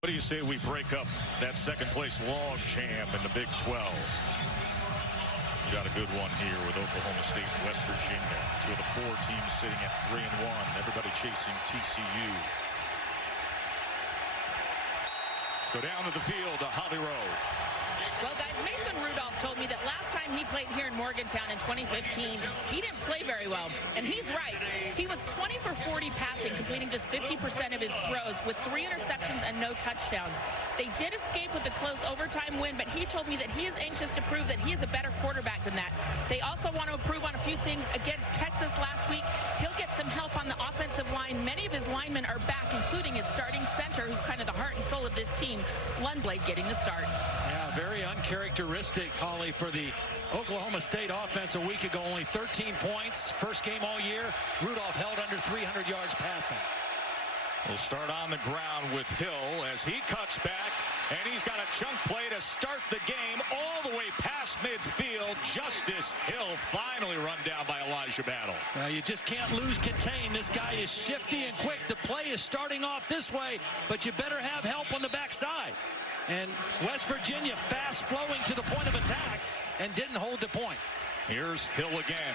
What do you say we break up that second place log jam in the Big 12? We got a good one here with Oklahoma State and West Virginia. Two of the four teams sitting at 3-1. Everybody chasing TCU. Let's go down to the field to Holly Rowe. Well, guys, Mason Rudolph told me that last time he played here in Morgantown in 2015, he didn't play very well. And he's right. He was 20 for 40 passing, completing just 50% of his throws with 3 interceptions and no touchdowns. They did escape with a close overtime win, but he told me that he is anxious to prove that he is a better quarterback than that. They also want to improve on a few things against Texas last week. He'll get some help on the offensive line. Many of his linemen are back, including his starting center, who's kind of the heart and soul of this team, Lundblade, getting the start. Yeah, very uncharacteristic, Holly, for the Oklahoma State offense a week ago. Only 13 points. First game all year. Rudolph held under 300 yards passing. We'll start on the ground with Hill as he cuts back, and he's got a chunk play to start the game all the way past midfield. Justice Hill finally run down by Elijah Battle. You just can't lose contain. This guy is shifty and quick. The play is starting off this way, but you better have help on the backside. And West Virginia fast flowing to the point of attack and didn't hold the point. Here's Hill again.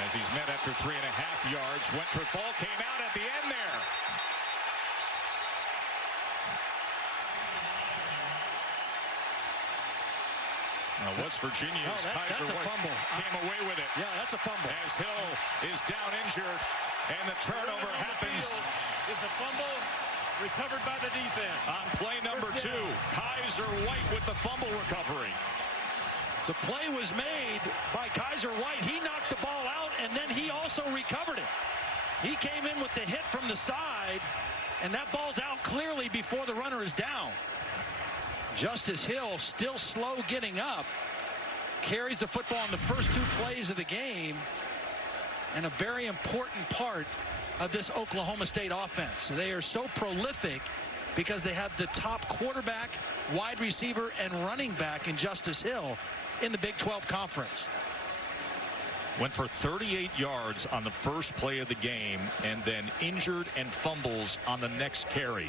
As he's met after 3.5 yards. Wentworth ball came out at the end there. Now West Virginia's Kaiser White fumble. Came away with it. Yeah, that's a fumble. As Hill is down injured, and the turnover happens. It's a fumble recovered by the defense. On play number 2, Kaiser White with the fumble recovery. The play was made by Kaiser White. He knocked the ball out, and then he also recovered it. He came in with the hit from the side, and that ball's out clearly before the runner is down. Justice Hill, still slow getting up, carries the football in the first 2 plays of the game, and a very important part of this Oklahoma State offense. They are so prolific because they have the top quarterback, wide receiver, and running back in Justice Hill in the Big 12 Conference. Went for 38 yards on the first play of the game, and then injured and fumbles on the next carry.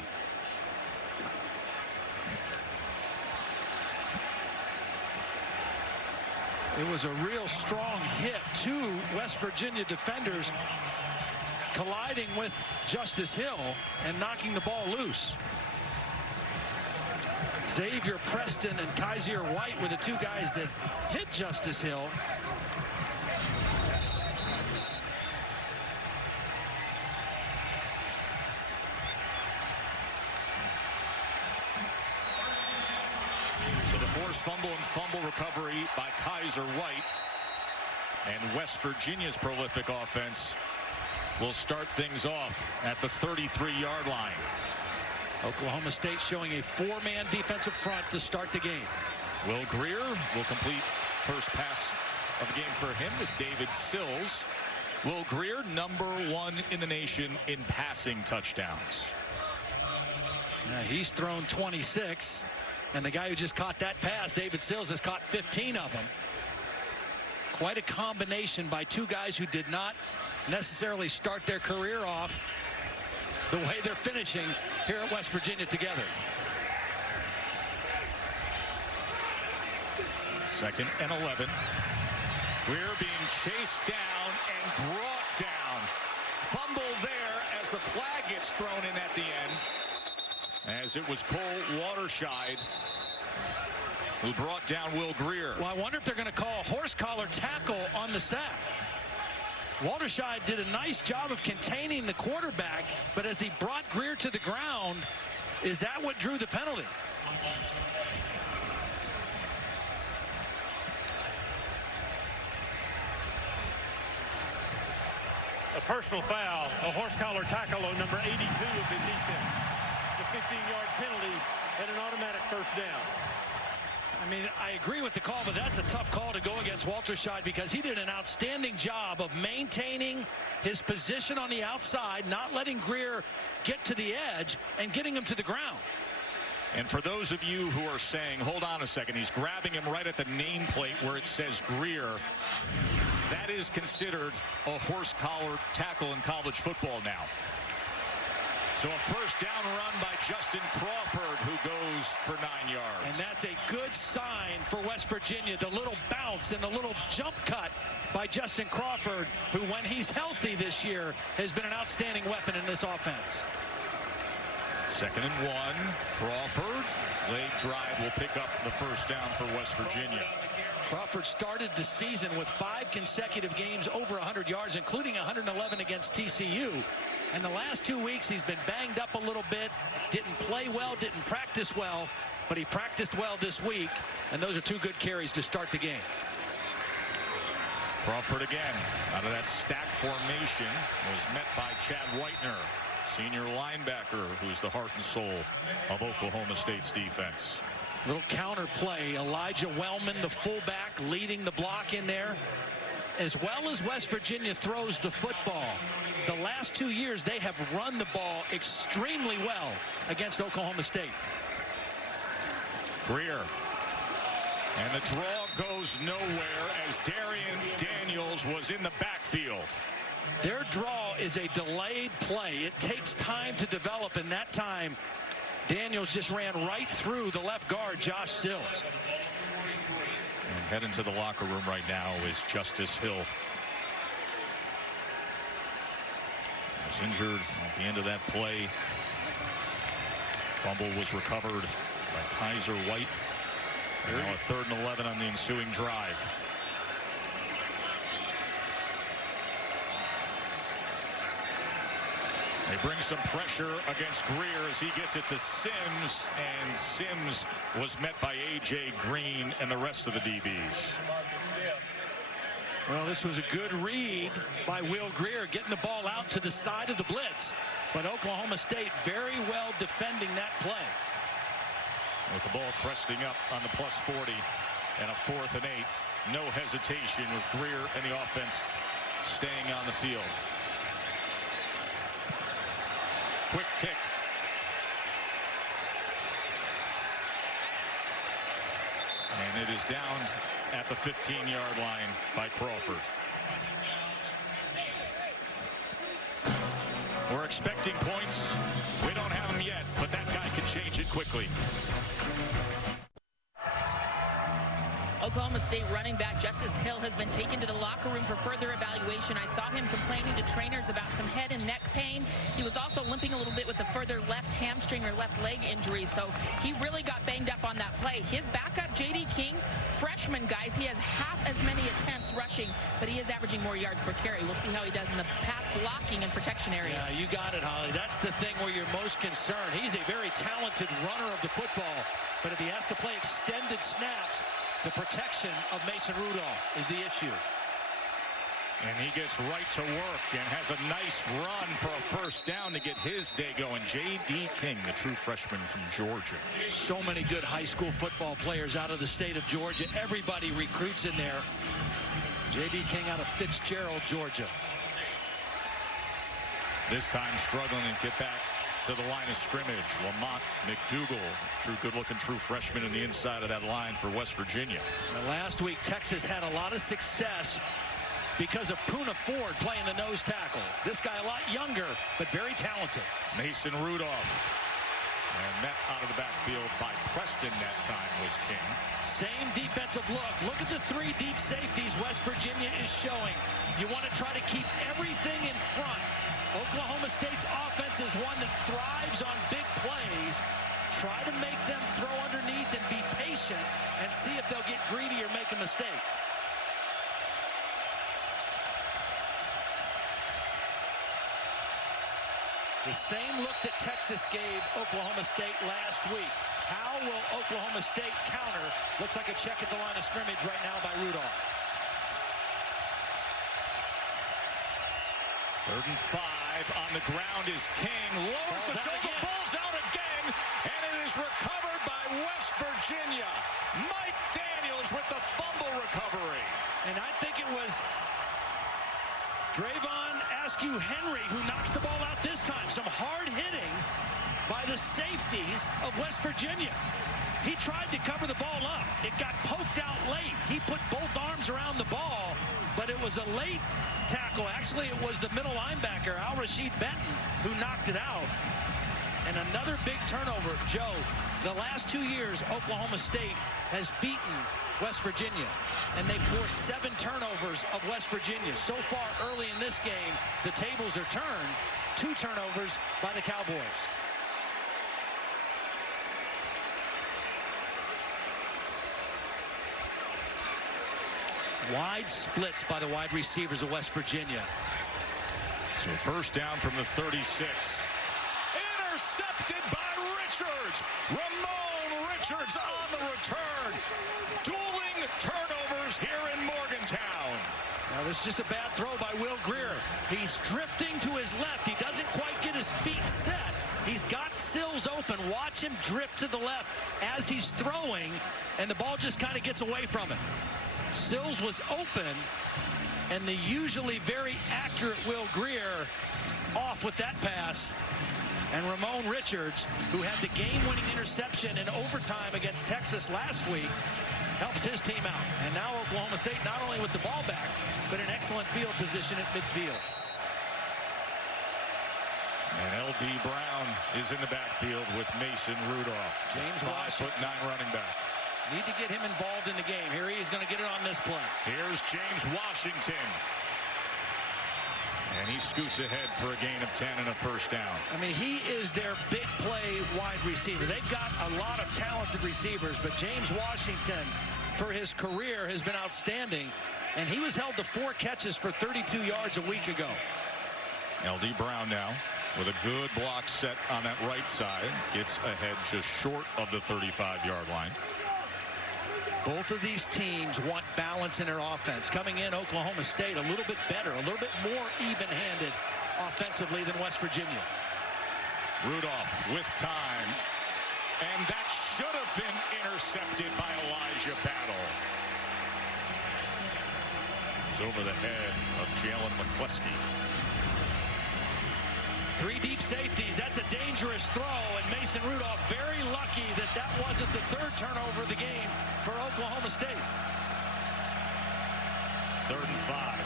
It was a real strong hit. 2 West Virginia defenders colliding with Justice Hill and knocking the ball loose. Xavier Preston and Kaiser White were the 2 guys that hit Justice Hill. So the forced fumble and fumble recovery by Kaiser White, and West Virginia's prolific offense will start things off at the 33-yard line. Oklahoma State showing a 4-man defensive front to start the game. Will Greer will complete first pass of the game for him to David Sills. Will Greer, number 1 in the nation in passing touchdowns. He's thrown 26, and the guy who just caught that pass, David Sills, has caught 15 of them. Quite a combination by 2 guys who did not necessarily start their career off the way they're finishing here at West Virginia together. Second and 11. Greer being chased down and brought down. Fumble there as the flag gets thrown in at the end, as it was Cole Waterscheid who brought down Will Greer. Well, I wonder if they're going to call a horse collar tackle on the sack. Waterscheid did a nice job of containing the quarterback, but as he brought Greer to the ground, is that what drew the penalty? A personal foul, a horse collar tackle on number 82 of the defense. It's a 15-yard penalty and an automatic first down. I mean, I agree with the call, but that's a tough call to go against Waterscheid because he did an outstanding job of maintaining his position on the outside, not letting Greer get to the edge and getting him to the ground. And for those of you who are saying, hold on a second, he's grabbing him right at the nameplate where it says Greer. That is considered a horse collar tackle in college football now. So a first down run by Justin Crawford, who goes for 9 yards. And that's a good sign for West Virginia. The little bounce and the little jump cut by Justin Crawford, who, when he's healthy this year, has been an outstanding weapon in this offense. 2nd and 1. Crawford, late drive, will pick up the first down for West Virginia. Crawford started the season with 5 consecutive games over 100 yards, including 111 against TCU. And the last 2 weeks, he's been banged up a little bit, didn't play well, didn't practice well, but he practiced well this week, and those are 2 good carries to start the game. Crawford again, out of that stack formation, was met by Chad Whitener, senior linebacker, who's the heart and soul of Oklahoma State's defense. Little counter play. Elijah Wellman, the fullback, leading the block in there. As well as West Virginia throws the football, the last 2 years they have run the ball extremely well against Oklahoma State. Greer. And the draw goes nowhere as Darian Daniels was in the backfield. Their draw is a delayed play. It takes time to develop, and that time Daniels just ran right through the left guard, Josh Sills. And heading to the locker room right now is Justice Hill. Was injured at the end of that play. Fumble was recovered by Kaiser White. Now a 3rd and 11 on the ensuing drive. They bring some pressure against Greer as he gets it to Sims, and Sims was met by A.J. Green and the rest of the DBs. Well, this was a good read by Will Greer, getting the ball out to the side of the blitz. But Oklahoma State very well defending that play. With the ball cresting up on the +40 and a 4th and 8. No hesitation with Greer and the offense staying on the field. Quick kick. And it is down at the 15-yard line by Crawford. We're expecting points. We don't have them yet, but that guy can change it quickly. Oklahoma State running back Justice Hill has been taken to the locker room for further evaluation. I saw him complaining to trainers about some head and neck pain. He was also limping a little bit with a further left hamstring or left leg injury, so he really got banged up on that play. His backup, J.D. King, freshman, guys, he has half as many attempts rushing, but he is averaging more yards per carry. We'll see how he does in the pass blocking and protection area. Yeah, you got it, Holly. That's the thing where you're most concerned. He's a very talented runner of the football, but if he has to play extended snaps, the protection of Mason Rudolph is the issue. And he gets right to work and has a nice run for a first down to get his day going. J.D. King, the true freshman from Georgia. So many good high school football players out of the state of Georgia. Everybody recruits in there. J.D. King out of Fitzgerald, Georgia. This time struggling to get back to the line of scrimmage. Lamont McDougal, good-looking true freshman in the inside of that line for West Virginia. Last week, Texas had a lot of success because of Poona Ford playing the nose tackle. This guy a lot younger, but very talented. Mason Rudolph. And met out of the backfield by Preston that time was King. Same defensive look. Look at the 3 deep safeties West Virginia is showing. You want to try to keep everything in front. Oklahoma State's offense is one that thrives on big plays. Try to make them throw underneath and be patient and see if they'll get greedy or make a mistake. The same look that Texas gave Oklahoma State last week. How will Oklahoma State counter? Looks like a check at the line of scrimmage right now by Rudolph. 3rd and 5 on the ground is King. Lowers the shoulder, ball's out again, and it is recovered by West Virginia. Mike Daniels with the fumble recovery. And I think it was Drayvon Askew-Henry who knocks the ball out this time. Some hard hitting by the safeties of West Virginia. He tried to cover the ball up. It got poked out late. He put both arms around the ball, but it was a late tackle. Actually, it was the middle linebacker, Al-Rashid Benton, who knocked it out. And another big turnover, Joe. The last 2 years, Oklahoma State has beaten West Virginia, and they forced 7 turnovers of West Virginia. So far early in this game, the tables are turned. 2 turnovers by the Cowboys. Wide splits by the wide receivers of West Virginia. So first down from the 36. Intercepted by Richards. Ramon Richards on the return. Dueling turnovers here in Morgantown. Now this is just a bad throw by Will Greer. He's drifting to his left. He doesn't quite get his feet set. He's got Sills open. Watch him drift to the left as he's throwing, and the ball just kind of gets away from him. Sills was open, and the usually very accurate Will Greer off with that pass. And Ramon Richards, who had the game-winning interception in overtime against Texas last week, helps his team out. And now Oklahoma State not only with the ball back, but in excellent field position at midfield. And L.D. Brown is in the backfield with Mason Rudolph. James Washington. 5'9" running back. Need to get him involved in the game. Here he is going to get it on this play. Here's James Washington. And he scoots ahead for a gain of 10 and a first down. I mean, he is their big play wide receiver. They've got a lot of talented receivers, but James Washington, for his career, has been outstanding. And he was held to 4 catches for 32 yards a week ago. L.D. Brown now with a good block set on that right side. Gets ahead just short of the 35-yard line. Both of these teams want balance in their offense. Coming in, Oklahoma State a little bit better, a little bit more even-handed offensively than West Virginia. Rudolph with time. And that should have been intercepted by Elijah Battle. It's over the head of Jalen McCleskey. 3 deep safeties. That's a dangerous throw, and Mason Rudolph very lucky that that wasn't the 3rd turnover of the game for Oklahoma State. 3rd and 5.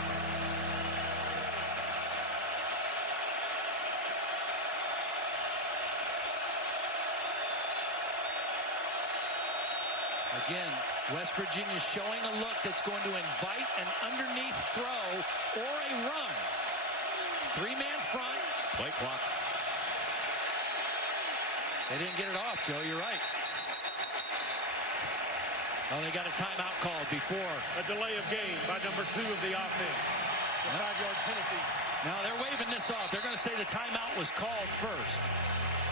Again, West Virginia showing a look that's going to invite an underneath throw or a run. 3-man front. Play clock. They didn't get it off, Joe. You're right. Oh, they got a timeout called before. A delay of game by number 2 of the offense. A 5-yard penalty. Now they're waving this off. They're going to say the timeout was called first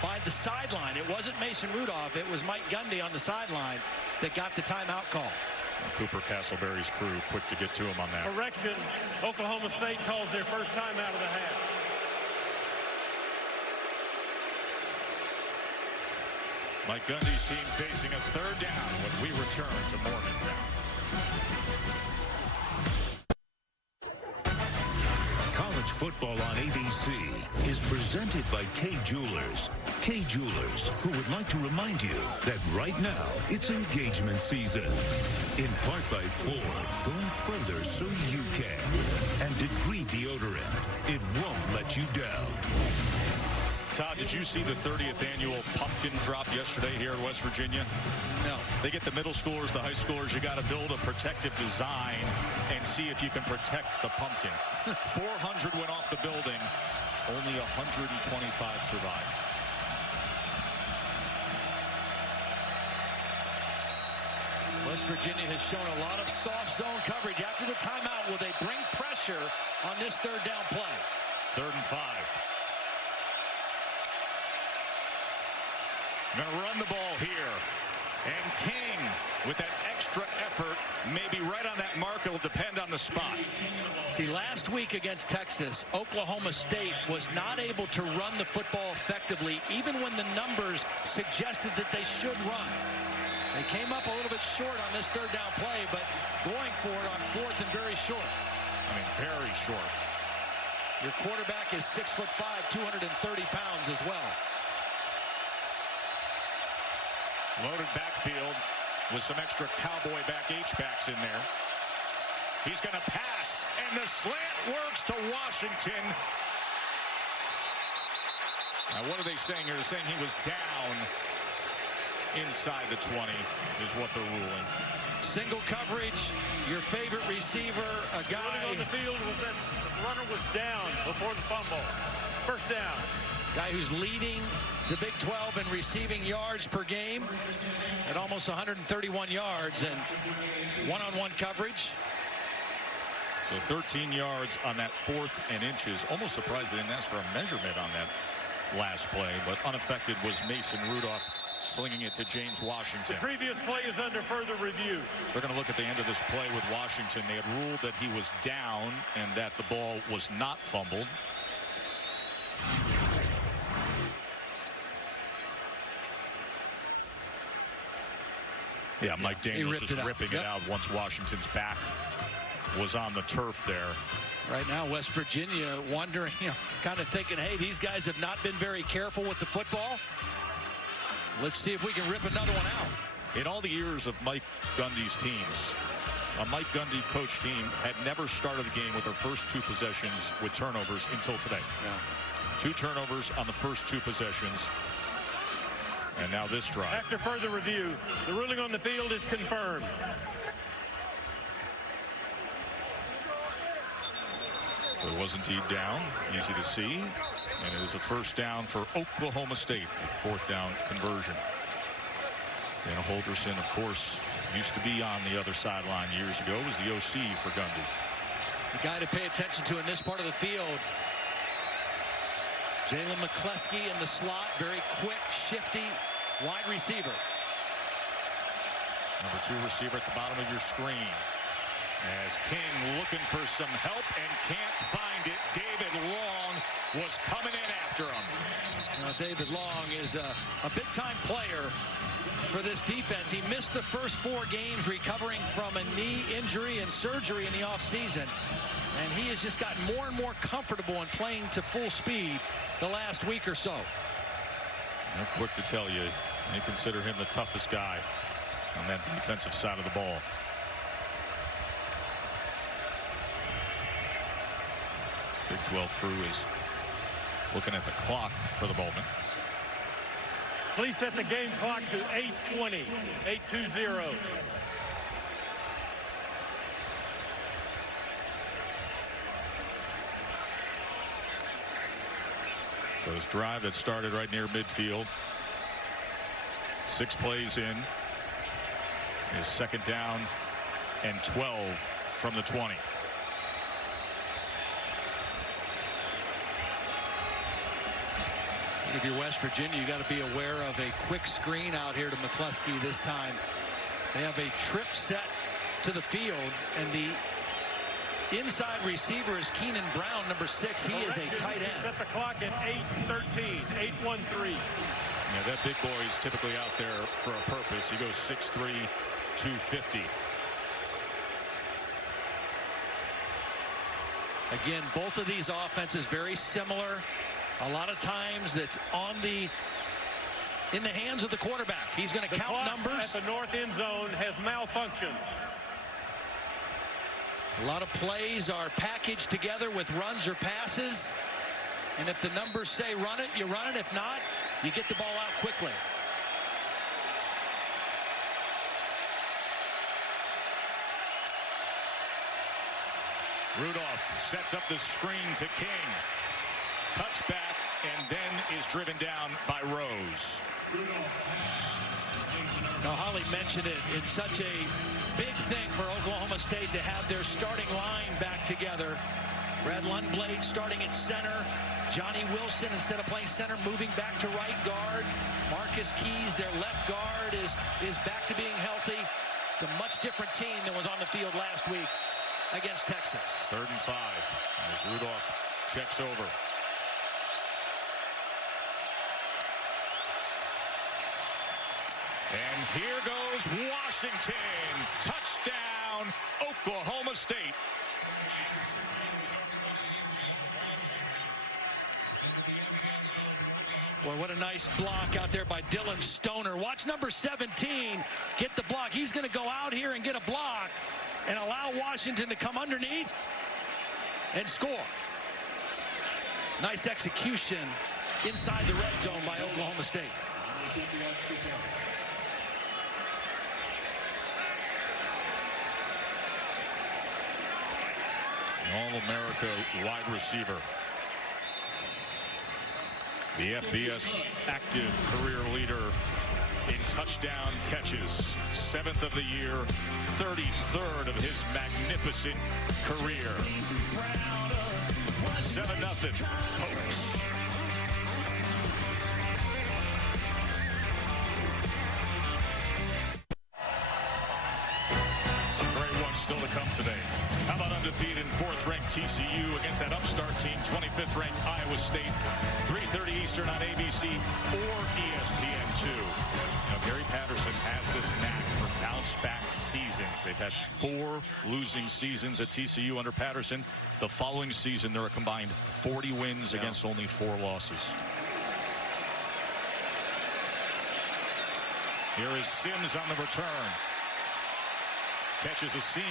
by the sideline. It wasn't Mason Rudolph. It was Mike Gundy on the sideline that got the timeout call. Cooper Castleberry's crew quick to get to him on that. Correction. Oklahoma State calls their first timeout of the half. Mike Gundy's team facing a 3rd down when we return to Morgantown. College football on ABC is presented by Kay Jewelers. Kay Jewelers, who would like to remind you that right now it's engagement season. In part by Ford, going further so you can. And Degree Deodorant, it won't let you down. Todd, did you see the 30th annual pumpkin drop yesterday here in West Virginia? No. They get the middle schoolers, the high schoolers. You got to build a protective design and see if you can protect the pumpkin. 400 went off the building. Only 125 survived. West Virginia has shown a lot of soft zone coverage. After the timeout, will they bring pressure on this 3rd down play? 3rd and 5. Going to run the ball here. And King, with that extra effort, maybe right on that mark. It'll depend on the spot. See, last week against Texas, Oklahoma State was not able to run the football effectively, even when the numbers suggested that they should run. They came up a little bit short on this 3rd down play, but going for it on 4th and very short. I mean, very short. Your quarterback is 6'5", 230 pounds as well. Loaded backfield with some extra cowboy back H-backs in there. He's going to pass, and the slant works to Washington. Now, what are they saying here? They're saying he was down inside the 20 is what they're ruling. Single coverage, your favorite receiver, a guy Running on the field was that the runner was down before the fumble. First down. Guy who's leading the Big 12 in receiving yards per game at almost 131 yards and one-on-one coverage. So 13 yards on that 4th and inches. Almost surprised they didn't ask for a measurement on that last play, but unaffected was Mason Rudolph, slinging it to James Washington. The previous play is under further review. They're going to look at the end of this play with Washington. They had ruled that he was down and that the ball was not fumbled. Yeah, Mike Daniels just ripping it out once Washington's back was on the turf there. Right now, West Virginia wondering, kind of thinking, hey, these guys have not been very careful with the football. Let's see if we can rip another one out. In all the years of Mike Gundy's teams, a Mike Gundy coach team had never started the game with their first 2 possessions with turnovers until today. Yeah. 2 turnovers on the first 2 possessions. And now this drive. After further review, the ruling on the field is confirmed. So it was indeed down, easy to see, and it is a first down for Oklahoma State with 4th down conversion. Dana Holgorsen, of course, used to be on the other sideline years ago, was the OC for Gundy. The guy to pay attention to in this part of the field, Jalen McCleskey in the slot, very quick, shifty, wide receiver. Number 2 receiver at the bottom of your screen. As King looking for some help and can't find it. David Long was coming in after him. Now, David Long is a big-time player for this defense. He missed the first 4 games recovering from a knee injury and surgery in the offseason. And he has just gotten more and more comfortable in playing to full speed the last week or so. I'm quick to tell you, they consider him the toughest guy on that defensive side of the ball. Big 12 crew is looking at the clock for the moment. Please set the game clock to 8:20, 8:20. So this drive that started right near midfield, 6 plays in, is 2nd down and 12 from the 20. If you're West Virginia, you got to be aware of a quick screen out here to McCleskey this time. They have a trip set to the field, and the inside receiver is Keenan Brown, number 6. He is a tight end. Set the clock at 8:13, 8:13. Yeah, that big boy is typically out there for a purpose. He goes 6'3", 250. Again, both of these offenses very similar. A lot of times that's in the hands of the quarterback. He's going to count numbers. At the north end zone has malfunctioned. A lot of plays are packaged together with runs or passes. And if the numbers say run it, you run it. If not, you get the ball out quickly. Rudolph sets up the screen to King. Cuts back and then is driven down by Rose. Now, Holly mentioned it. It's such a big thing for Oklahoma State to have their starting line back together. Brad Lundblade starting at center. Johnny Wilson, instead of playing center, moving back to right guard. Marcus Keys, their left guard, is back to being healthy. It's a much different team than was on the field last week against Texas. 3rd and 5 as Rudolph checks over. And here goes Washington. Touchdown, Oklahoma State. Boy, what a nice block out there by Dylan Stoner. Watch number 17 get the block. He's going to go out here and get a block and allow Washington to come underneath and score. Nice execution inside the red zone by Oklahoma State. All-America wide receiver. The FBS active career leader in touchdown catches. 7th of the year, 33rd of his magnificent career. 7-0 Pokes. Some great ones still to come today. How about undefeated 4th-ranked TCU against that upstart team, 25th-ranked Iowa State, 3:30 Eastern on ABC or ESPN2. You know, Gary Patterson has this knack for bounce-back seasons. They've had 4 losing seasons at TCU under Patterson. The following season, they're a combined 40 wins against only 4 losses. Here is Sims on the return. Catches a seam.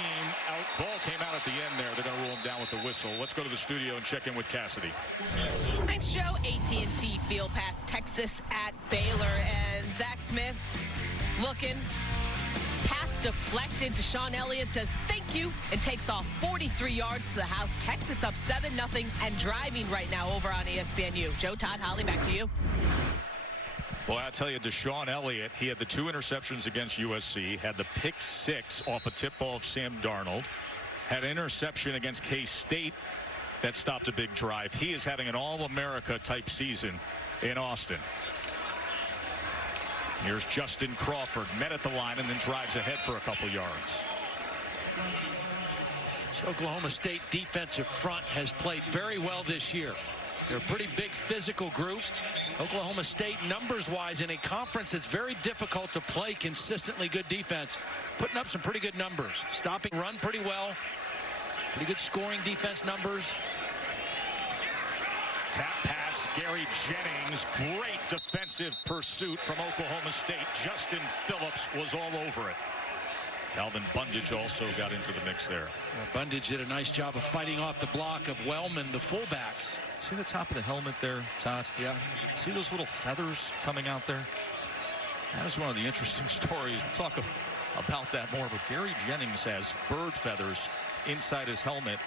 Out. Ball came out at the end there. They're going to rule him down with the whistle. Let's go to the studio and check in with Cassidy. Thanks, Joe. AT&T field past Texas at Baylor. And Zach Smith looking. Pass deflected. Deshaun Elliott says thank you and takes off 43 yards to the house. Texas up 7-0 and driving right now over on ESPNU. Joe, Todd, Holly, back to you. Well, I'll tell you, Deshaun Elliott, he had the 2 interceptions against USC, had the pick 6 off a tip ball of Sam Darnold, had an interception against K-State that stopped a big drive. He is having an All-America type season in Austin. Here's Justin Crawford, met at the line and then drives ahead for a couple yards. This Oklahoma State defensive front has played very well this year. They're a pretty big physical group. Oklahoma State, numbers-wise, in a conference that's very difficult to play consistently good defense, putting up some pretty good numbers. Stopping run pretty well. Pretty good scoring defense numbers. Tap pass, Gary Jennings. Great defensive pursuit from Oklahoma State. Justin Phillips was all over it. Calvin Bundage also got into the mix there. Bundage did a nice job of fighting off the block of Wellman, the fullback. See the top of the helmet there, Todd? Yeah. See those little feathers coming out there? That is one of the interesting stories. We'll talk about that more, but Gary Jennings has bird feathers inside his helmet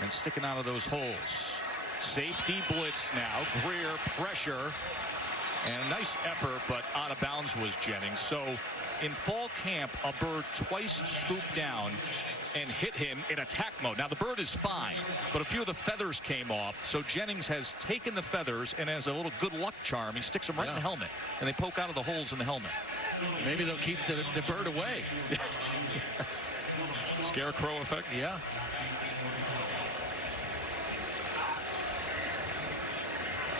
and sticking out of those holes. Safety blitz now. Greer pressure and a nice effort, but out of bounds was Jennings. So in fall camp, a bird twice scooped down and hit him in attack mode. Now the bird is fine, but a few of the feathers came off. So Jennings has taken the feathers and as a little good luck charm, he sticks them right in the helmet and they poke out of the holes in the helmet. Maybe they'll keep the bird away. Scarecrow effect? Yeah.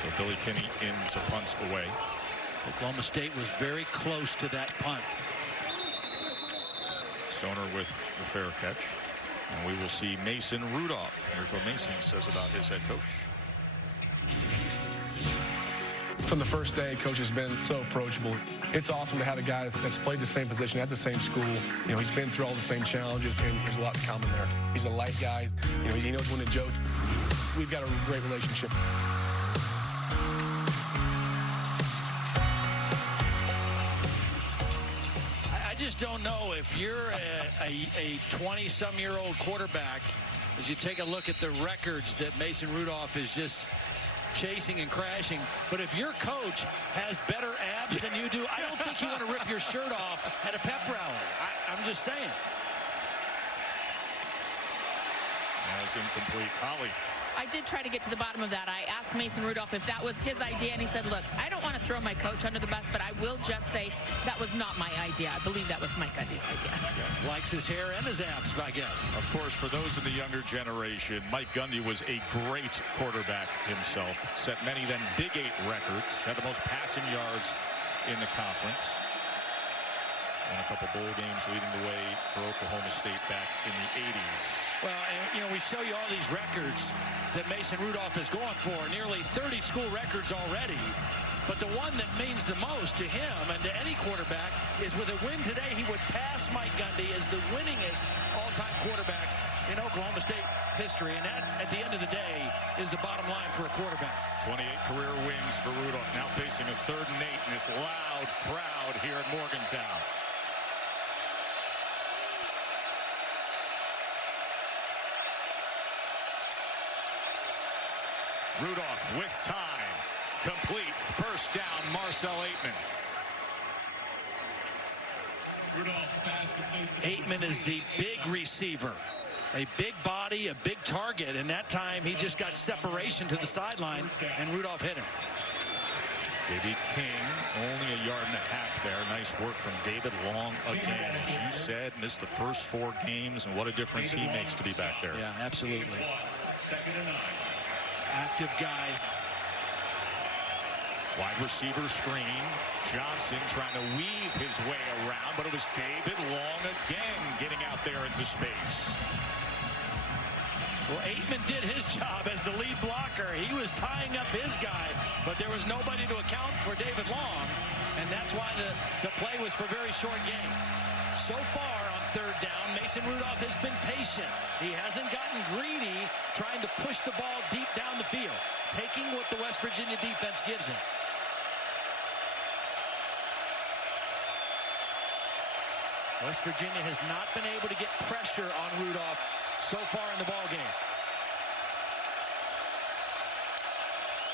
So Billy Kinney in to punt away. Oklahoma State was very close to that punt. Stoner with the fair catch. And we will see Mason Rudolph. Here's what Mason says about his head coach. From the first day, coach has been so approachable. It's awesome to have a guy that's played the same position at the same school. You know, he's been through all the same challenges, and there's a lot in common there. He's a light guy. You know, he knows when to joke. We've got a great relationship. I just don't know if you're a 20-some-year-old quarterback, as you take a look at the records that Mason Rudolph is just chasing and crashing. But if your coach has better abs than you do, I don't think you want to rip your shirt off at a pep rally. I'm just saying. That's incomplete. Holly. I did try to get to the bottom of that. I asked Mason Rudolph if that was his idea, and he said, look, I don't want to throw my coach under the bus, but I will just say that was not my idea. I believe that was Mike Gundy's idea. Yeah. Likes his hair and his abs, I guess. Of course, for those in the younger generation, Mike Gundy was a great quarterback himself. Set many then Big 8 records. Had the most passing yards in the conference. And a couple bowl games leading the way for Oklahoma State back in the 80s. Well, and, you know, we show you all these records that Mason Rudolph is going for, nearly 30 school records already. But the one that means the most to him and to any quarterback is with a win today, he would pass Mike Gundy as the winningest all-time quarterback in Oklahoma State history, and that, at the end of the day, is the bottom line for a quarterback. 28 career wins for Rudolph, now facing a 3rd and 8 in this loud crowd here at Morgantown. Rudolph with time, complete, first down, Marcel Aitman. Aitman is the big receiver, a big body, a big target, and that time he just got separation to the sideline, and Rudolph hit him. J.D. King only a yard and a half there. Nice work from David Long again. As you said, missed the first 4 games, and what a difference he makes to be back there. Yeah, absolutely. Active guy. Wide receiver screen. Johnson trying to weave his way around, but it was David Long again getting out there into space. Well, Aitman did his job as the lead blocker. He was tying up his guy, but there was nobody to account for David Long, and that's why the play was for very short gain. So far on 3rd down, Mason Rudolph has been patient. He hasn't gotten greedy trying to push the ball deep down the field, taking what the West Virginia defense gives him. West Virginia has not been able to get pressure on Rudolph so far in the ball game.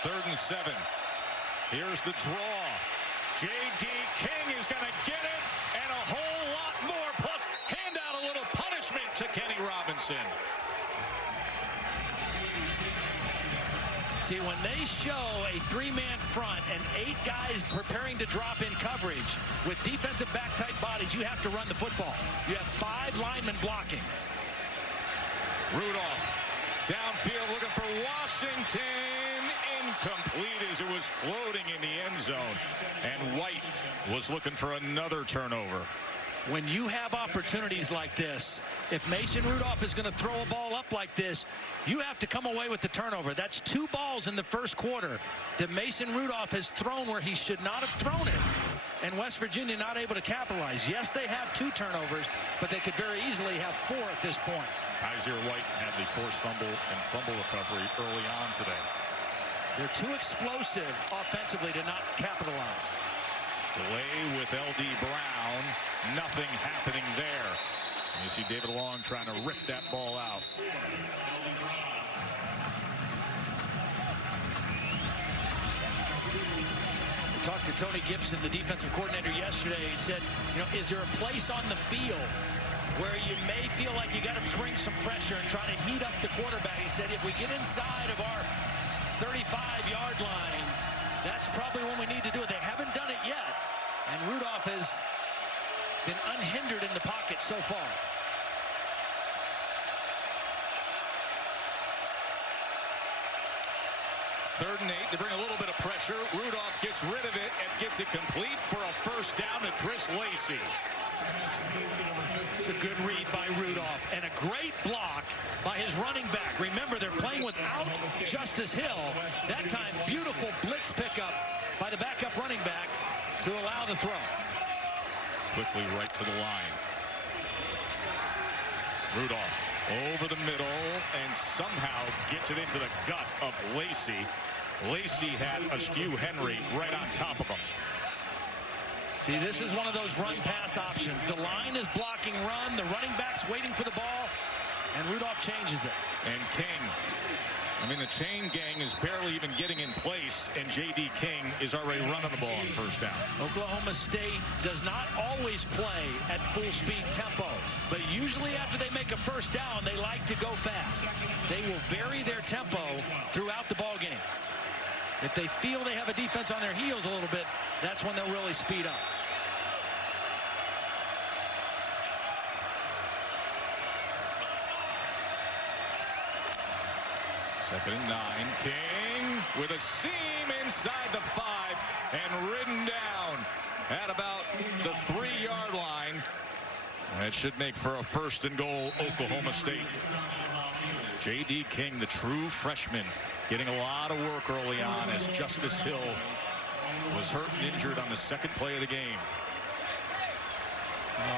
3rd and 7. Here's the draw. J.D. King is going to get it, and a whole lot more, plus hand out a little punishment to Kenny Robinson. See, when they show a 3-man front and 8 guys preparing to drop in coverage with defensive back-type bodies, you have to run the football. You have 5 linemen blocking. Rudolph downfield looking for Washington. Incomplete as it was floating in the end zone. And White was looking for another turnover. When you have opportunities like this, if Mason Rudolph is going to throw a ball up like this, you have to come away with the turnover. That's 2 balls in the first quarter that Mason Rudolph has thrown where he should not have thrown it. And West Virginia not able to capitalize. Yes, they have 2 turnovers, but they could very easily have 4 at this point. Kaiser White had the forced fumble and fumble recovery early on today. They're too explosive offensively to not capitalize. Delay with L.D. Brown. Nothing happening there. You see David Long trying to rip that ball out. We talked to Tony Gibson, the defensive coordinator, yesterday. He said, you know, is there a place on the field where you may feel like you got to bring some pressure and try to heat up the quarterback? He said, if we get inside of our 35-yard line, that's probably when we need to do it. They haven't done it yet, and Rudolph has been unhindered in the pocket so far. Third and 8, they bring a little bit of pressure. Rudolph gets rid of it and gets it complete for a first down to Chris Lacey. It's a good read by Rudolph and a great block by his running back. Remember, they're playing without Justice Hill. That time, beautiful blitz pickup by the backup running back to allow the throw. Quickly right to the line. Rudolph over the middle and somehow gets it into the gut of Lacey. Lacey had Askew Henry right on top of him. See, this is one of those run-pass options. The line is blocking run. The running back's waiting for the ball, and Rudolph changes it. And King, I mean, the chain gang is barely even getting in place, and J.D. King is already running the ball on first down. Oklahoma State does not always play at full-speed tempo, but usually after they make a first down, they like to go fast. They will vary their tempo throughout the ball game. If they feel they have a defense on their heels a little bit, that's when they'll really speed up. Second and 9. King with a seam inside the 5 and ridden down at about the 3-yard line. That should make for a first and goal, Oklahoma State. J.D. King, the true freshman, getting a lot of work early on as Justice Hill was hurt and injured on the second play of the game.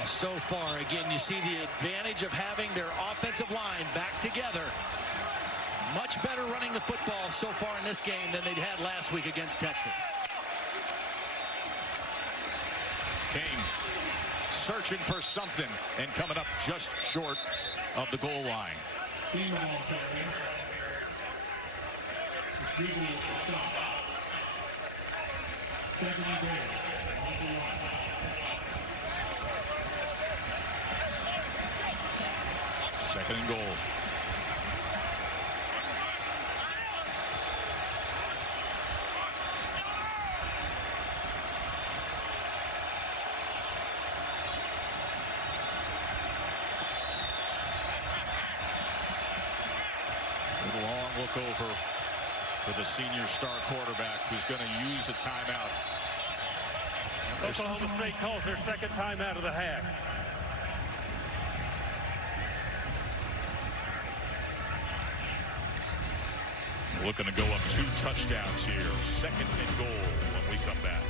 So far, again, you see the advantage of having their offensive line back together. Much better running the football so far in this game than they'd had last week against Texas. Kane searching for something and coming up just short of the goal line. Second and goal. A long look over for the senior star quarterback who's going to use a timeout. Oklahoma State calls their second timeout of the half. Looking to go up 2 touchdowns here. Second and goal when we come back.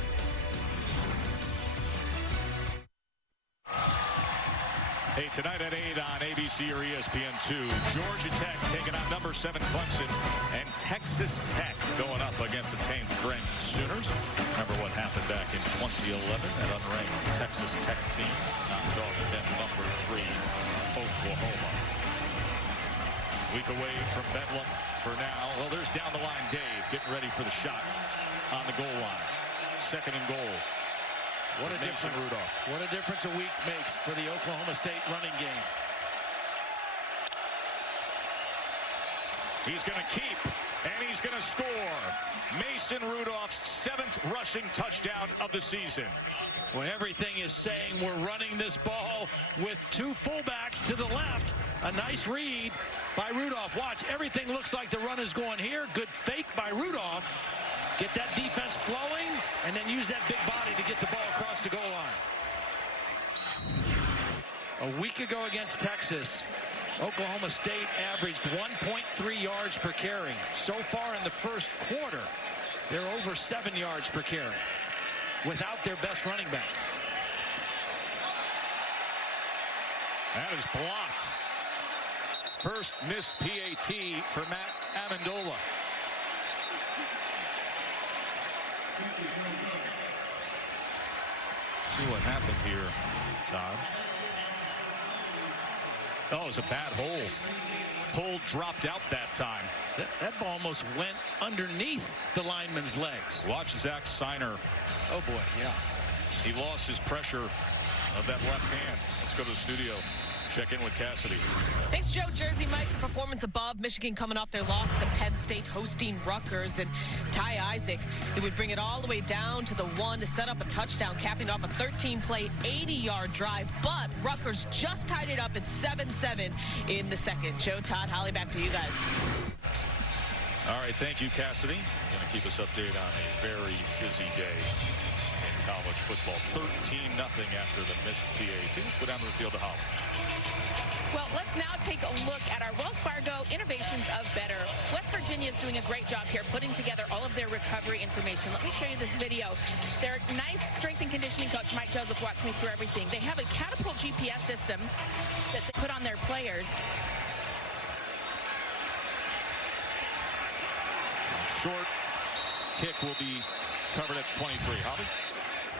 Hey, tonight at 8 on ABC or ESPN2, Georgia Tech taking on number 7 Clemson, and Texas Tech going up against the 10th ranked Sooners. Remember what happened back in 2011? That unranked Texas Tech team knocked off at number 3 Oklahoma. Week away from Bedlam for now. Well, there's down the line Dave getting ready for the shot on the goal line. Second and goal. What a difference. Rudolph. What a difference a week makes for the Oklahoma State running game. He's going to keep, and he's going to score. Mason Rudolph's 7th rushing touchdown of the season. Well, everything is saying we're running this ball with 2 fullbacks to the left. A nice read by Rudolph. Watch, everything looks like the run is going here. Good fake by Rudolph. Get that defense flowing, and then use that big body to get the ball across the goal line. A week ago against Texas, Oklahoma State averaged 1.3 yards per carry. So far in the first quarter, they're over 7 yards per carry without their best running back. That is blocked. First missed PAT for Matt Amendola. See what happened here, Todd. Oh, it was a bad hold. Hold dropped out that time. That ball almost went underneath the lineman's legs. Watch Zach Seiner. Oh, boy, yeah. He lost his pressure of that left hand. Let's go to the studio. Check in with Cassidy. Thanks, Joe. Jersey Mike's a performance above. Michigan coming off their loss to Penn State, hosting Rutgers. And Ty Isaac, they would bring it all the way down to the 1 to set up a touchdown, capping off a 13-play, 80-yard drive. But Rutgers just tied it up at 7-7 in the second. Joe, Todd, Holly, back to you guys. All right, thank you, Cassidy. Going to keep us updated on a very busy day in college football. 13-0 after the missed PAT. Let's go down to the field to Holly. Well, let's now take a look at our Wells Fargo Innovations of Better. West Virginia is doing a great job here putting together all of their recovery information. Let me show you this video. Their nice strength and conditioning coach, Mike Joseph, walked me through everything. They have a Catapult GPS system that they put on their players. Short kick will be covered at 23. Holly?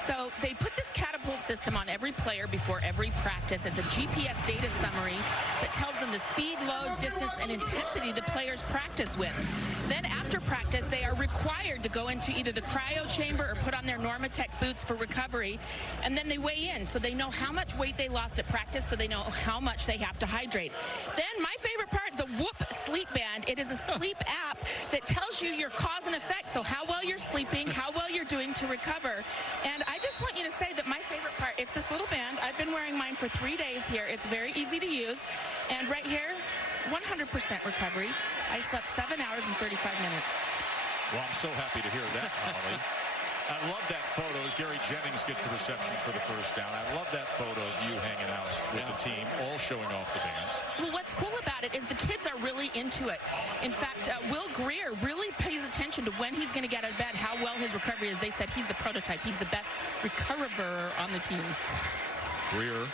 So they put this Catapult system on every player before every practice as a GPS data summary that tells them the speed, load, distance, and intensity the players practice with. Then after practice, they are required to go into either the cryo chamber or put on their Normatec boots for recovery. And then they weigh in so they know how much weight they lost at practice, so they know how much they have to hydrate. Then my favorite part, the Whoop Sleep Band. It is a sleep app that tells you your cause and effect, so how well you're sleeping, how well you're doing to recover. And I just want you to say that my favorite part, it's this little band. I've been wearing mine for 3 days here. It's very easy to use. And right here, 100% recovery. I slept 7 hours and 35 minutes. Well, I'm so happy to hear that, Holly. I love that photo as Gary Jennings gets the reception for the first down. I love that photo of you hanging out with the team, all showing off the bands. Well, what's cool about it is the kids are really into it. In fact, Will Greer really pays attention to when he's going to get out of bed, how well his recovery is. They said he's the prototype. He's the best recoverer on the team. Greer.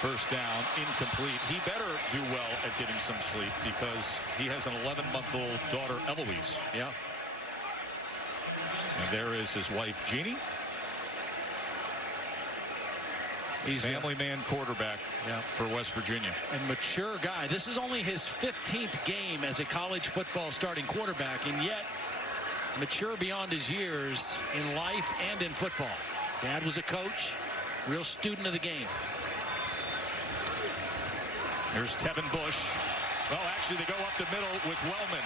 First down, incomplete. He better do well at getting some sleep because he has an 11-month-old daughter, Eloise. Yeah. And there is his wife, Jeannie. He's family man quarterback for West Virginia. And mature guy. This is only his 15th game as a college football starting quarterback, and yet mature beyond his years in life and in football. Dad was a coach, real student of the game. Here's Tevin Bush. Well, actually, they go up the middle with Wellman.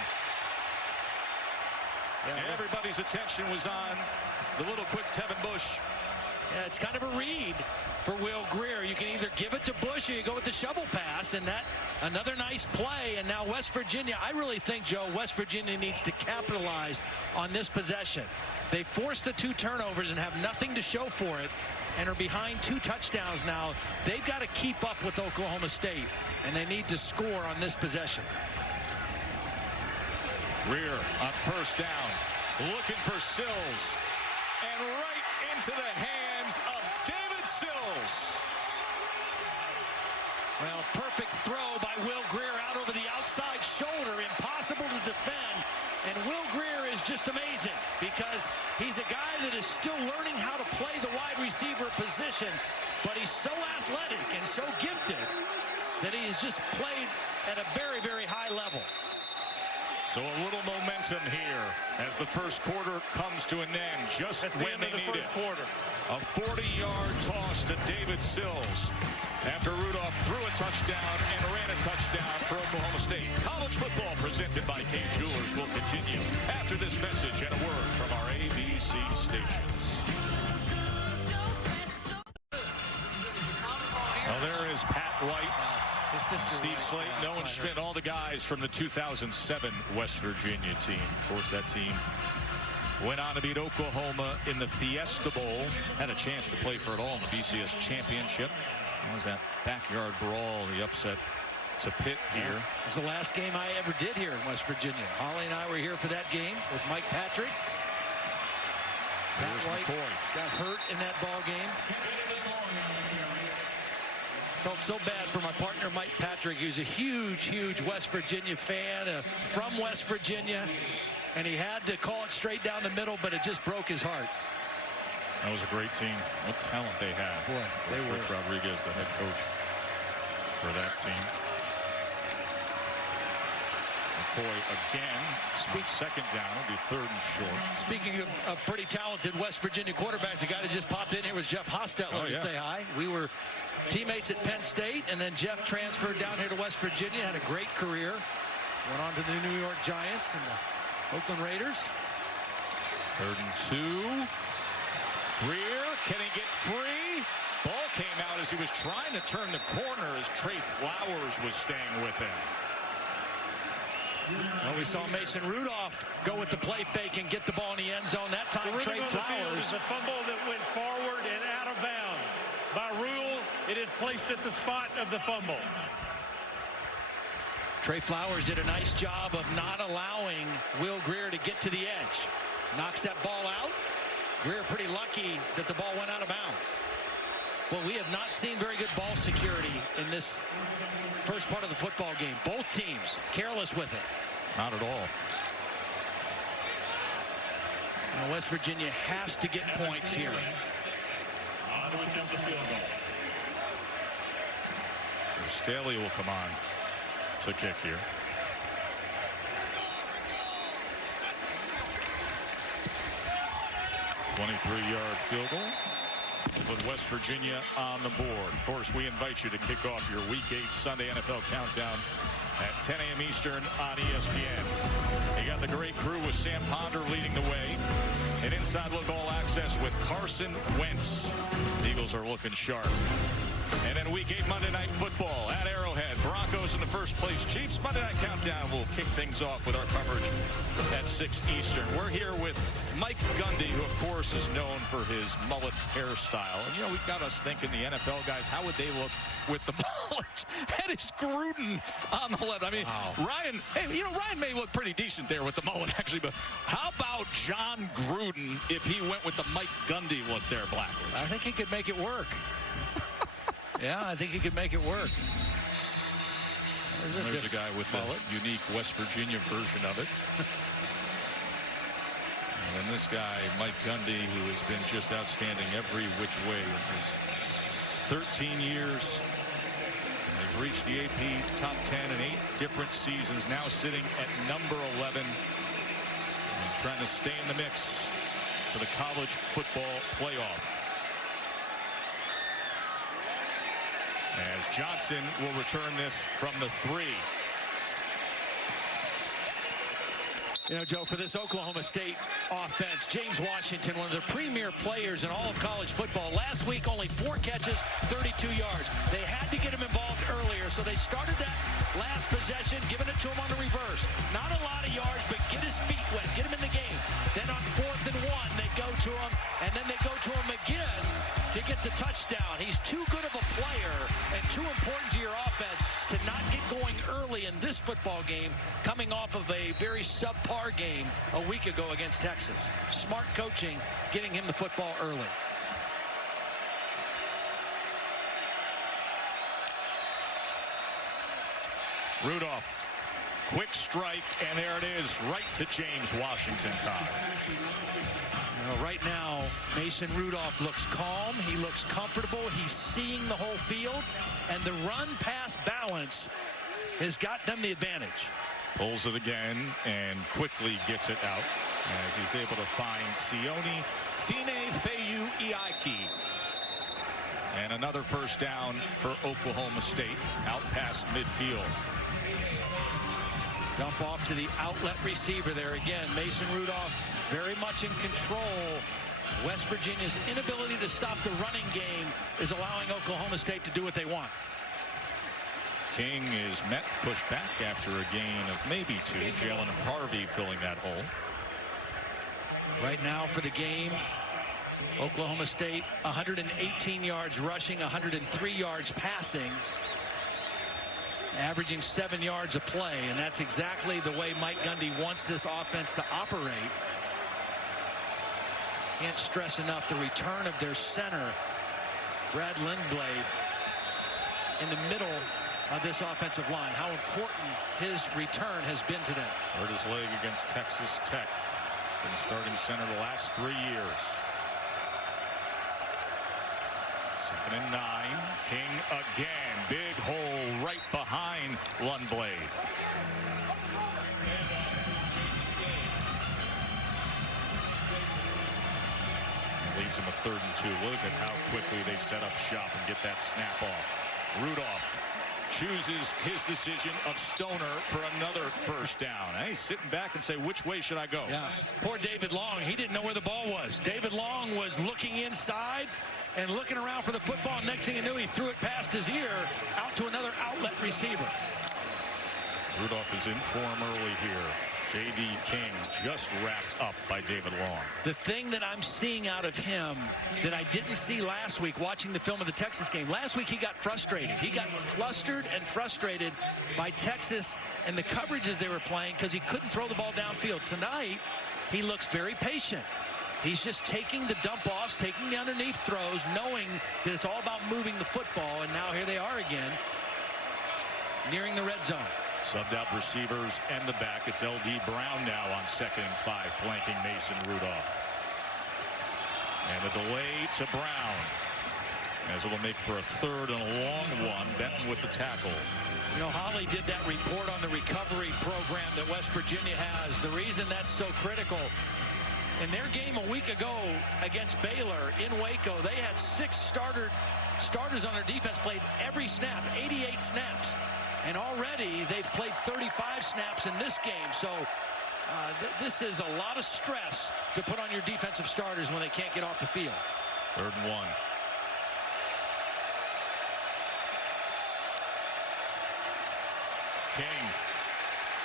Yeah, everybody's attention was on the little quick Tevin Bush. Yeah, it's kind of a read for Will Greer. You can either give it to Bush or you go with the shovel pass, and that another nice play. And now West Virginia, I really think, Joe, West Virginia needs to capitalize on this possession. They forced the 2 turnovers and have nothing to show for it and are behind 2 touchdowns now. They've got to keep up with Oklahoma State, and they need to score on this possession. Greer on first down, looking for Sills, and right into the hands of David Sills. Well, perfect throw by Will Greer out over the outside shoulder. Impossible to defend. And Will Greer is just amazing because he's a guy that is still learning how to play the wide receiver position, but he's so athletic and so gifted that he has just played at a very, very high level. So a little momentum here as the first quarter comes to an end, just when they need it. A 40-yard toss to David Sills after Rudolph threw a touchdown and ran a touchdown for Oklahoma State. College football presented by K Jewelers will continue after this message and a word from our ABC stations. Well, there is Pat White, Steve Slayton, Owen Schmidt, all the guys from the 2007 West Virginia team. Of course, that team went on to beat Oklahoma in the Fiesta Bowl. Had a chance to play for it all in the BCS championship. That was that backyard brawl, the upset to Pitt here. It was the last game I ever did here in West Virginia. Holly and I were here for that game with Mike Patrick. Pat White got hurt in that ball game. Felt so bad for my partner, Mike Patrick. He was a huge, huge West Virginia fan from West Virginia, and he had to call it straight down the middle, but it just broke his heart. That was a great team. What talent they had. Boy, they were. Rich Rodriguez, the head coach for that team. McCoy again. Second down. It'll be 3rd and short. Speaking of pretty talented West Virginia quarterbacks, the guy that just popped in here was Jeff Hostetler to say hi. We were teammates at Penn State, and then Jeff transferred down here to West Virginia, had a great career. Went on to the New York Giants and the Oakland Raiders. 3rd and 2. Greer, can he get free? Ball came out as he was trying to turn the corner as Trey Flowers was staying with him. Well, we saw Mason Rudolph go with the play fake and get the ball in the end zone. That time, Trey Flowers. A fumble that went forward and out of bounds. By rule, it is placed at the spot of the fumble. Trey Flowers did a nice job of not allowing Will Greer to get to the edge. Knocks that ball out. Greer pretty lucky that the ball went out of bounds. Well, we have not seen very good ball security in this first part of the football game. Both teams careless with it. Not at all. Now West Virginia has to get points here. So Staley will come on to kick here. A 23-yard field goal. Put West Virginia on the board. Of course, we invite you to kick off your Week 8 Sunday NFL Countdown at 10 a.m. Eastern on ESPN. You got the great crew with Sam Ponder leading the way. And inside look all access with Carson Wentz. The Eagles are looking sharp. And then Week 8 Monday Night Football at Arrowhead. Broncos in the first place. Chiefs Monday Night Countdown will kick things off with our coverage at 6 Eastern. We're here with Mike Gundy, who, of course, is known for his mullet hairstyle. And, you know, we've got us thinking the NFL guys, how would they look with the mullet? And it's Gruden on the left. I mean, wow. Ryan may look pretty decent there with the mullet, actually. But how about John Gruden if he went with the Mike Gundy look there, Blackledge? I think he could make it work. Yeah, I think he could make it work. There's a guy with the unique West Virginia version of it. And then this guy, Mike Gundy, who has been just outstanding every which way in his 13 years. They've reached the AP top 10 in 8 different seasons, now sitting at number 11 and trying to stay in the mix for the college football playoff. As Johnson will return this from the 3. You know, Joe, for this Oklahoma State offense, James Washington, one of the premier players in all of college football. Last week, only 4 catches, 32 yards. They had to get him involved earlier, so they started that last possession, giving it to him on the reverse. Not a lot of yards, but get his feet wet, get him in the game. Then on 4th and 1, they go to him, and then they go to him again to get the touchdown. He's too good of a player and too important to your offense to not get going early in this football game, coming off of a very subpar game a week ago against Texas. Smart coaching, getting him the football early. Rudolph, quick strike, and there it is, right to James Washington, Todd. Right now, Mason Rudolph looks calm. He looks comfortable. He's seeing the whole field, and the run-pass balance has got them the advantage. Pulls it again and quickly gets it out as he's able to find Sione Fine-Feyu Iaki. And another first down for Oklahoma State out past midfield. Dump off to the outlet receiver there again. Mason Rudolph very much in control. West Virginia's inability to stop the running game is allowing Oklahoma State to do what they want. King is pushed back after a gain of maybe 2. Jalen Harvey filling that hole. Right now for the game, Oklahoma State 118 yards rushing, 103 yards passing, averaging 7 yards a play, and that's exactly the way Mike Gundy wants this offense to operate. Can't stress enough the return of their center, Brad Lindblade, in the middle of this offensive line. How important his return has been today. Hurt his leg against Texas Tech. Been starting center the last 3 years. 2nd and 9. King again. Big hole right behind Lundblade. Leads him a 3rd and 2. Look at how quickly they set up shop and get that snap off. Rudolph chooses his decision of Stoner for another first down. And he's sitting back and say, which way should I go? Yeah, poor David Long. He didn't know where the ball was. David Long was looking inside and looking around for the football. Next thing he knew, he threw it past his ear out to another outlet receiver. Rudolph is in form early here. J.D. King just wrapped up by David Long. The thing that I'm seeing out of him that I didn't see last week watching the film of the Texas game. Last week he got frustrated. He got flustered and frustrated by Texas and the coverages they were playing because he couldn't throw the ball downfield. Tonight, he looks very patient. He's just taking the dump-offs, taking the underneath throws, knowing that it's all about moving the football. And now here they are again, nearing the red zone. Subbed out receivers and the back. It's L.D. Brown now on 2nd and 5, flanking Mason Rudolph. And the delay to Brown, as it'll make for a 3rd and a long one. Benton with the tackle. You know, Holly did that report on the recovery program that West Virginia has. The reason that's so critical, in their game a week ago against Baylor in Waco, they had 6 starters on their defense, played every snap, 88 snaps. And already they've played 35 snaps in this game. So this is a lot of stress to put on your defensive starters when they can't get off the field. 3rd and 1. King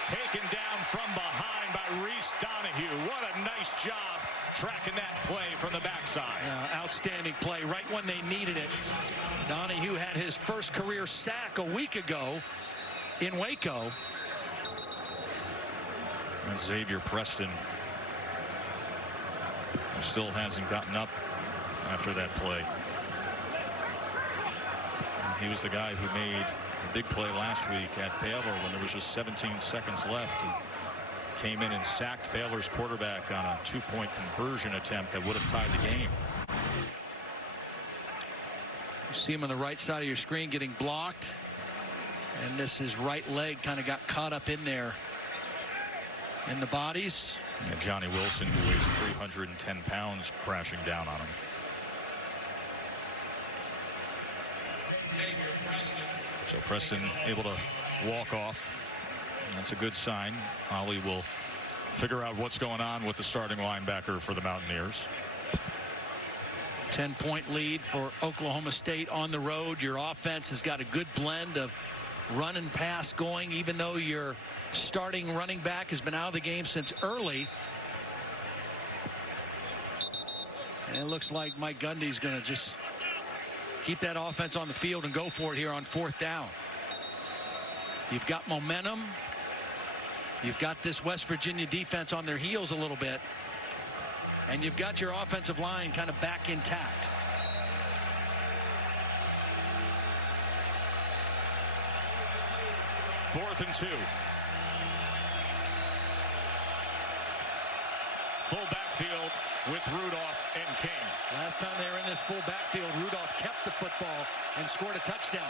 taken down from behind by Reese Donahue. What a nice job tracking that play from the backside. Outstanding play right when they needed it. Donahue had his first career sack a week ago in Waco. And Xavier Preston, who still hasn't gotten up after that play. He was the guy who made a big play last week at Baylor when there was just 17 seconds left. And came in and sacked Baylor's quarterback on a 2-point conversion attempt that would have tied the game. You see him on the right side of your screen getting blocked. And this his right leg kind of got caught up in there in the bodies. Yeah, Johnny Wilson, who weighs 310 pounds, crashing down on him. So Preston able to walk off. That's a good sign. Ollie will figure out what's going on with the starting linebacker for the Mountaineers. 10-point lead for Oklahoma State on the road. Your offense has got a good blend of run and pass going, even though your starting running back has been out of the game since early. And it looks like Mike Gundy's going to just keep that offense on the field and go for it here on 4th down. You've got momentum. You've got this West Virginia defense on their heels a little bit. And you've got your offensive line kind of back intact. Fourth and 2. Full backfield with Rudolph and King. Last time they were in this full backfield, Rudolph kept the football and scored a touchdown.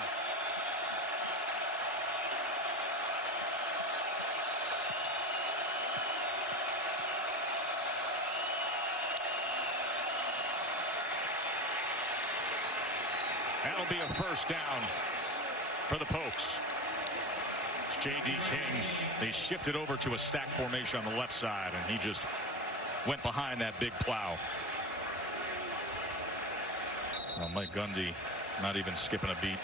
That'll be a first down for the Pokes. It's J.D. King. They shifted over to a stack formation on the left side, and he just went behind that big plow. Well, Mike Gundy not even skipping a beat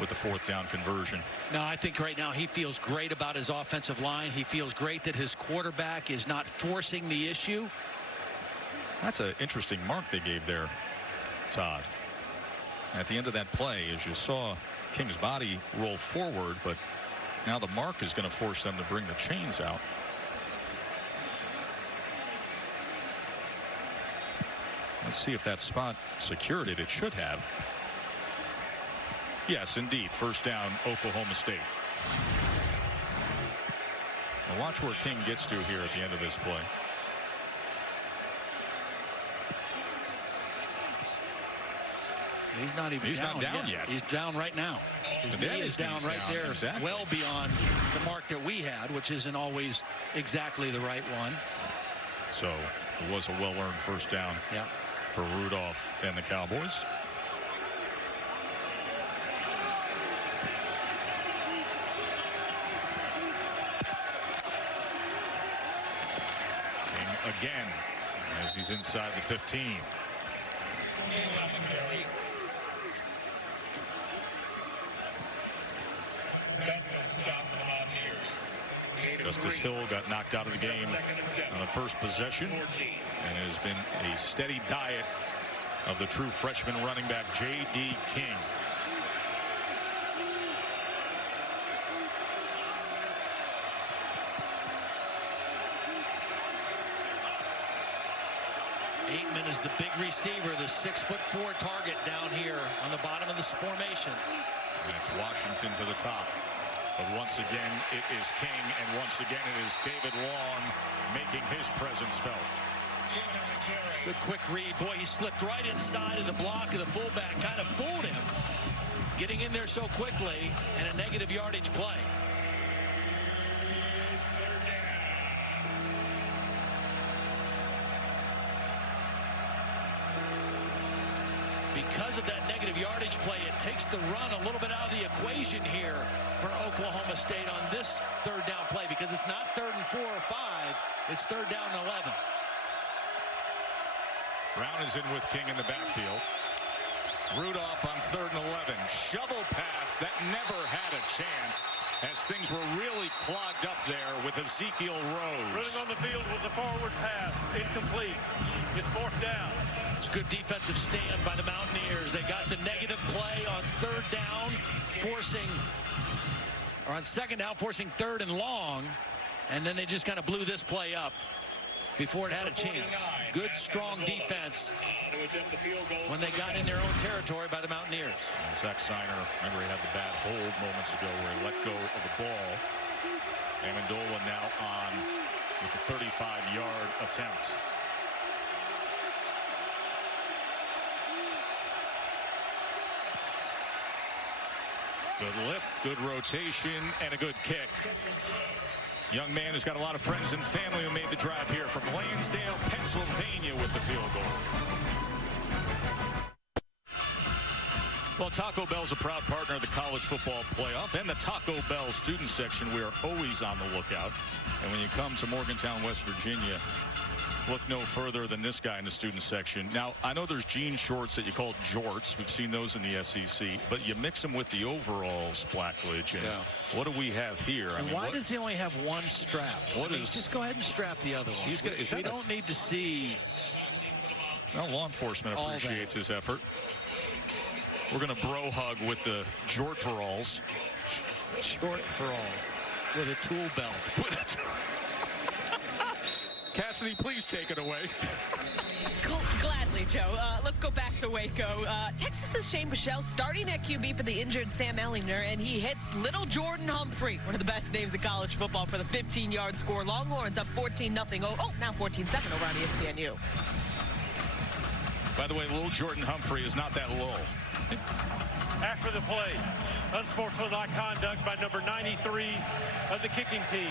with the 4th down conversion. No, I think right now he feels great about his offensive line. He feels great that his quarterback is not forcing the issue. That's an interesting mark they gave there, Todd. At the end of that play, as you saw King's body roll forward, but now the mark is going to force them to bring the chains out. Let's see if that spot secured it. It should have. Yes, indeed. First down, Oklahoma State. Now watch where King gets to here at the end of this play. He's not even not down yet. He's down right now. His knee is down right there, exactly. Well beyond the mark that we had, which isn't always exactly the right one. So it was a well-earned first down for Rudolph and the Cowboys. King again as he's inside the 15. Justice Hill got knocked out of the game on the first possession, and it has been a steady diet of the true freshman running back J.D. King. Aitman is the big receiver, the 6'4" target down here on the bottom of this formation. And it's Washington to the top. But once again, it is King, and once again, it is David Long making his presence felt. Good quick read. Boy, he slipped right inside of the block of the fullback. Kind of fooled him. Getting in there so quickly, and a negative yardage play. Because of that negative yardage play, it takes the run a little bit out of the equation here for Oklahoma State on this 3rd down play, because it's not 3rd and 4 or 5, it's 3rd down and 11. Brown is in with King in the backfield. Rudolph on 3rd and 11. Shovel pass that never had a chance, as things were really clogged up there with Ezekiel Rose. Running on the field was a forward pass, incomplete. It's 4th down. It's a good defensive stand by the Mountaineers. They got the negative play on 3rd down, on 2nd down, forcing 3rd and long, and then they just kind of blew this play up. before it had a chance. Good, strong defense when they got in their own territory by the Mountaineers. Zach Seiner, remember he had the bad hold moments ago where he let go of the ball. Amendola now on with the 35-yard attempt. Good lift, good rotation, and a good kick. Young man who's got a lot of friends and family who made the drive here from Lansdale, Pennsylvania with the field goal. Well, Taco Bell's a proud partner of the College Football Playoff and the Taco Bell student section. We are always on the lookout. And when you come to Morgantown, West Virginia, look no further than this guy in the student section. Now, I know there's jean shorts that you call jorts. We've seen those in the SEC. But you mix them with the overalls, Blackledge. And what do we have here? And why does he only have one strap? Just go ahead and strap the other one. We don't need to see. Well, law enforcement appreciates his effort. We're going to bro hug with the jort for alls. Jort for alls. With a tool belt. Cassidy, please take it away. Gladly, Joe. Let's go back to Waco. Texas's Shane Buechele starting at QB for the injured Sam Ehlinger, and he hits little Jordan Humphrey, one of the best names in college football, for the 15-yard score. Longhorns up 14-0. Oh, now 14-7 over on ESPNU. By the way, little Jordan Humphrey is not that little. After the play, unsportsmanlike conduct by number 93 of the kicking team.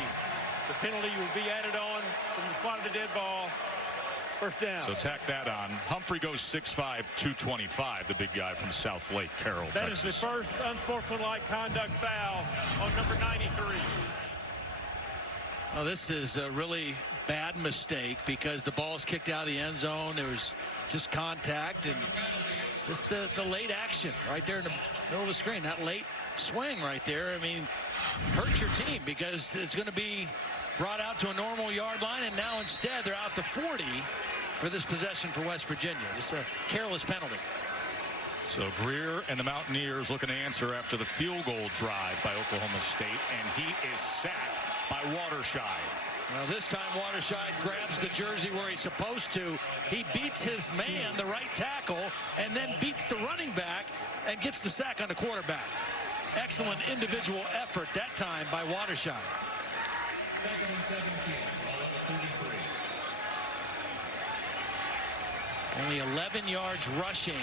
The penalty will be added on from the spot of the dead ball. First down. So tack that on. Humphrey goes 6'5", 225, the big guy from South Lake, Carroll, Texas. That is the first unsportsmanlike conduct foul on number 93. Oh, this is a really bad mistake because the ball's kicked out of the end zone. There was just contact and just the late action right there in the middle of the screen. That late swing right there, I mean, hurts your team because it's going to be brought out to a normal yard line, and now instead they're out the 40 for this possession for West Virginia. Just a careless penalty. So Greer and the Mountaineers looking to answer after the field goal drive by Oklahoma State, and he is sacked by Watershide. Well, this time Watershide grabs the jersey where he's supposed to. He beats his man, the right tackle, and then beats the running back and gets the sack on the quarterback. Excellent individual effort that time by Watershide. Only 11 yards rushing,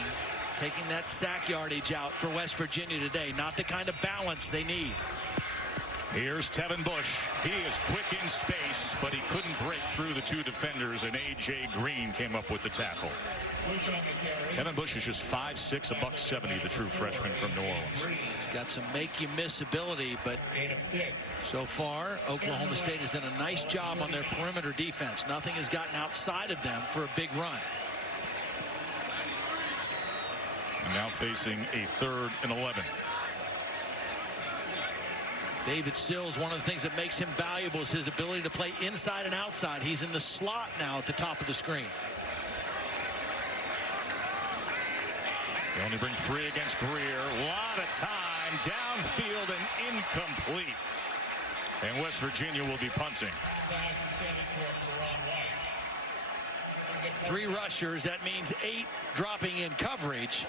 taking that sack yardage out for West Virginia today. Not the kind of balance they need. Here's Tevin Bush. He is quick in space, but he couldn't break through the two defenders, and A.J. Green came up with the tackle. Tevin Bush is just 5'6", $170, the true freshman from New Orleans. He's got some make-you-miss ability, but so far, Oklahoma State has done a nice job on their perimeter defense. Nothing has gotten outside of them for a big run. And now facing a 3rd and 11. David Sills, one of the things that makes him valuable is his ability to play inside and outside. He's in the slot now at the top of the screen. They only bring 3 against Greer. A lot of time downfield and incomplete. And West Virginia will be punting. 3 rushers. That means 8 dropping in coverage.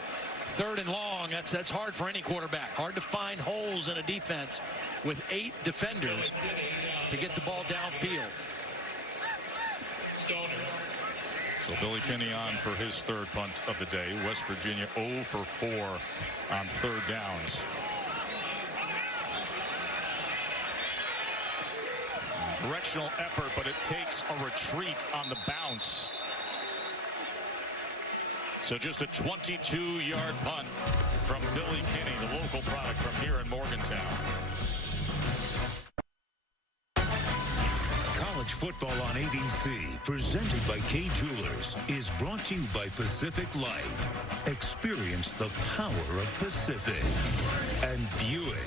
3rd and long. That's hard for any quarterback. Hard to find holes in a defense with 8 defenders to get the ball downfield. So Billy Kinney on for his 3rd punt of the day. West Virginia 0 for 4 on 3rd downs. Directional effort, but it takes a retreat on the bounce. So just a 22-yard punt from Billy Kinney, the local product from here in Morgantown. College football on ABC, presented by Kay Jewelers, is brought to you by Pacific Life. Experience the power of Pacific. And Buick,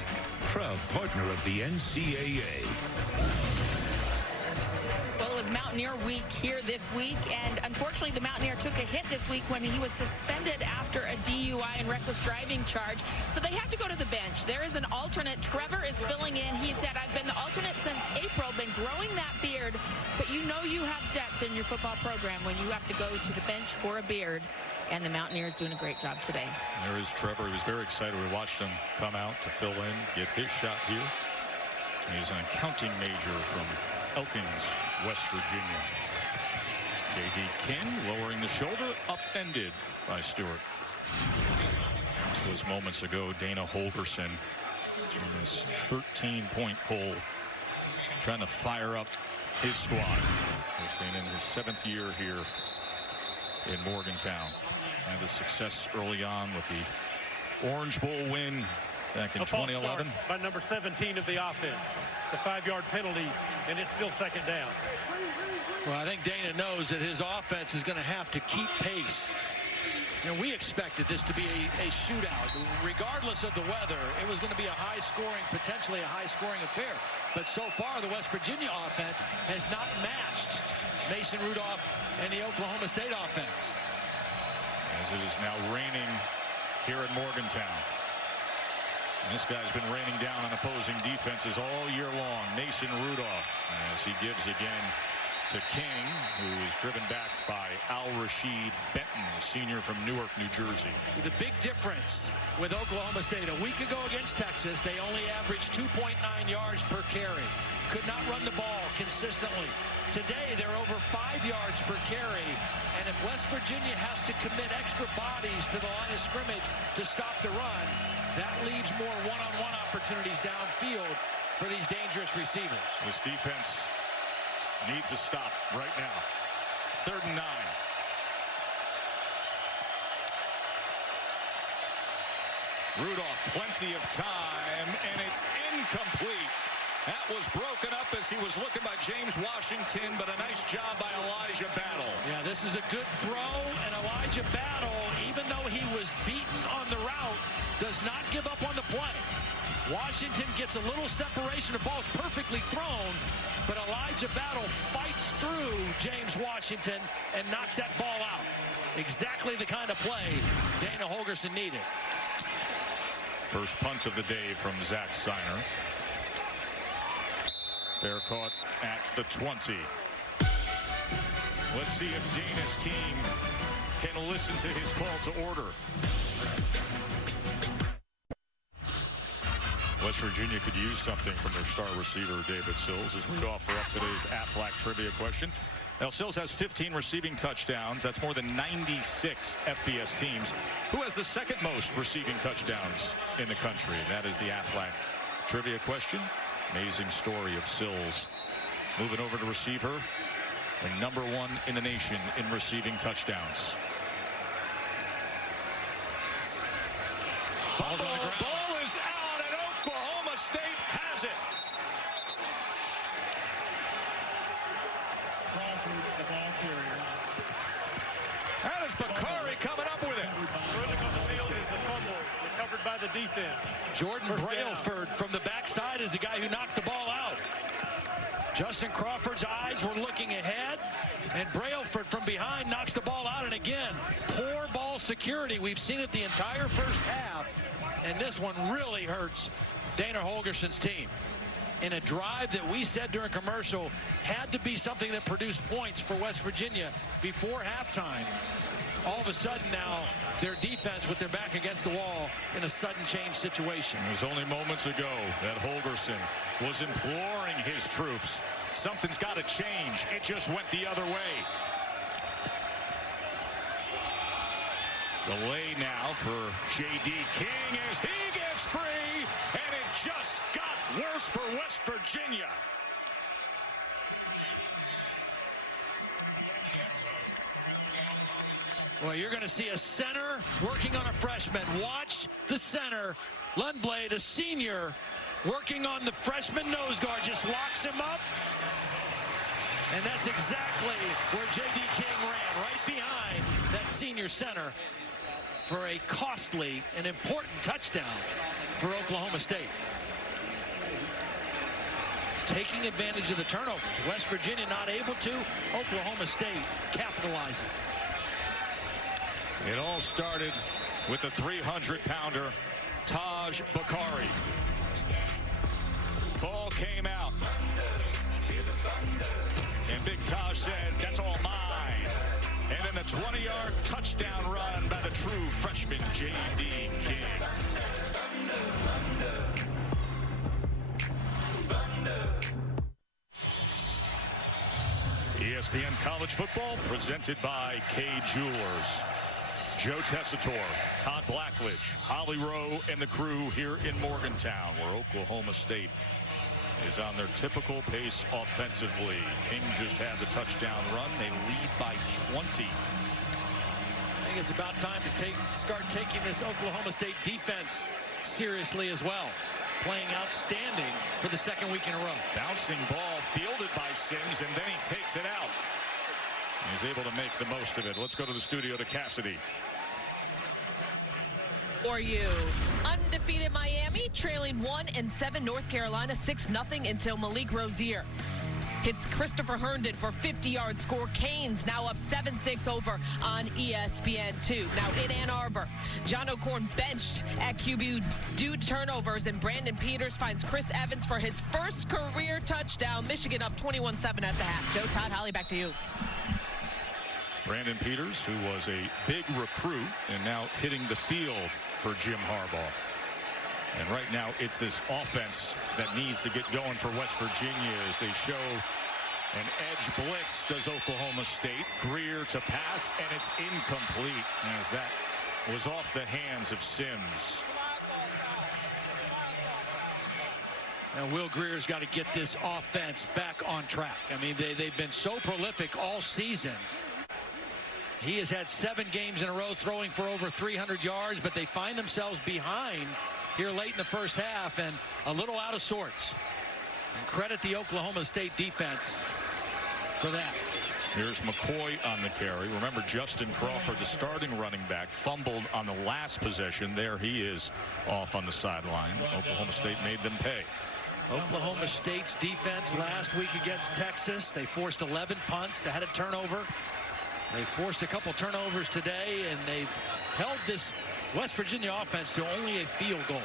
proud partner of the NCAA. Well, it was Mountaineer week here this week, and unfortunately the Mountaineer took a hit this week when he was suspended after a DUI. DUI and reckless driving charge. So they have to go to the bench. There is an alternate. Trevor is filling in. He said, I've been the alternate since April, been growing that beard, but you know you have depth in your football program when you have to go to the bench for a beard. And the Mountaineers doing a great job today. There is Trevor. He was very excited. We watched him come out to fill in, get his shot here. He's an accounting major from Elkins, West Virginia. J.D. King lowering the shoulder, upended by Stewart. This was moments ago. Dana Holgerson in this 13-point hole, trying to fire up his squad. He's staying in his 7th year here in Morgantown. Had the success early on with the Orange Bowl win back in 2011. By number 17 of the offense. It's a 5-yard penalty, and it's still 2nd down. Well, I think Dana knows that his offense is going to have to keep pace. You know, we expected this to be a shootout. Regardless of the weather, it was going to be a high-scoring, potentially a high-scoring affair. But so far, the West Virginia offense has not matched Mason Rudolph and the Oklahoma State offense. As it is now raining here in Morgantown. And this guy's been raining down on opposing defenses all year long. Mason Rudolph, as he gives again to King, who is driven back by Al-Rashid Benton, the senior from Newark, New Jersey. See, the big difference with Oklahoma State, a week ago against Texas, they only averaged 2.9 yards per carry. Could not run the ball consistently. Today, they're over 5 yards per carry. And if West Virginia has to commit extra bodies to the line of scrimmage to stop the run, that leaves more one-on-one opportunities downfield for these dangerous receivers. This defense needs a stop right now. 3rd and 9. Rudolph, plenty of time, and it's incomplete. That was broken up as he was looking by James Washington, but a nice job by Elijah Battle. Yeah, this is a good throw, and Elijah Battle, even though he was beaten on the route, does not give up on the play. Washington gets a little separation. The ball's perfectly thrown, but Elijah Battle fights through James Washington and knocks that ball out. Exactly the kind of play Dana Holgerson needed. First punt of the day from Zach Seiner. Fair caught at the 20. Let's see if Dana's team can listen to his call to order. West Virginia could use something from their star receiver, David Sills, as we offer up today's Aflac trivia question. Now, Sills has 15 receiving touchdowns. That's more than 96 FBS teams. Who has the 2nd most receiving touchdowns in the country? That is the Aflac trivia question. Amazing story of Sills moving over to receiver and number 1 in the nation in receiving touchdowns. Fumble, ball is out, and Oklahoma State has it. That is Bakari coming up with it. Running on the field is the fumble, recovered by the defense. Jordan Brailford from the backside is the guy who knocked the ball out. Justin Crawford's eyes were looking ahead, and Brailford from behind knocks the ball out. And again, poor ball security. We've seen it the entire first half, and this one really hurts Dana Holgerson's team. In a drive that we said during commercial had to be something that produced points for West Virginia before halftime. All of a sudden now, their defense with their back against the wall in a sudden change situation. It was only moments ago that Holgerson was imploring his troops. Something's got to change. It just went the other way. Delay now for J.D. King as he gets free, and it just got worse for West Virginia. Well, you're going to see a center working on a freshman. Watch the center. Lundblad, a senior, working on the freshman nose guard, just locks him up. And that's exactly where J.D. King ran, right behind that senior center for a costly and important touchdown for Oklahoma State. Taking advantage of the turnovers. West Virginia not able to. Oklahoma State capitalizing. It all started with the 300-pounder, Taj Bakari. Ball came out. And Big Taj said, "That's all mine." And then the 20-yard touchdown run by the true freshman J.D. King. ESPN College Football presented by K Jewelers. Joe Tessitore, Todd Blackledge, Holly Rowe, and the crew here in Morgantown, where Oklahoma State is on their typical pace offensively. King just had the touchdown run. They lead by 20. I think it's about time to start taking this Oklahoma State defense seriously as well. Playing outstanding for the second week in a row. Bouncing ball fielded by Sims, and then he takes it out. He's able to make the most of it. Let's go to the studio to Cassidy. Or you. Undefeated Miami trailing 1-7 North Carolina 6-0 until Malik Rozier hits Christopher Herndon for 50-yard score. Canes now up 7-6 over on ESPN2. Now in Ann Arbor, John O'Korn benched at QB due to turnovers, and Brandon Peters finds Chris Evans for his first career touchdown. Michigan up 21-7 at the half. Joe, Todd, Holly, back to you. Brandon Peters, who was a big recruit and now hitting the field for Jim Harbaugh. And right now it's this offense that needs to get going for West Virginia as they show an edge blitz. Does Oklahoma State. Greer to pass, and it's incomplete as that was off the hands of Sims. Now Will Greer's got to get this offense back on track. I mean, they've been so prolific all season. He has had 7 games in a row throwing for over 300 yards, but they find themselves behind here late in the first half and a little out of sorts. And credit the Oklahoma State defense for that. Here's McCoy on the carry. Remember, Justin Crawford, the starting running back, fumbled on the last possession. There he is off on the sideline. Oklahoma State made them pay. Oklahoma State's defense last week against Texas, they forced 11 punts. They had a turnover. They forced a couple turnovers today, and they've held this West Virginia offense to only a field goal.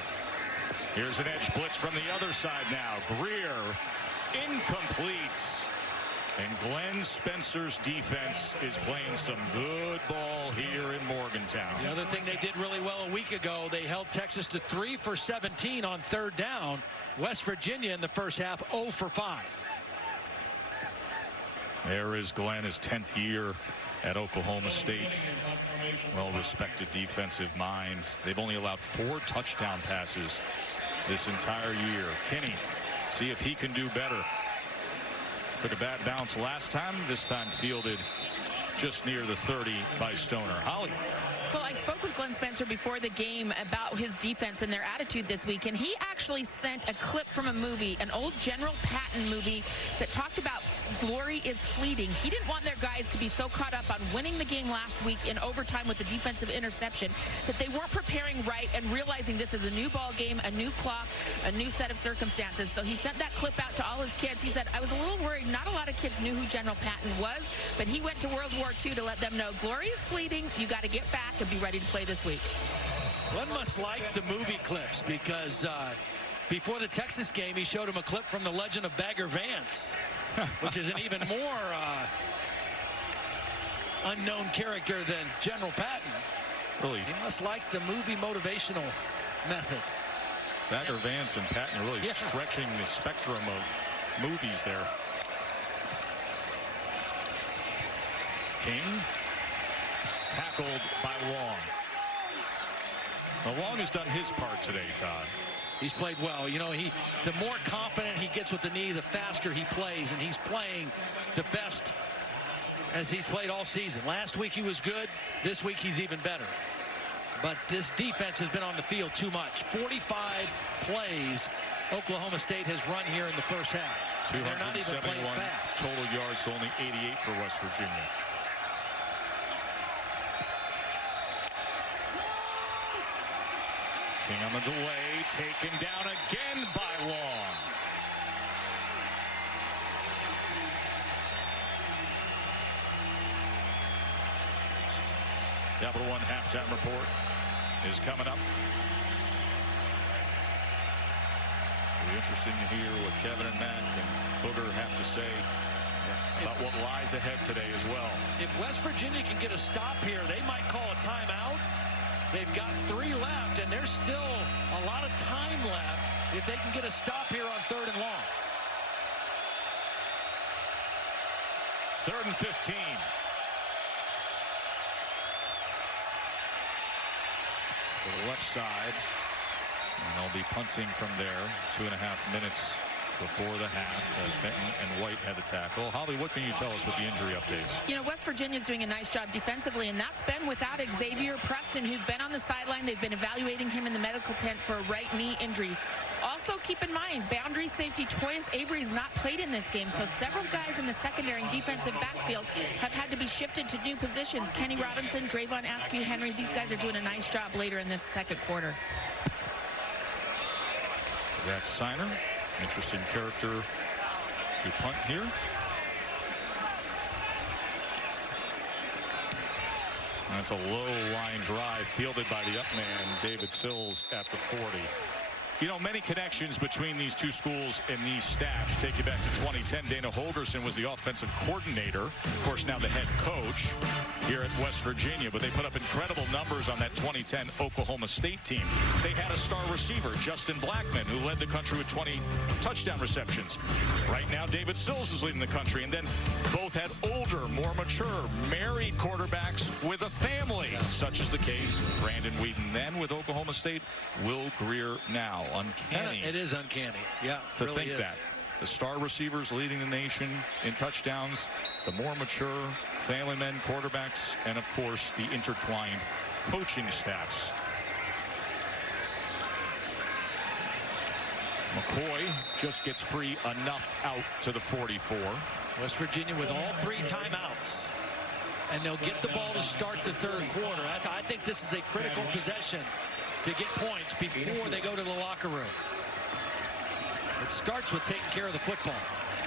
Here's an edge blitz from the other side now. Greer, incomplete. And Glenn Spencer's defense is playing some good ball here in Morgantown. The other thing they did really well a week ago, they held Texas to 3 for 17 on third down. West Virginia in the first half 0 for 5. There is Glenn, his 10th year at Oklahoma State. Well-respected defensive mind. They've only allowed 4 touchdown passes this entire year. Kinney, see if he can do better. Took a bad bounce last time. This time fielded just near the 30 by Stoner. Holly. Well, I spoke with Glenn Spencer before the game about his defense and their attitude this week, and he actually sent a clip from a movie, an old General Patton movie that talked about glory is fleeting. He didn't want their guys to be so caught up on winning the game last week in overtime with the defensive interception that they weren't preparing right and realizing this is a new ball game, a new clock, a new set of circumstances. So he sent that clip out to all his kids. He said, I was a little worried. Not a lot of kids knew who General Patton was, but he went to World War II to let them know glory is fleeting. You got to get back and be ready to play this week. Glenn must like the movie clips because before the Texas game, he showed him a clip from The Legend of Bagger Vance, which is an even more unknown character than General Patton. Really? He must like the movie motivational method. Bagger Vance and Patton are really stretching the spectrum of movies there. King tackled by Long. Now, Long has done his part today, Todd. He's played well. You know, the more confident he gets with the knee, the faster he plays, and he's playing the best as he's played all season. Last week he was good. This week he's even better. But this defense has been on the field too much. 45 plays Oklahoma State has run here in the first half. They're not even playing fast. Total yards to only 88 for West Virginia. King on the delay, taken down again by Long. Capital One halftime report. is coming up. It'll be interesting to hear what Kevin and Matt and Booger have to say about what lies ahead today as well. If West Virginia can get a stop here, they might call a timeout. They've got 3 left, and there's still a lot of time left if they can get a stop here on 3rd and long. 3rd and 15. To the left side, and they'll be punting from there. 2.5 minutes before the half as Benton and White had the tackle. Holly, what can you tell us with the injury updates? You know, West Virginia's doing a nice job defensively, and that's been without Xavier Preston, who's been on the sideline. They've been evaluating him in the medical tent for a right knee injury. Also, keep in mind, boundary safety Toyas Avery has not played in this game, so several guys in the secondary and defensive backfield have had to be shifted to new positions. Kenny Robinson, Drayvon Askew, Henry, these guys are doing a nice job later in this second quarter. Zach Seiner, interesting character to punt here. That's a low line drive fielded by the up man, David Sills, at the 40. You know, many connections between these two schools and these staffs take you back to 2010. Dana Holgerson was the offensive coordinator, of course now the head coach here at West Virginia, but they put up incredible numbers on that 2010 Oklahoma State team. They had a star receiver, Justin Blackman, who led the country with 20 touchdown receptions. Right now, David Sills is leading the country, and then both had older, more mature, married quarterbacks with a family, such as the case Brandon Whedon then with Oklahoma State, Will Grier now. Uncanny. It is uncanny, yeah. To really think that the star receivers leading the nation in touchdowns, the more mature family men, quarterbacks, and of course the intertwined coaching staffs. McCoy just gets free enough out to the 44. West Virginia with all 3 timeouts, and they'll get the ball to start the 3rd quarter. I think this is a critical possession to get points before they go to the locker room. It starts with taking care of the football.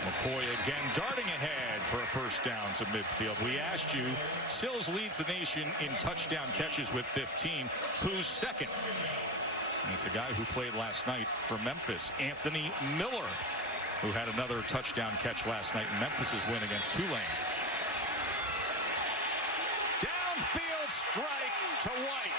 McCoy again darting ahead for a first down to midfield. We asked you, Sills leads the nation in touchdown catches with 15. Who's second? And it's a guy who played last night for Memphis, Anthony Miller, who had another touchdown catch last night in Memphis's win against Tulane. Downfield strike to White.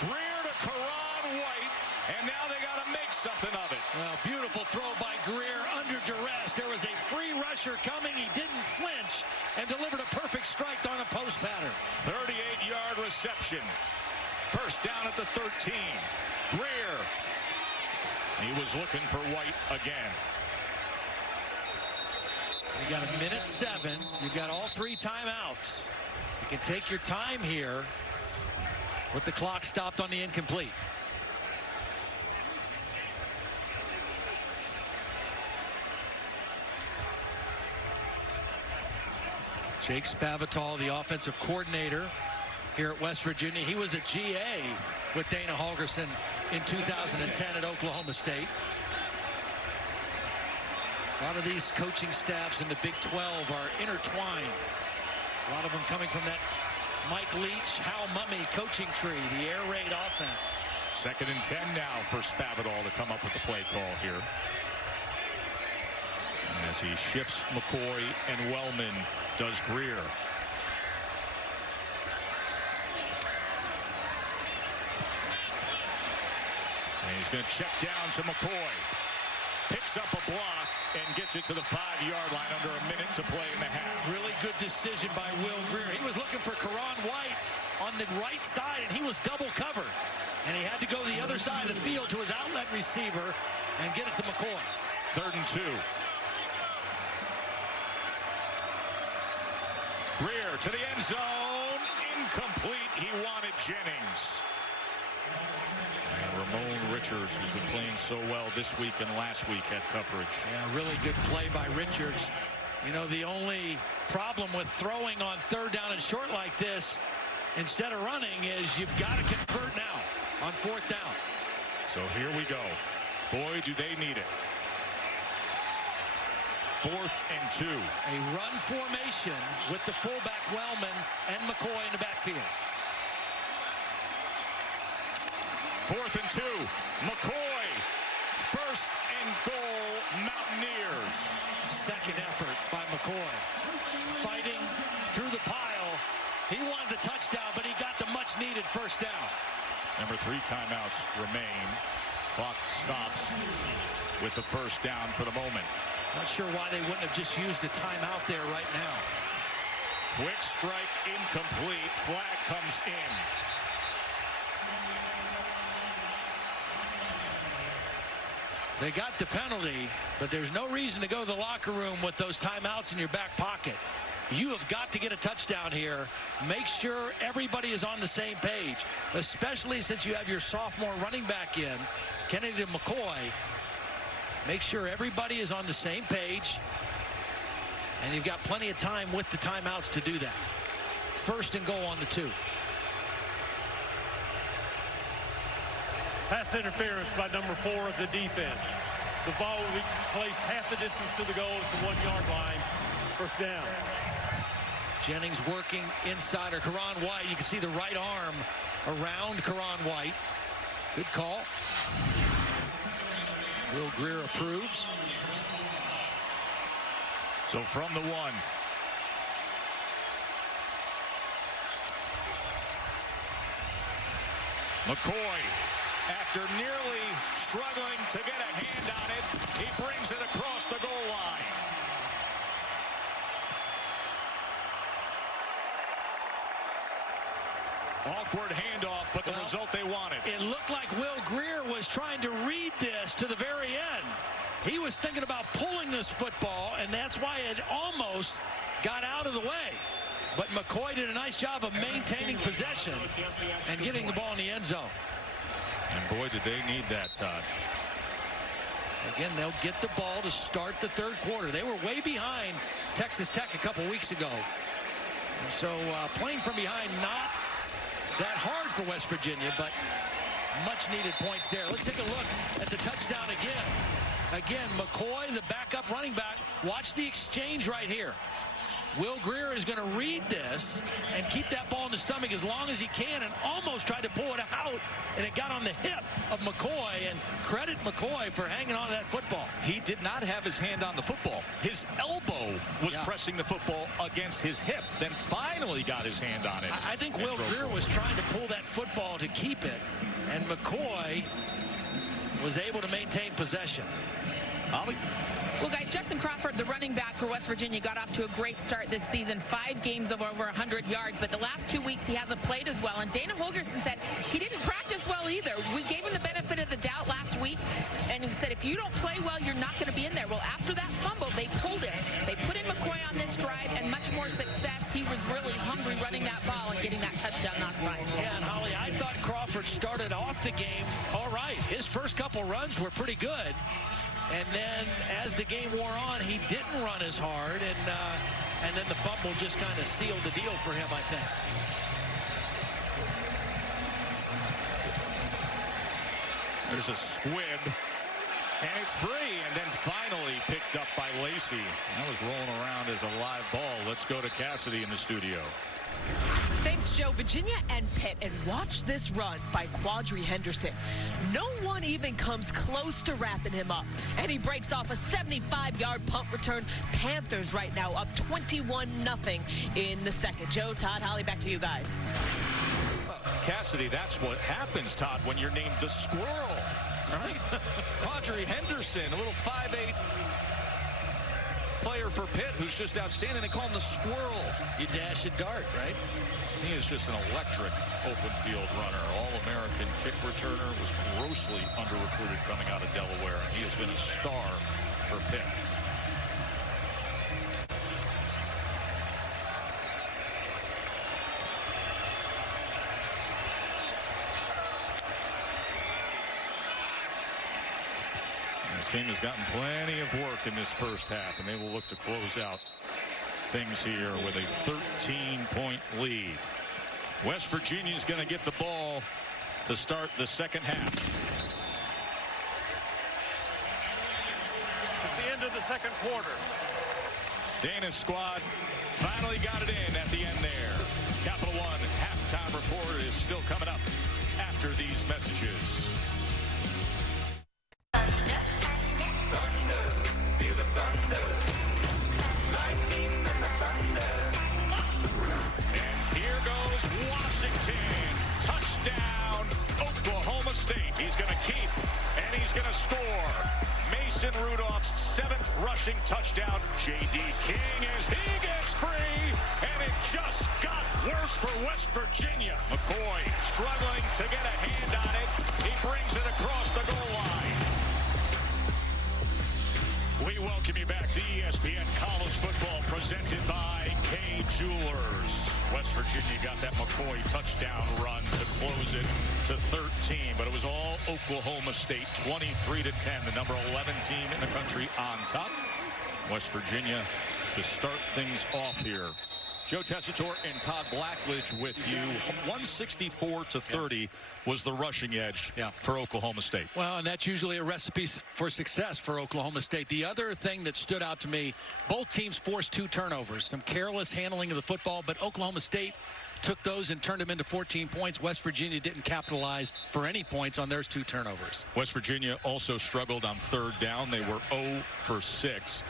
Grier to Karan White, and now they got to make something of it. Well, beautiful throw by Grier under duress. There was a free rusher coming. He didn't flinch and delivered a perfect strike on a post pattern. 38-yard reception. First down at the 13. Grier. He was looking for White again. You got 1:07. You've got all 3 timeouts. You can take your time here with the clock stopped on the incomplete. Jake Spavital, the offensive coordinator here at West Virginia. He was a GA with Dana Holgerson in 2010 at Oklahoma State. A lot of these coaching staffs in the Big 12 are intertwined. A lot of them coming from that Mike Leach, Hal Mummy coaching tree, the air raid offense. 2nd and 10 now for Spavital to come up with the play call here. And as he shifts McCoy and Wellman, does Grier. And he's going to check down to McCoy. Picks up a block and gets it to the 5-yard line under a minute to play in the half. Really good decision by Will Grier. He was looking for Karan White on the right side, and he was double covered. And he had to go the other side of the field to his outlet receiver and get it to McCoy. 3rd and 2. Grier to the end zone. Incomplete. He wanted Jennings. And Ramon Richards, who's been playing so well this week and last week, had coverage. Yeah, really good play by Richards. You know, the only problem with throwing on 3rd down and short like this, instead of running, is you've got to convert now on 4th down. So here we go. Boy, do they need it. 4th and 2. A run formation with the fullback Wellman and McCoy in the backfield. 4th and 2. McCoy. First and goal, Mountaineers. Second effort by McCoy. Fighting through the pile. He wanted the touchdown, but he got the much-needed first down. Number 3 timeouts remain. Clock stops with the first down for the moment. Not sure why they wouldn't have just used a timeout there right now. Quick strike incomplete. Flag comes in. They got the penalty, but there's no reason to go to the locker room with those timeouts in your back pocket. You have got to get a touchdown here. Make sure everybody is on the same page, especially since you have your sophomore running back in, Kennedy McCoy. Make sure everybody is on the same page, and you've got plenty of time with the timeouts to do that. First and goal on the 2. Pass interference by number 4 of the defense. The ball will be placed half the distance to the goal at the 1-yard line. First down. Jennings working inside of Karan White. You can see the right arm around Karan White. Good call. Will Greer approves. So from the 1. McCoy, after nearly struggling to get a hand on it, he brings it across the goal line. Awkward handoff, but the result they wanted. It looked like Will Greer was trying to read this to the very end. He was thinking about pulling this football, and that's why it almost got out of the way. But McCoy did a nice job of maintaining possession and getting the ball in the end zone. And boy, did they need that, Todd. Again, they'll get the ball to start the 3rd quarter. They were way behind Texas Tech a couple weeks ago. And so playing from behind, not that hard for West Virginia, but much needed points there. Let's take a look at the touchdown again. Again, McCoy, the backup running back. Watch the exchange right here. Will Greer is going to read this and keep that ball in the stomach as long as he can, and almost tried to pull it out, and it got on the hip of McCoy. And credit McCoy for hanging on to that football. He did not have his hand on the football. His elbow was pressing the football against his hip, then finally got his hand on it. I think Will Greer was trying to pull that football to keep it, and McCoy was able to maintain possession. Ollie? Well, guys, Justin Crawford, the running back for West Virginia, got off to a great start this season. 5 games of over 100 yards, but the last 2 weeks he hasn't played as well. And Dana Holgerson said he didn't practice well either. We gave him the benefit of the doubt last week, and he said, if you don't play well, you're not going to be in there. Well, after that fumble, they pulled him. They put in McCoy on this drive, and much more success. He was really hungry running that ball and getting that touchdown last time. Yeah, and Holly, I thought Crawford started off the game all right. His first couple runs were pretty good. And then as the game wore on, he didn't run as hard, and then the fumble just kind of sealed the deal for him, I think. There's a squib, and it's free, and then finally picked up by Lacey. That was rolling around as a live ball. Let's go to Cassidy in the studio. Thanks, Joe. Virginia and Pitt, and watch this run by Quadri Henderson. No one even comes close to wrapping him up, and he breaks off a 75-yard punt return. Panthers right now up 21-0 in the second. Joe, Todd, Holly, back to you guys. Cassidy, that's what happens, Todd, when you're named the Squirrel, right? Quadri Henderson, a little 5'8" player for Pitt who's just outstanding. They call him the Squirrel. You dash a dart, right? He is just an electric open field runner. All-American kick returner, was grossly under-recruited coming out of Delaware. He has been a star for Pitt. The team has gotten plenty of work in this first half, and they will look to close out things here with a 13-point lead. West Virginia is going to get the ball to start the second half. It's the end of the second quarter. Dana's squad finally got it in at the end there. Capital One halftime report is still coming up after after these messages. And here goes Washington. Touchdown, Oklahoma State. He's going to keep, and he's going to score. Mason Rudolph's 7th rushing touchdown. J.D. King as he gets free, and it just got worse for West Virginia. McCoy struggling to get a hand on it. He brings it across the goal line. We welcome you back to ESPN College Football, presented by K Jewelers. West Virginia got that McCoy touchdown run to close it to 13, but it was all Oklahoma State, 23-10, the number 11 team in the country on top. West Virginia to start things off here. Joe Tessitore and Todd Blackledge with you. 164-30 was the rushing edge for Oklahoma State. Well, and that's usually a recipe for success for Oklahoma State. The other thing that stood out to me, both teams forced 2 turnovers, some careless handling of the football, but Oklahoma State took those and turned them into 14 points. West Virginia didn't capitalize for any points on those 2 turnovers. West Virginia also struggled on 3rd down. They were 0 for 6.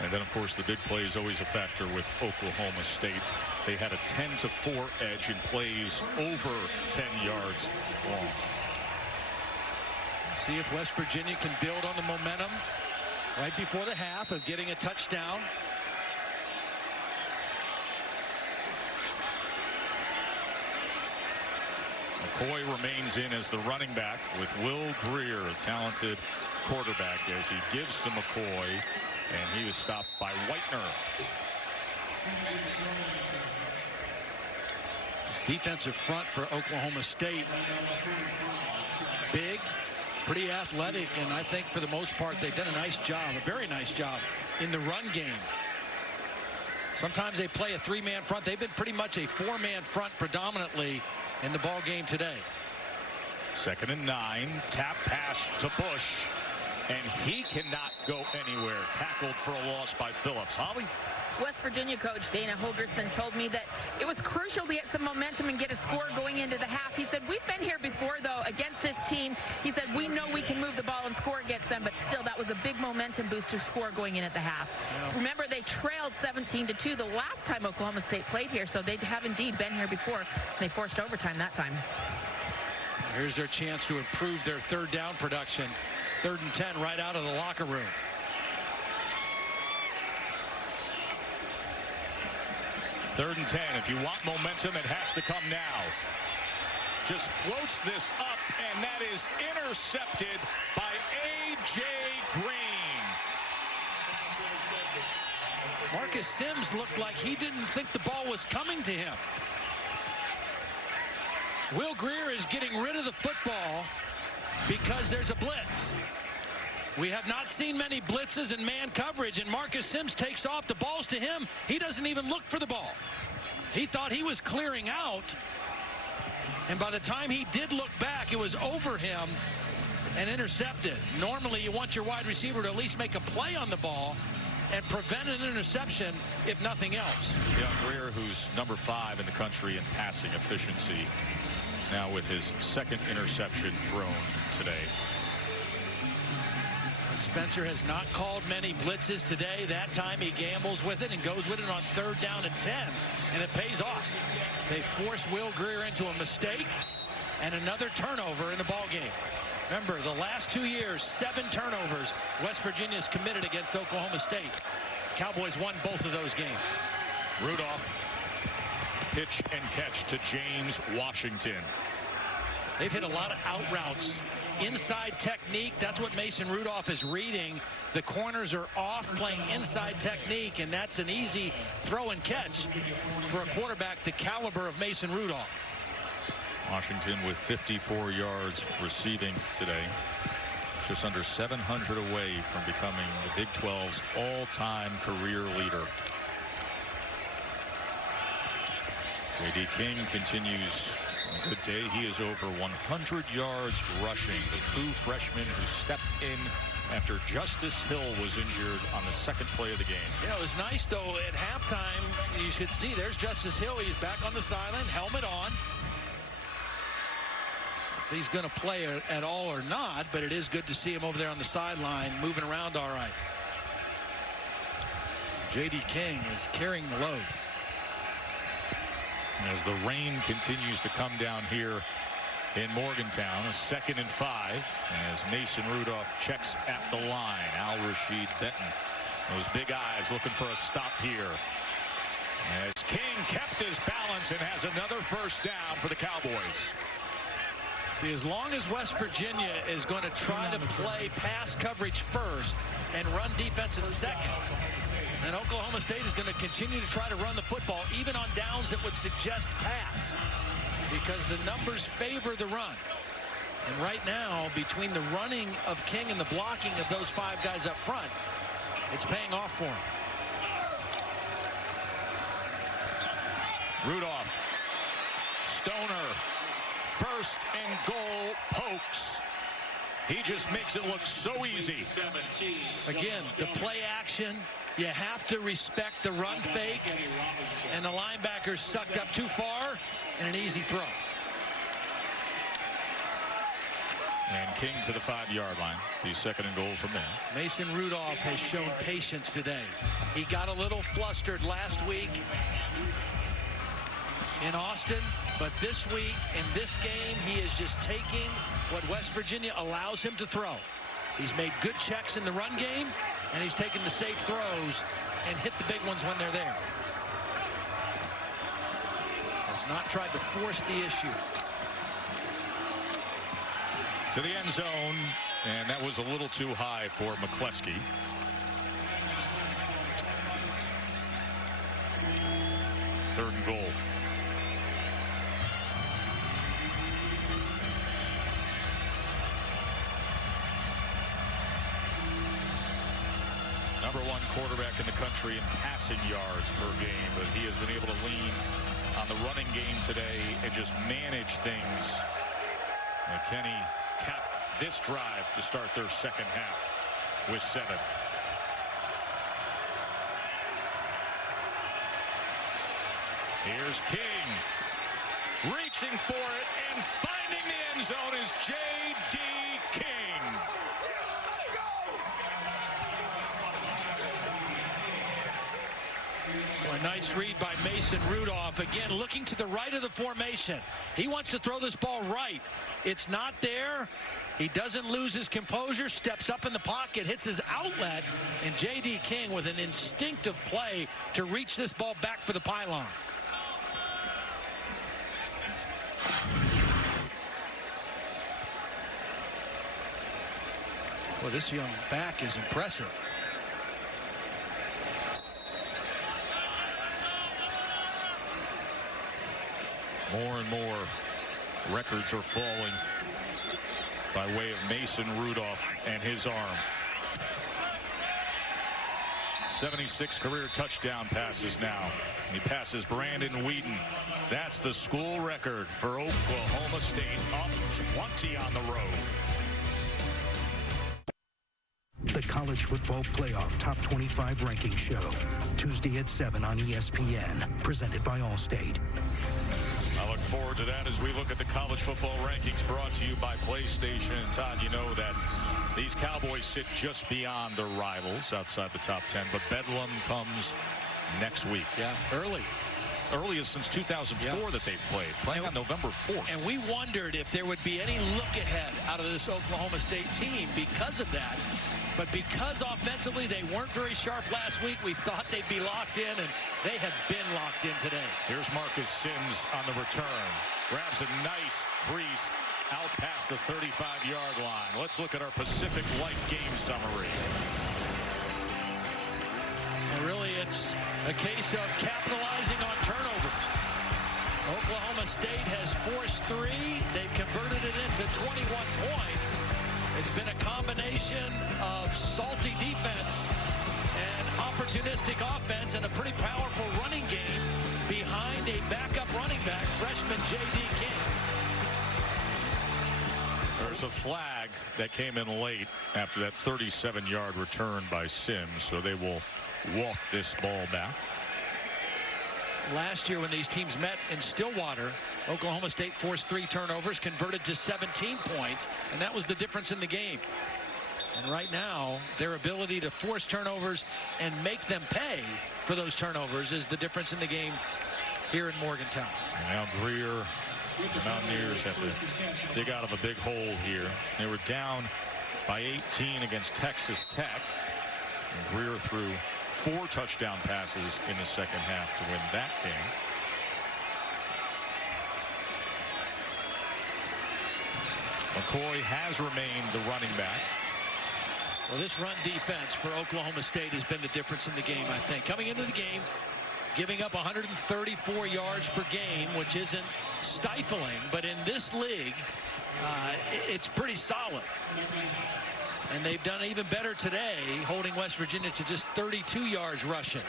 And then, of course, the big play is always a factor with Oklahoma State. They had a 10-4 edge in plays over 10 yards long. See if West Virginia can build on the momentum right before the half of getting a touchdown. McCoy remains in as the running back with Will Greer, a talented quarterback, as he gives to McCoy. And he was stopped by Whitener. This defensive front for Oklahoma State, big, pretty athletic, and I think for the most part they've done a nice job, a very nice job in the run game. Sometimes they play a 3-man front. They've been pretty much a 4-man front predominantly in the ball game today. 2nd and 9, tap pass to Bush. And he cannot go anywhere. Tackled for a loss by Phillips. Holly? West Virginia coach Dana Holgerson told me that it was crucial to get some momentum and get a score going into the half. He said, we've been here before, though, against this team. He said, we know we can move the ball and score against them, but still, that was a big momentum booster score going in at the half. Yeah. Remember, they trailed 17-2 the last time Oklahoma State played here, so they have indeed been here before. They forced overtime that time. Here's their chance to improve their 3rd down production. 3rd and 10 right out of the locker room. Third and 10. If you want momentum, it has to come now. Just floats this up, and that is intercepted by A.J. Green. Marcus Sims looked like he didn't think the ball was coming to him. Will Greer is getting rid of the football because there's a blitz. We have not seen many blitzes in man coverage, and Marcus Sims takes off. The ball's to him. He doesn't even look for the ball. He thought he was clearing out, and by the time he did look back, it was over him and intercepted. Normally, you want your wide receiver to at least make a play on the ball and prevent an interception, if nothing else. Yeah, Greer, who's number 5 in the country in passing efficiency, now with his 2nd interception thrown today. Spencer has not called many blitzes today. That time he gambles with it and goes with it on 3rd down and 10, and it pays off. They force Will Greer into a mistake and another turnover in the ball game. Remember, the last 2 years, 7 turnovers West Virginia's committed against Oklahoma State. Cowboys won both of those games. Rudolph, pitch and catch to James Washington. They've hit a lot of out routes. Inside technique, that's what Mason Rudolph is reading. The corners are off, playing inside technique, and that's an easy throw and catch for a quarterback the caliber of Mason Rudolph. Washington with 54 yards receiving today. Just under 700 away from becoming the Big 12's all-time career leader. J.D. King continues a good day. He is over 100 yards rushing. The true freshman who stepped in after Justice Hill was injured on the 2nd play of the game. Yeah, it was nice, though, at halftime. You should see there's Justice Hill. He's back on the sideline, helmet on. if he's going to play at all or not, but it is good to see him over there on the sideline moving around all right. J.D. King is carrying the load. As the rain continues to come down here in Morgantown, a 2nd and 5 as Mason Rudolph checks at the line. Al-Rashid Benton, those big eyes looking for a stop here. As King kept his balance and has another first down for the Cowboys. See, as long as West Virginia is going to try to play pass coverage first and run defensive second, and Oklahoma State is going to continue to try to run the football, even on downs that would suggest pass, because the numbers favor the run. And right now, between the running of King and the blocking of those 5 guys up front, it's paying off for him. Rudolph, Stoner, 1st and goal, pokes. He just makes it look so easy. Again, the play action, you have to respect the run fake, and the linebackers sucked up too far, and an easy throw. And King to the 5-yard line. He's 2nd and goal from there. Mason Rudolph has shown patience today. He got a little flustered last week in Austin, but this week in this game he is just taking what West Virginia allows him to throw. He's made good checks in the run game, and he's taken the safe throws and hit the big ones when they're there. Has not tried to force the issue. To the end zone, and that was a little too high for McCleskey. Third and goal. Number 1 quarterback in the country in passing yards per game, but he has been able to lean on the running game today and just manage things. Kenny capped this drive to start their 2nd half with 7. Here's King reaching for it, and finding the end zone is J.D. King. A nice read by Mason Rudolph. Again, looking to the right of the formation. He wants to throw this ball right. It's not there. He doesn't lose his composure, steps up in the pocket, hits his outlet, and J.D. King with an instinctive play to reach this ball back for the pylon. Well, this young back is impressive. More and more records are falling by way of Mason Rudolph and his arm. 76 career touchdown passes now. He passes Brandon Whedon. That's the school record for Oklahoma State, up 20 on the road. The College Football Playoff Top 25 Ranking Show, Tuesday at 7 on ESPN, presented by Allstate. I look forward to that as we look at the college football rankings brought to you by PlayStation. Todd, you know that these Cowboys sit just beyond their rivals outside the top 10, but Bedlam comes next week. Yeah, early. Earliest since 2004 that they've playing on November 4th. And we wondered if there would be any look ahead out of this Oklahoma State team because of that. But because offensively they weren't very sharp last week, we thought they'd be locked in, and they have been locked in today. Here's Marcus Sims on the return. Grabs a nice crease out past the 35-yard line. Let's look at our Pacific Life game summary. And really, it's a case of capitalizing on turnovers. Oklahoma State has forced 3. They've converted it into 21 points. It's been a combination of salty defense and opportunistic offense and a pretty powerful running game behind a backup running back, freshman J.D. King. There's a flag that came in late after that 37-yard return by Sims, so they will walk this ball back. Last year when these teams met in Stillwater, Oklahoma State forced 3 turnovers, converted to 17 points, and that was the difference in the game. And right now, their ability to force turnovers and make them pay for those turnovers is the difference in the game here in Morgantown. And now Greer, the Mountaineers have to dig out of a big hole here. They were down by 18 against Texas Tech. And Greer threw 4 touchdown passes in the second half to win that game. McCoy has remained the running back. Well, this run defense for Oklahoma State has been the difference in the game, I think. Coming into the game, giving up 134 yards per game, which isn't stifling, but in this league, it's pretty solid. And they've done even better today, holding West Virginia to just 32 yards rushing.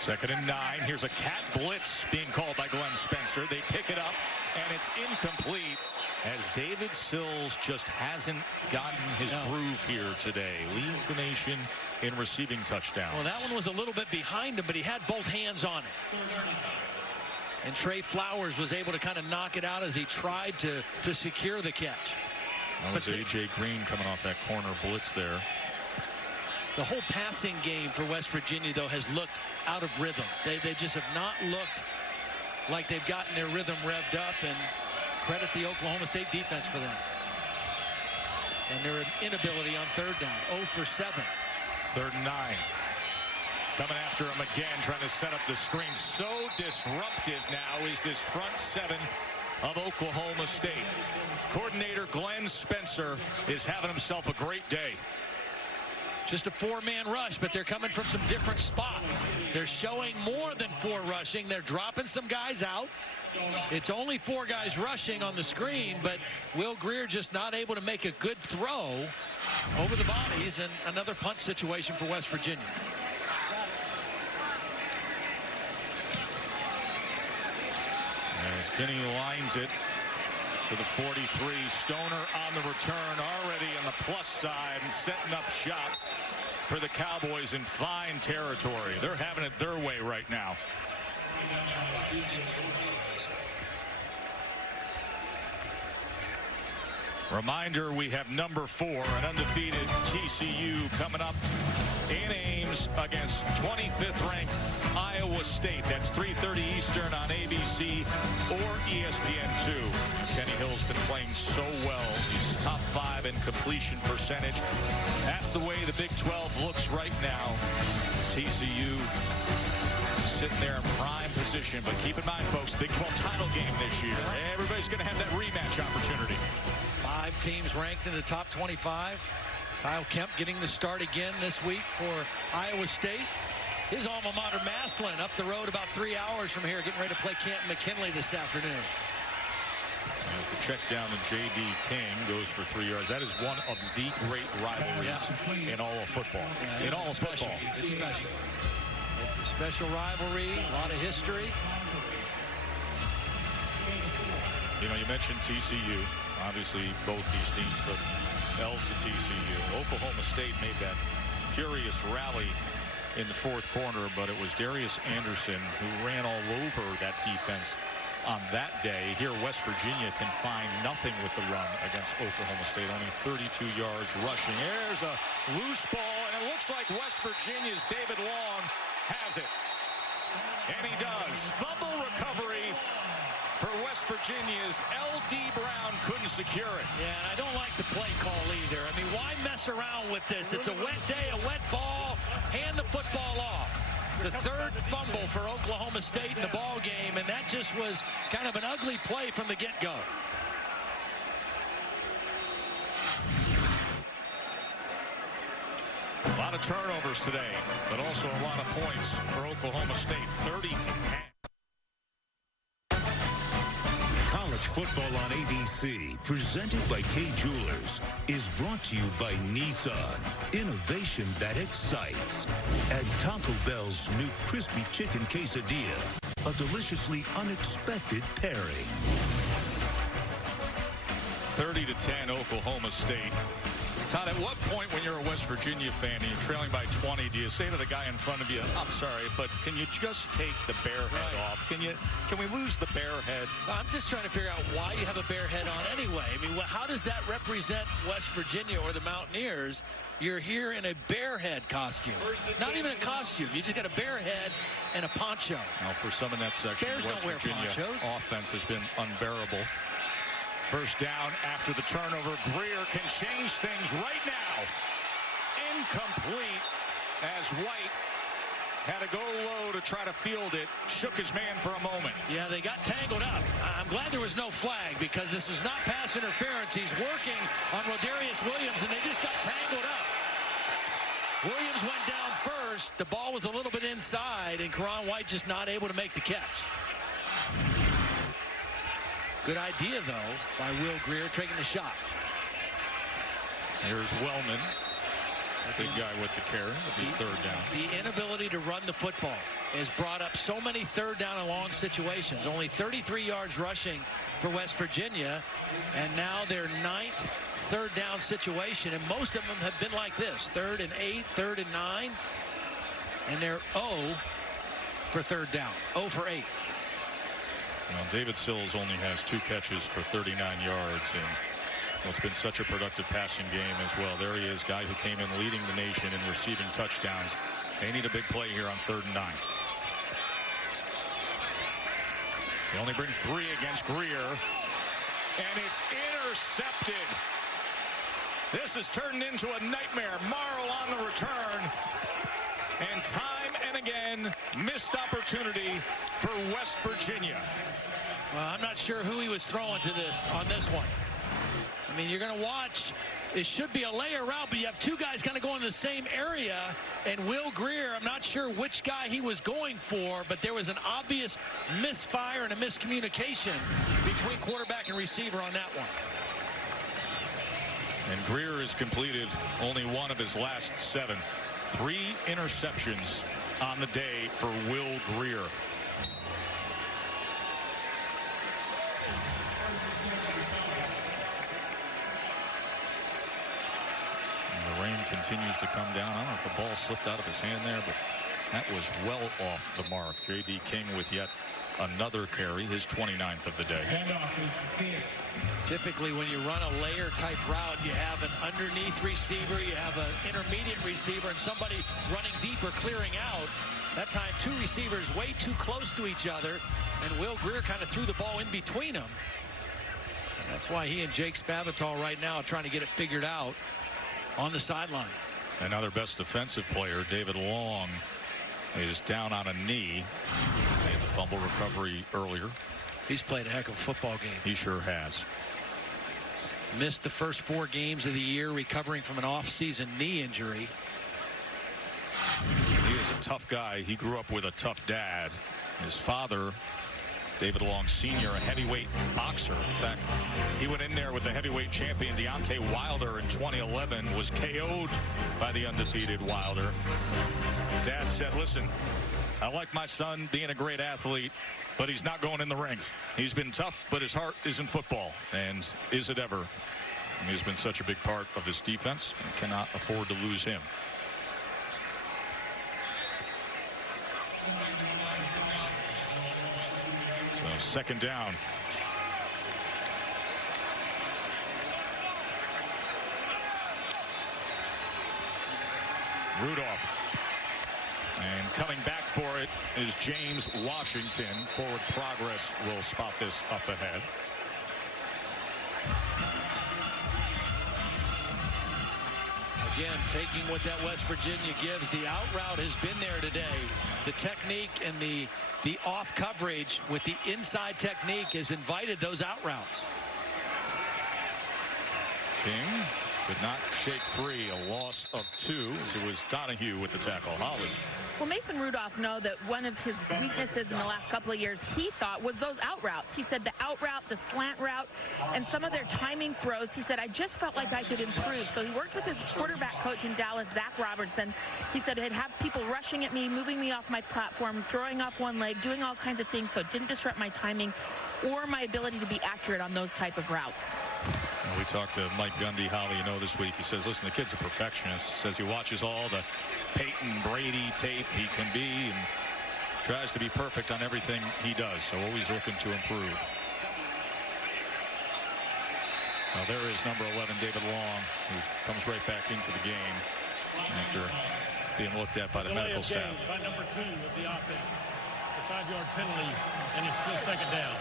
2nd and 9. Here's a cat blitz being called by Glenn Spencer. They pick it up, and it's incomplete as David Sills just hasn't gotten his groove here today. Leads the nation in receiving touchdowns. Well, that one was a little bit behind him, but he had both hands on it. And Trey Flowers was able to kind of knock it out as he tried to secure the catch. That was A.J. Green coming off that corner blitz there. The whole passing game for West Virginia, though, has looked out of rhythm. They just have not looked like they've gotten their rhythm revved up, and credit the Oklahoma State defense for that. And their inability on 3rd down, 0 for 7. 3rd and 9. Coming after him again, trying to set up the screen. So disruptive now is this front 7 of Oklahoma State. Coordinator Glenn Spencer is having himself a great day. Just a 4-man rush, but they're coming from some different spots. They're showing more than 4 rushing. They're dropping some guys out. It's only 4 guys rushing on the screen, but Will Greer just not able to make a good throw over the bodies, and another punt situation for West Virginia. As Kenny lines it to the 43. Stoner on the return, already on the plus side and setting up shop for the Cowboys in fine territory. They're having it their way right now. Reminder, we have number 4, an undefeated TCU coming up in Ames against 25th ranked Iowa State. That's 3:30 Eastern on ABC or ESPN2. Kenny Hill's been playing so well. He's top 5 in completion percentage. That's the way the Big 12 looks right now. TCU sitting there in prime position, but keep in mind, folks, Big 12 title game this year. Everybody's going to have that rematch opportunity. 5 teams ranked in the top 25. Kyle Kemp getting the start again this week for Iowa State. His alma mater, Massillon, up the road about 3 hours from here, getting ready to play Canton McKinley this afternoon. As the check down to J.D. King goes for 3 yards. That is one of the great rivalries in all of football. Yeah, in all of football. It's special. It's a special rivalry, a lot of history. You know, you mentioned TCU. Obviously, both these teams took L's to TCU. Oklahoma State made that furious rally in the 4th quarter, but it was Darius Anderson who ran all over that defense on that day. Here, West Virginia can find nothing with the run against Oklahoma State. Only 32 yards rushing. There's a loose ball, and it looks like West Virginia's David Long has it. And he does. Fumble recovery for West Virginia's L.D. Brown couldn't secure it. Yeah, and I don't like the play call either. I mean, why mess around with this? It's a wet day, a wet ball. Hand the football off. The 3rd fumble for Oklahoma State in the ball game, and that just was kind of an ugly play from the get-go. A lot of turnovers today, but also a lot of points for Oklahoma State, 30-10. College football on ABC, presented by Kay Jewelers, is brought to you by Nissan. Innovation that excites. Add Taco Bell's new crispy chicken quesadilla, a deliciously unexpected pairing. 30-10 Oklahoma State. Todd, at what point when you're a West Virginia fan and you're trailing by 20, do you say to the guy in front of you, I'm sorry, but can you just take the bear head off? Can we lose the bear head? I'm just trying to figure out why you have a bear head on anyway. I mean, how does that represent West Virginia or the Mountaineers? You're here in a bear head costume. Not even a costume. You just got a bear head and a poncho. Now, for some in that section, Bears West don't wear Virginia ponchos. Offense has been unbearable. First down after the turnover. Greer can change things right now. Incomplete as White had to go low to try to field it. Shook his man for a moment. Yeah, they got tangled up. I'm glad there was no flag because this is not pass interference. He's working on Rodarius Williams, and they just got tangled up. Williams went down first. The ball was a little bit inside, and Karan White just not able to make the catch. Good idea, though, by Will Greer taking the shot. Here's Wellman. Big guy with the carry. It'll be third down. The inability to run the football has brought up so many third down and long situations. Only 33 yards rushing for West Virginia, and now their 9th third down situation, and most of them have been like this: 3rd and 8, 3rd and 9, and they're 0 for third down, 0 for 8. Well, David Sills only has 2 catches for 39 yards, and it's been such a productive passing game as well. There he is, guy who came in leading the nation in receiving touchdowns. They need a big play here on 3rd and 9. They only bring 3 against Greer, and it's intercepted. This has turned into a nightmare. Morrow on the return, and time and again, missed opportunity for West Virginia. Well, I'm not sure who he was throwing to this on this one. I mean, you're going to watch. It should be a layer route, but you have 2 guys kind of going in the same area. And Will Greer, I'm not sure which guy he was going for, but there was an obvious misfire and a miscommunication between quarterback and receiver on that one. And Greer has completed only 1 of his last 7. 3 interceptions on the day for Will Greer. And the rain continues to come down. I don't know if the ball slipped out of his hand there, but that was well off the mark. J.D. King with yet another carry, his 29th of the day. Typically, when you run a layer type route, you have an underneath receiver, you have an intermediate receiver, and somebody running deep or clearing out. That time, 2 receivers way too close to each other, and Will Greer kind of threw the ball in between them. And that's why he and Jake Spavital right now are trying to get it figured out on the sideline. Another best defensive player, David Long, is down on a knee. Made the fumble recovery earlier. He's played a heck of a football game. He sure has. Missed the first 4 games of the year, recovering from an off-season knee injury. He is a tough guy. He grew up with a tough dad. His father, David Long Sr., a heavyweight boxer. In fact, he went in there with the heavyweight champion Deontay Wilder in 2011, was KO'd by the undefeated Wilder. Dad said, listen, I like my son being a great athlete, but he's not going in the ring. He's been tough, but his heart is in football, and is it ever? And he's been such a big part of this defense and cannot afford to lose him. So 2nd down. Rudolph. And coming back for it is James Washington. Forward progress will spot this up ahead. Again, taking what that West Virginia gives. The out route has been there today. The technique and the off coverage with the inside technique has invited those out routes. King could not shake free. A loss of 2 as it was Donahue with the tackle. Holly. Well, Mason Rudolph know that one of his weaknesses in the last couple of years, he thought, was those out routes. He said the out route, the slant route, and some of their timing throws, he said, I just felt like I could improve. So he worked with his quarterback coach in Dallas, Zach Robertson. He said he'd have people rushing at me, moving me off my platform, throwing off one leg, doing all kinds of things, so it didn't disrupt my timing. or my ability to be accurate on those type of routes. Well, we talked to Mike Gundy, Holly, this week. He says, listen, the kid's a perfectionist. Says he watches all the Peyton Brady tape he can be and tries to be perfect on everything he does. So always looking to improve. Well, there is number 11, David Long, who comes right back into the game after being looked at by the medical staff. By number 2 of the offense. A 5-yard penalty, and it's still second down.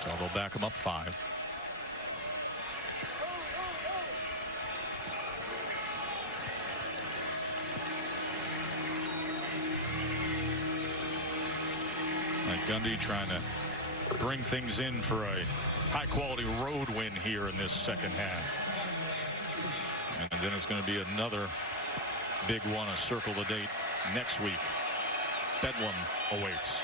So they'll back him up 5. Mike Gundy trying to bring things in for a high-quality road win here in this second half. And then it's going to be another big one, a circle the date next week. Bedlam awaits.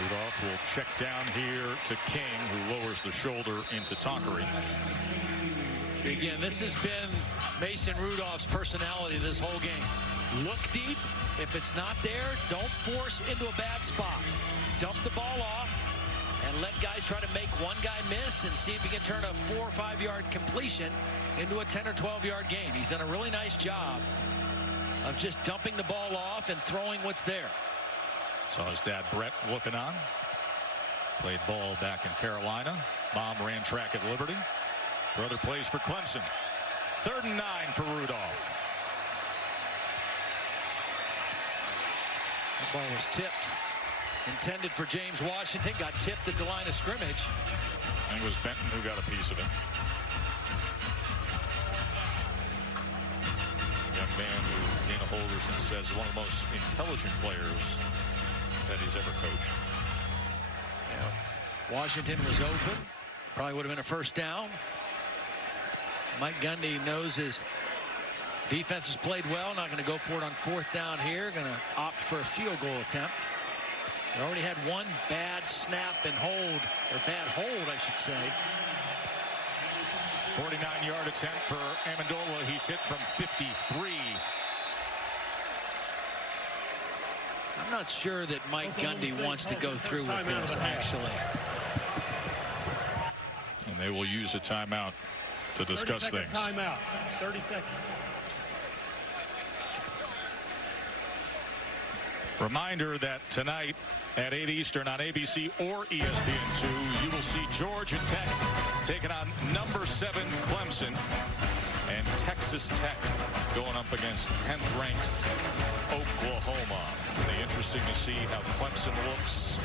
Rudolph will check down here to King, who lowers the shoulder into Tonkery. See, again, this has been Mason Rudolph's personality this whole game. Look deep. If it's not there, don't force into a bad spot. Dump the ball off and let guys try to make one guy miss and see if he can turn a 4- or 5-yard completion into a 10- or 12-yard gain. He's done a really nice job of just dumping the ball off and throwing what's there. Saw his dad Brett looking on. Played ball back in Carolina. Mom ran track at Liberty. Brother plays for Clemson. 3rd and 9 for Rudolph. The ball was tipped. Intended for James Washington. Got tipped at the line of scrimmage. And it was Benton who got a piece of it. Young man who Dana Holgerson says is one of the most intelligent players that he's ever coached. Yeah. Washington was open. Probably would have been a first down. Mike Gundy knows his defense has played well. Not going to go for it on 4th down here. Going to opt for a field goal attempt. They already had one bad snap and hold, or bad hold, I should say. 49-yard attempt for Amendola. He's hit from 53. I'm not sure that Mike Gundy wants to go through with this, actually. And they will use a timeout to discuss things. Timeout. 30 seconds. Reminder that tonight at 8 Eastern on ABC or ESPN2, you will see Georgia Tech taking on number 7 Clemson, and Texas Tech going up against 10th ranked Oklahoma. It'll be interesting to see how Clemson looks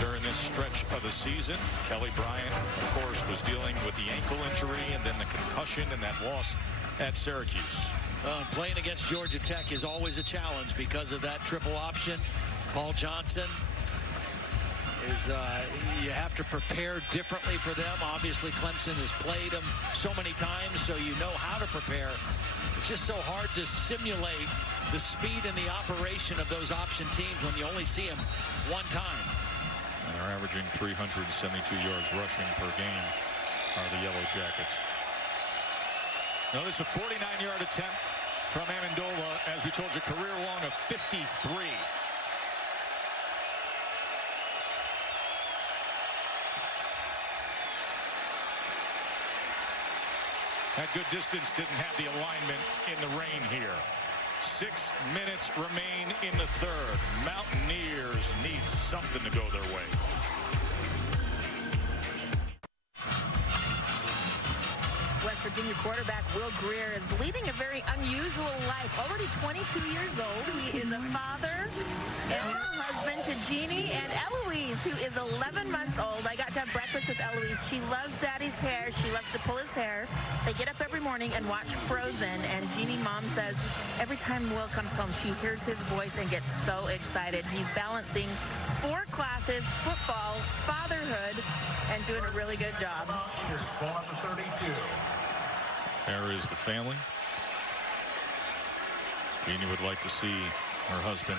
during this stretch of the season. Kelly Bryant, of course, was dealing with the ankle injury and then the concussion and that loss at Syracuse. Playing against Georgia Tech is always a challenge because of that triple option. Paul Johnson is you have to prepare differently for them. Obviously, Clemson has played them so many times, so you know how to prepare. It's just so hard to simulate the speed and the operation of those option teams when you only see them one time. And they're averaging 372 yards rushing per game are the Yellow Jackets. Notice a 49-yard attempt from Amendola, as we told you, career long of 53. That good distance didn't have the alignment in the rain here. 6 minutes remain in the 3rd. Mountaineers need something to go their way. West Virginia quarterback Will Greer is leading a very unusual life. Already 22 years old. He is a father and husband to Jeannie and Eloise, who is 11 months old. I got to have breakfast with Eloise. She loves Daddy's hair. She loves to pull his hair. They get up every morning and watch Frozen, and Jeannie mom says every time Will comes home, she hears his voice and gets so excited. He's balancing 4 classes, football, fatherhood, and doing a really good job. There is the family. Jeannie would like to see her husband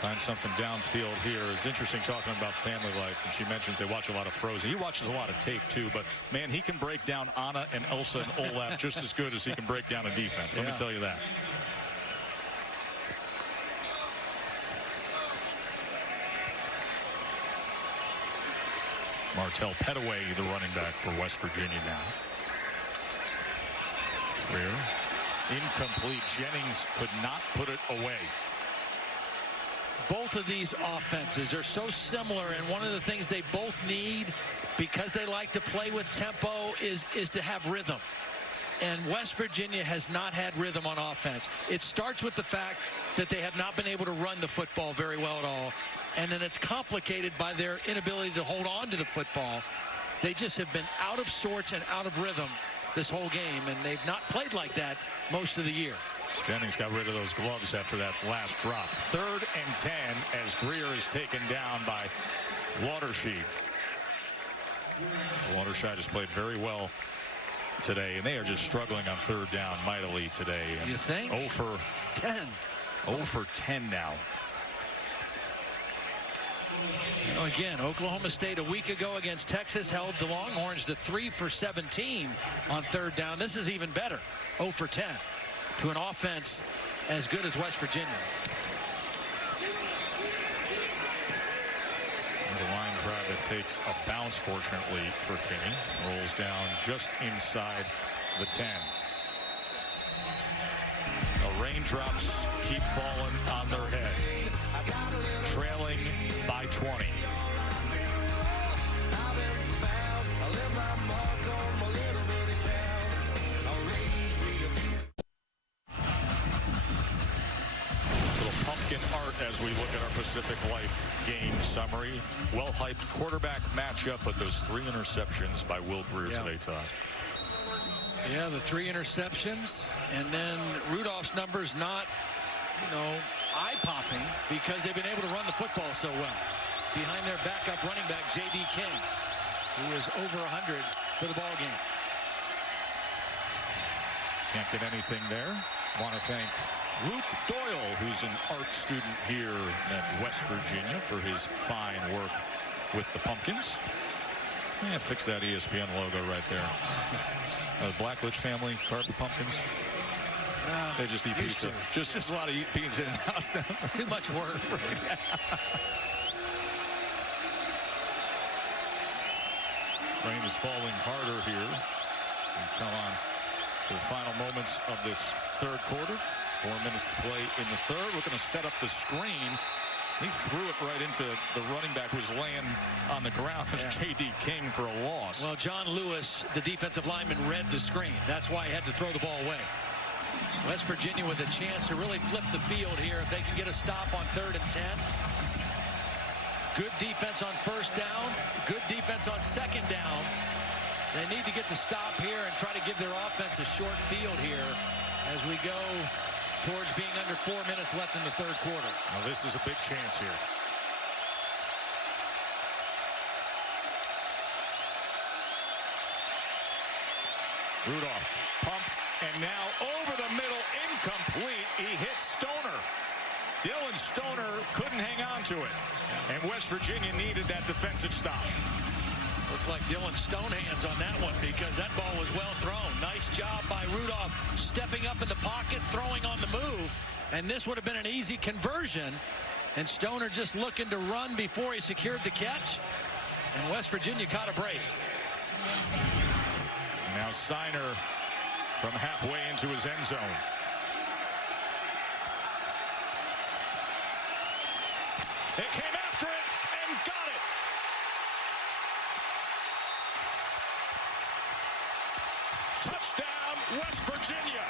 find something downfield here. It's interesting talking about family life, and she mentions they watch a lot of Frozen. He watches a lot of tape too, but man, he can break down Anna and Elsa and Olaf just as good as he can break down a defense. Let me tell you that. Martell Pettaway, the running back for West Virginia now. Greer. Incomplete. Jennings could not put it away. Both of these offenses are so similar, and one of the things they both need, because they like to play with tempo, is to have rhythm. And West Virginia has not had rhythm on offense. It starts with the fact that they have not been able to run the football very well at all. And then it's complicated by their inability to hold on to the football. They just have been out of sorts and out of rhythm this whole game, and they've not played like that most of the year. Jennings got rid of those gloves after that last drop. 3rd and 10 as Greer is taken down by Watershed. Watershed has played very well today, and they are just struggling on 3rd down mightily today. You think? 0 for 10. 0 for 10 now. You know, again, Oklahoma State a week ago against Texas held the Longhorns to 3 for 17 on 3rd down. This is even better. 0 for 10 to an offense as good as West Virginia's. There's a line drive that takes a bounce, fortunately for Kinney. Rolls down just inside the 10. The raindrops keep falling on their head. Trailing by 20. Little pumpkin art as we look at our Pacific Life game summary. Well-hyped quarterback matchup, but those 3 interceptions by Will Greer today, Todd. Yeah, the 3 interceptions, and then Rudolph's numbers not, you know, eye-popping because they've been able to run the football so well. Behind their backup running back, J.D. King, who is over 100 for the ball game. Can't get anything there. Want to thank Luke Doyle, who's an art student here at West Virginia, for his fine work with the Pumpkins. Yeah, fix that ESPN logo right there. The Blackledge family carved the Pumpkins. They just eat pizza. Just a lot of eat beans in the house. It's too much work. Rain is falling harder here. We come on to the final moments of this 3rd quarter. 4 minutes to play in the 3rd. We're going to set up the screen. He threw it right into the running back who was laying on the ground as J.D. King for a loss. Well, John Lewis, the defensive lineman, read the screen. That's why he had to throw the ball away. West Virginia with a chance to really flip the field here if they can get a stop on 3rd and 10. Good defense on 1st down. Good defense on 2nd down. They need to get the stop here and try to give their offense a short field here as we go towards being under 4 minutes left in the 3rd quarter. Now this is a big chance here. Rudolph pumped, and now over the middle, incomplete. He hits Stoner. Dylan Stoner couldn't hang on to it, and West Virginia needed that defensive stop. Looked like Dylan Stonehands on that one because that ball was well thrown. Nice job by Rudolph stepping up in the pocket, throwing on the move, and this would have been an easy conversion, and Stoner just looking to run before he secured the catch, and West Virginia caught a break. Now Signer from halfway into his end zone. They came after it and got it. Touchdown, West Virginia.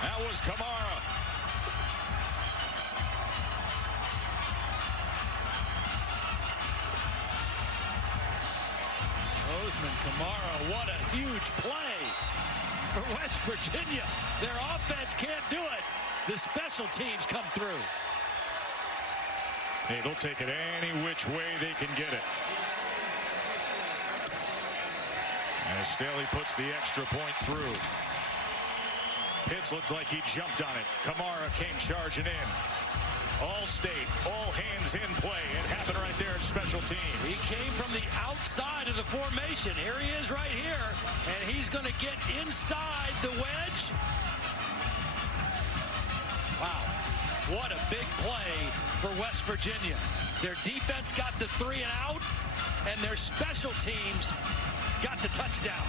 That was Kamara. Kamara, what a huge play for West Virginia. Their offense can't do it. The special teams come through. Hey, they'll take it any which way they can get it. As Staley puts the extra point through. Pitts looked like he jumped on it. Kamara came charging in. All state, all hands in play. It happened right there at special teams. He came from the outside of the formation. Here he is right here, and he's going to get inside the wedge. Wow, what a big play for West Virginia. Their defense got the 3 and out, and their special teams got the touchdown.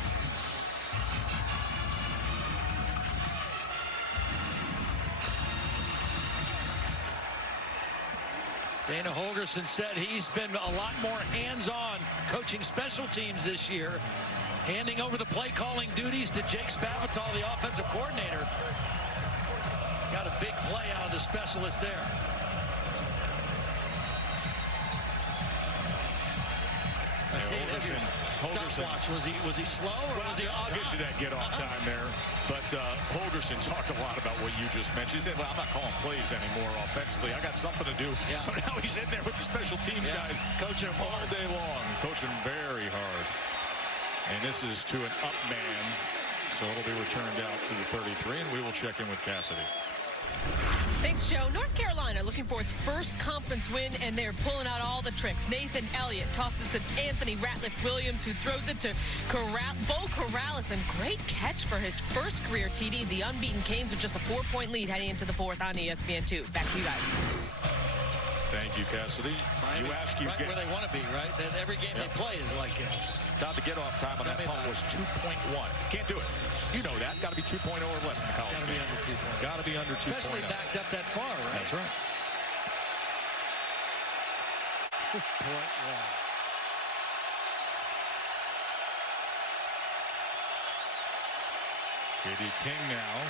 Dana Holgorsen said he's been a lot more hands-on coaching special teams this year, handing over the play-calling duties to Jake Spavital, the offensive coordinator. Got a big play out of the specialist there. I see Holgorsen. Was he slow or was he on I'll get you that get-off time there. But Holgorsen talked a lot about what you just mentioned. He said, well, I'm not calling plays anymore offensively. I got something to do. Yeah. So now he's in there with the special teams guys. Coaching them all day long. Coaching them very hard. And this is to an up man. So it'll be returned out to the 33, and we will check in with Cassidy. Thanks, Joe. North Carolina looking for its first conference win, and they're pulling out all the tricks. Nathan Elliott tosses it to Anthony Ratliff-Williams, who throws it to Bo Corrales, and great catch for his first career TD. The unbeaten Canes with just a 4-point lead heading into the fourth on ESPN2. Back to you guys. Thank you, Cassidy. Miami's right where they want to be, right? Every game they play is like it. Time to get off time on that punt was 2.1. Can't do it. You know that. Got to be 2.0 or less in the college game. Got to be under 2.0. Especially backed up that far, right? That's right. 2.1. J.D. King now.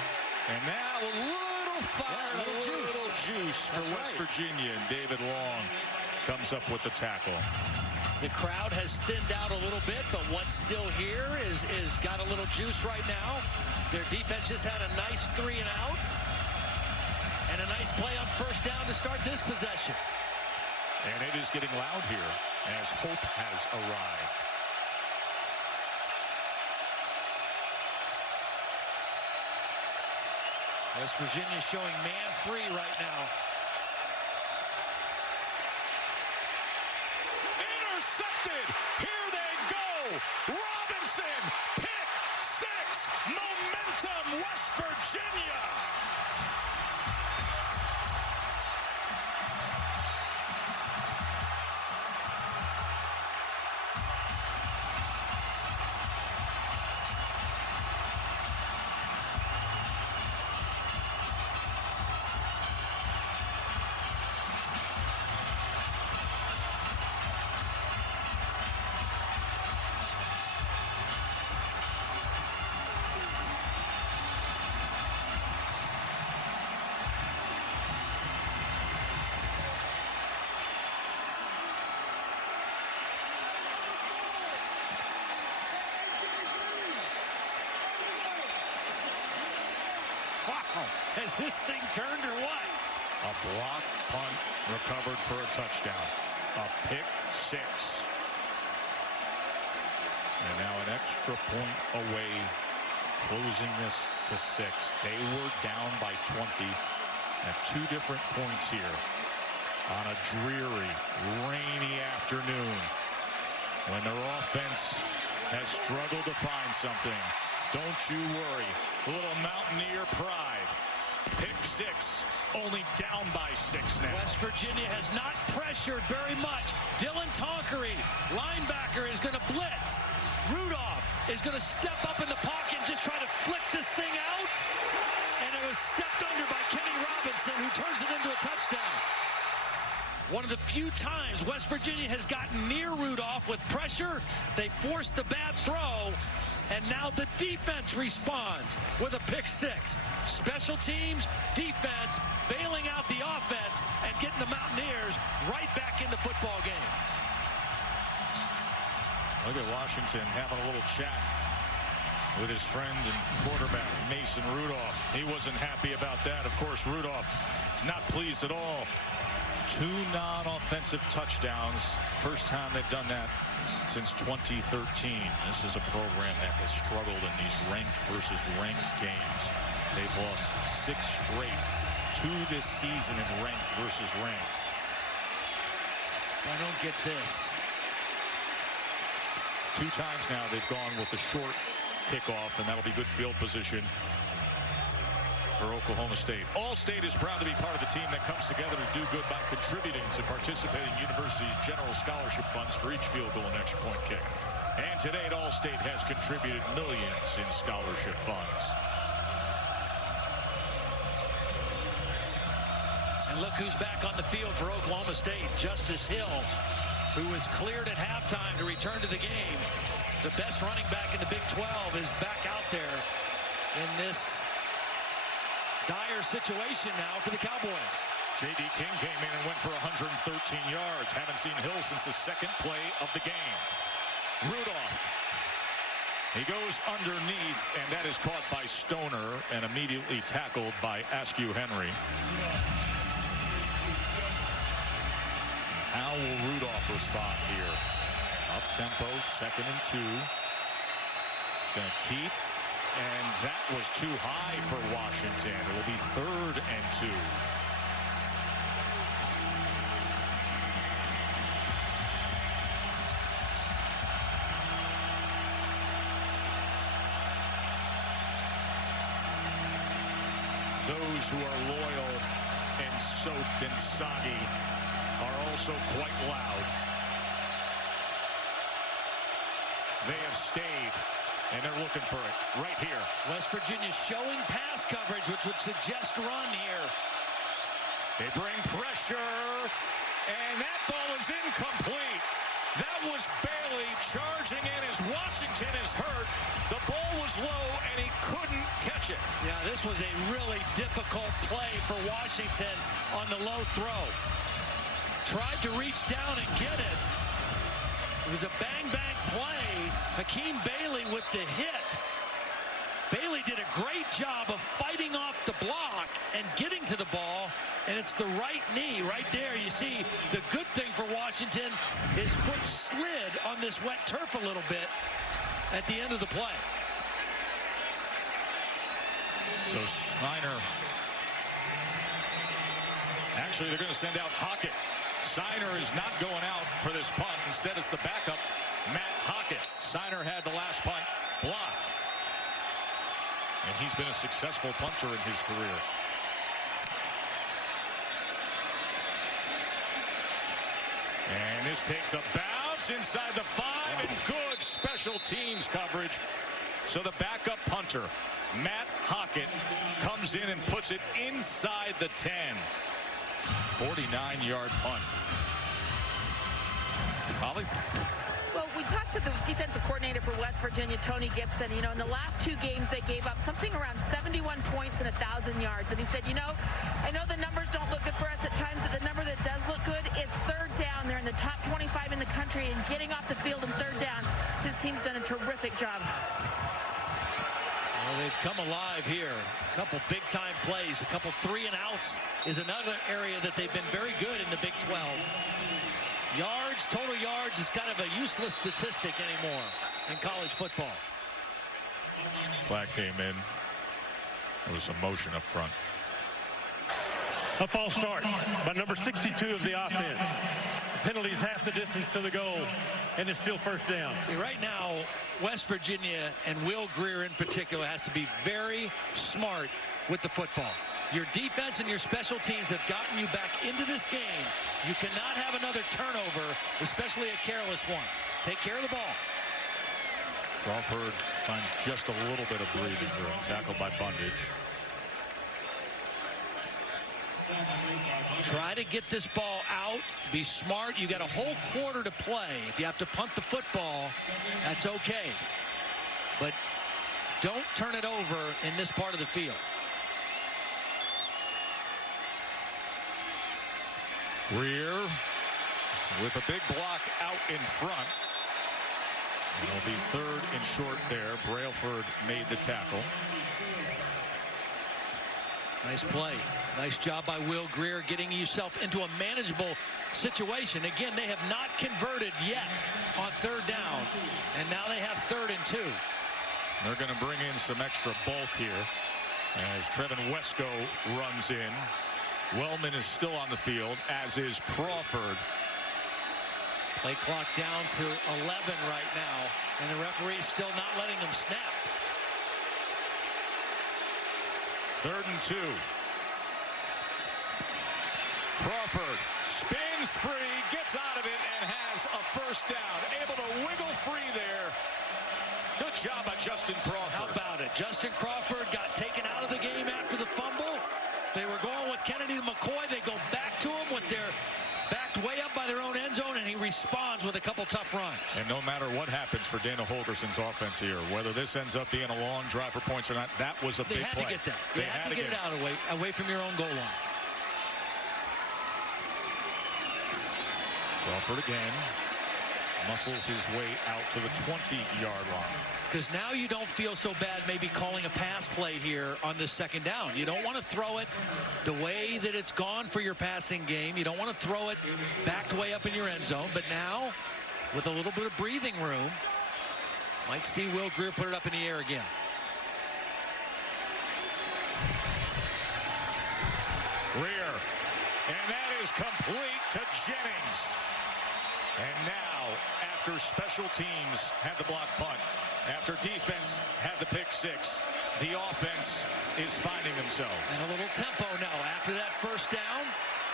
And now a little fire, a little juice for West Virginia. And David Long comes up with the tackle. The crowd has thinned out a little bit, but what's still here is got a little juice right now. Their defense just had a nice 3 and out. And a nice play on first down to start this possession. And it is getting loud here as hope has arrived. West Virginia showing man free right now. Intercepted. Here they go. Robinson, pick 6. Momentum, West Virginia. Wow, has this thing turned or what? A block punt recovered for a touchdown. A pick 6. And now an extra point away, closing this to 6. They were down by 20 at 2 different points here on a dreary, rainy afternoon when their offense has struggled to find something. Don't you worry. A little Mountaineer pride. Pick 6, only down by 6 now. West Virginia has not pressured very much. Dylan Tonkery, linebacker, is going to blitz. Rudolph is going to step up in the pocket and just try to flick this thing out. And it was stepped under by Kenny Robinson, who turns it into a touchdown. One of the few times West Virginia has gotten near Rudolph with pressure. They forced the bad throw, and now the defense responds with a pick 6. Special teams, defense, bailing out the offense and getting the Mountaineers right back in the football game. Look at Washington having a little chat with his friend and quarterback Mason Rudolph. He wasn't happy about that. Of course, Rudolph not pleased at all. 2 non-offensive touchdowns. First time they've done that since 2013. This is a program that has struggled in these ranked versus ranked games. They've lost 6 straight 2 this season in ranked versus ranked. I don't get this. 2 times now they've gone with the short kickoff, and that'll be good field position for Oklahoma State. All-State is proud to be part of the team that comes together to do good by contributing to participating universities' general scholarship funds for each field goal and extra point kick. And to date, All-State has contributed millions in scholarship funds. And look who's back on the field for Oklahoma State. Justice Hill, who was cleared at halftime to return to the game. The best running back in the Big 12 is back out there in this dire situation now for the Cowboys. J.D. King came in and went for 113 yards. Haven't seen Hill since the second play of the game. Rudolph. He goes underneath, and that is caught by Stoner and immediately tackled by Askew Henry. How will Rudolph respond here? Up tempo, 2nd and 2. He's going to keep, and that was too high for Washington. It will be 3rd and 2. Those who are loyal and soaked and soggy are also quite loud. They have stayed, and they're looking for it right here. West Virginia showing pass coverage, which would suggest run here. They bring pressure, and that ball is incomplete. That was Bailey charging in as Washington is hurt. The ball was low, and he couldn't catch it. Yeah, this was a really difficult play for Washington on the low throw. Tried to reach down and get it. It was a bang-bang play. Hakeem Bailey with the hit. Bailey did a great job of fighting off the block and getting to the ball, and it's the right knee right there. You see, the good thing for Washington, his foot slid on this wet turf a little bit at the end of the play. So Snyder, actually they're going to send out Hockett. Snyder is not going out for this punt. Instead, it's the backup, Matt Hockett. Snyder had the last punt blocked. And he's been a successful punter in his career. And this takes a bounce inside the 5, and good special teams coverage. So the backup punter, Matt Hockett, comes in and puts it inside the 10. 49-yard punt. Holly? Well, we talked to the defensive coordinator for West Virginia, Tony Gibson. You know, in the last 2 games, they gave up something around 71 points and 1,000 yards. And he said, you know, I know the numbers don't look good for us at times, but the number that does look good is 3rd down. They're in the top 25 in the country, and getting off the field in 3rd down, his team's done a terrific job. Well, they've come alive here. A couple big-time plays, a couple 3-and-outs is another area that they've been very good in the Big 12. Yards, total yards is kind of a useless statistic anymore in college football. Flag came in. There was some motion up front. A false start by number 62 of the offense. Penalty is half the distance to the goal, and it's still 1st down. See, right now, West Virginia and Will Greer in particular has to be very smart with the football. Your defense and your special teams have gotten you back into this game. You cannot have another turnover, especially a careless one. Take care of the ball. Crawford finds just a little bit of breathing room, tackled by Bundage. Try to get this ball out. Be smart. You got a whole quarter to play. If you have to punt the football, that's okay. But don't turn it over in this part of the field. Greer with a big block out in front. It'll be 3rd and short there. Brailford made the tackle. Nice play. Nice job by Will Greer getting yourself into a manageable situation. Again, they have not converted yet on 3rd down, and now they have 3rd and 2. They're going to bring in some extra bulk here. As Trevin Wesco runs in. Wellman is still on the field, as is Crawford. Play clock down to 11 right now, and the referee's still not letting him snap. 3rd and 2. Crawford spins free, gets out of it, and has a first down. Able to wiggle free there. Good job by Justin Crawford. How about it? Justin Crawford got taken out of the game after the fumble. They were going with Kennedy to McCoy. They go back to him with their backed way up by their own end zone, and he responds with a couple tough runs. And no matter what happens for Dana Holgerson's offense here, whether this ends up being a long drive for points or not, that was a big play. They had to get that. They had to get it out away from your own goal line. Crawford again muscles his way out to the 20-yard line. Because now you don't feel so bad maybe calling a pass play here on this 2nd down. You don't want to throw it the way that it's gone for your passing game. You don't want to throw it backed way up in your end zone. But now, with a little bit of breathing room, might see Will Grier put it up in the air again. Grier, and that is complete to Jennings. And now, after special teams had the block punt, after defense had the pick 6, the offense is finding themselves. And a little tempo now. After that first down,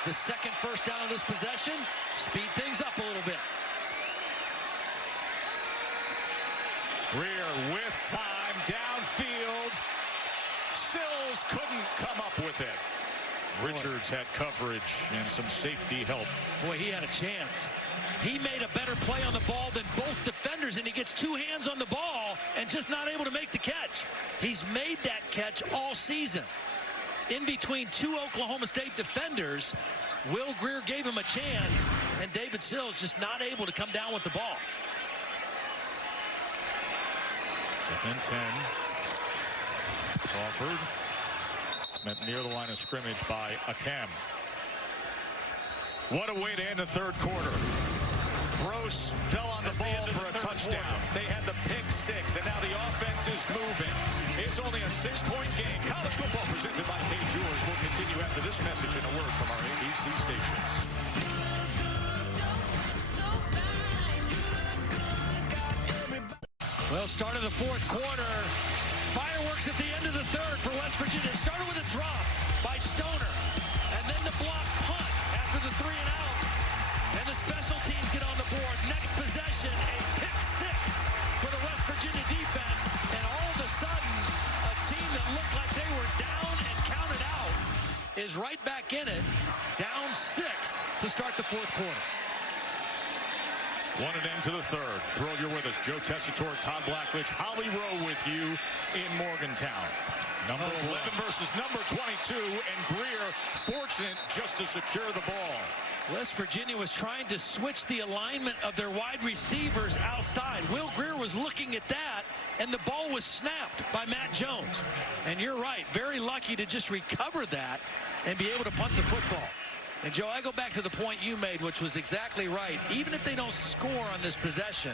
the second first down of this possession, speed things up a little bit. Grier with time, downfield. Sills couldn't come up with it. Richards had coverage and some safety help. Boy, he had a chance. He made a better play on the ball than both defenders, and he gets 2 hands on the ball and just not able to make the catch. He's made that catch all season. In between 2 Oklahoma State defenders, Will Grier gave him a chance, and David Sills just not able to come down with the ball. 2nd and 10. Crawford. Met near the line of scrimmage by Akem. What a way to end the 3rd quarter. Gross fell on the ball for a touchdown. They had the pick 6, and now the offense is moving. It's only a 6-point game. College football presented by K Jewelers will continue after this message and a word from our ABC stations. Well, start of the 4th quarter. Fireworks at the end of the 3rd for West Virginia. It started with a drop by Stoner, and then the block punt after the 3 and out. And the special teams get on the board. Next possession, a pick 6 for the West Virginia defense. And all of a sudden, a team that looked like they were down and counted out is right back in it, down 6 to start the 4th quarter. 1 and into the 3rd. Thrilled you're with us. Joe Tessitore, Todd Blackledge, Holly Rowe with you in Morgantown. Number 11 versus number 22, and Grier fortunate just to secure the ball. West Virginia was trying to switch the alignment of their wide receivers outside. Will Grier was looking at that, and the ball was snapped by Matt Jones. And you're right, very lucky to just recover that and be able to punt the football. And, Joe, I go back to the point you made, which was exactly right. Even if they don't score on this possession,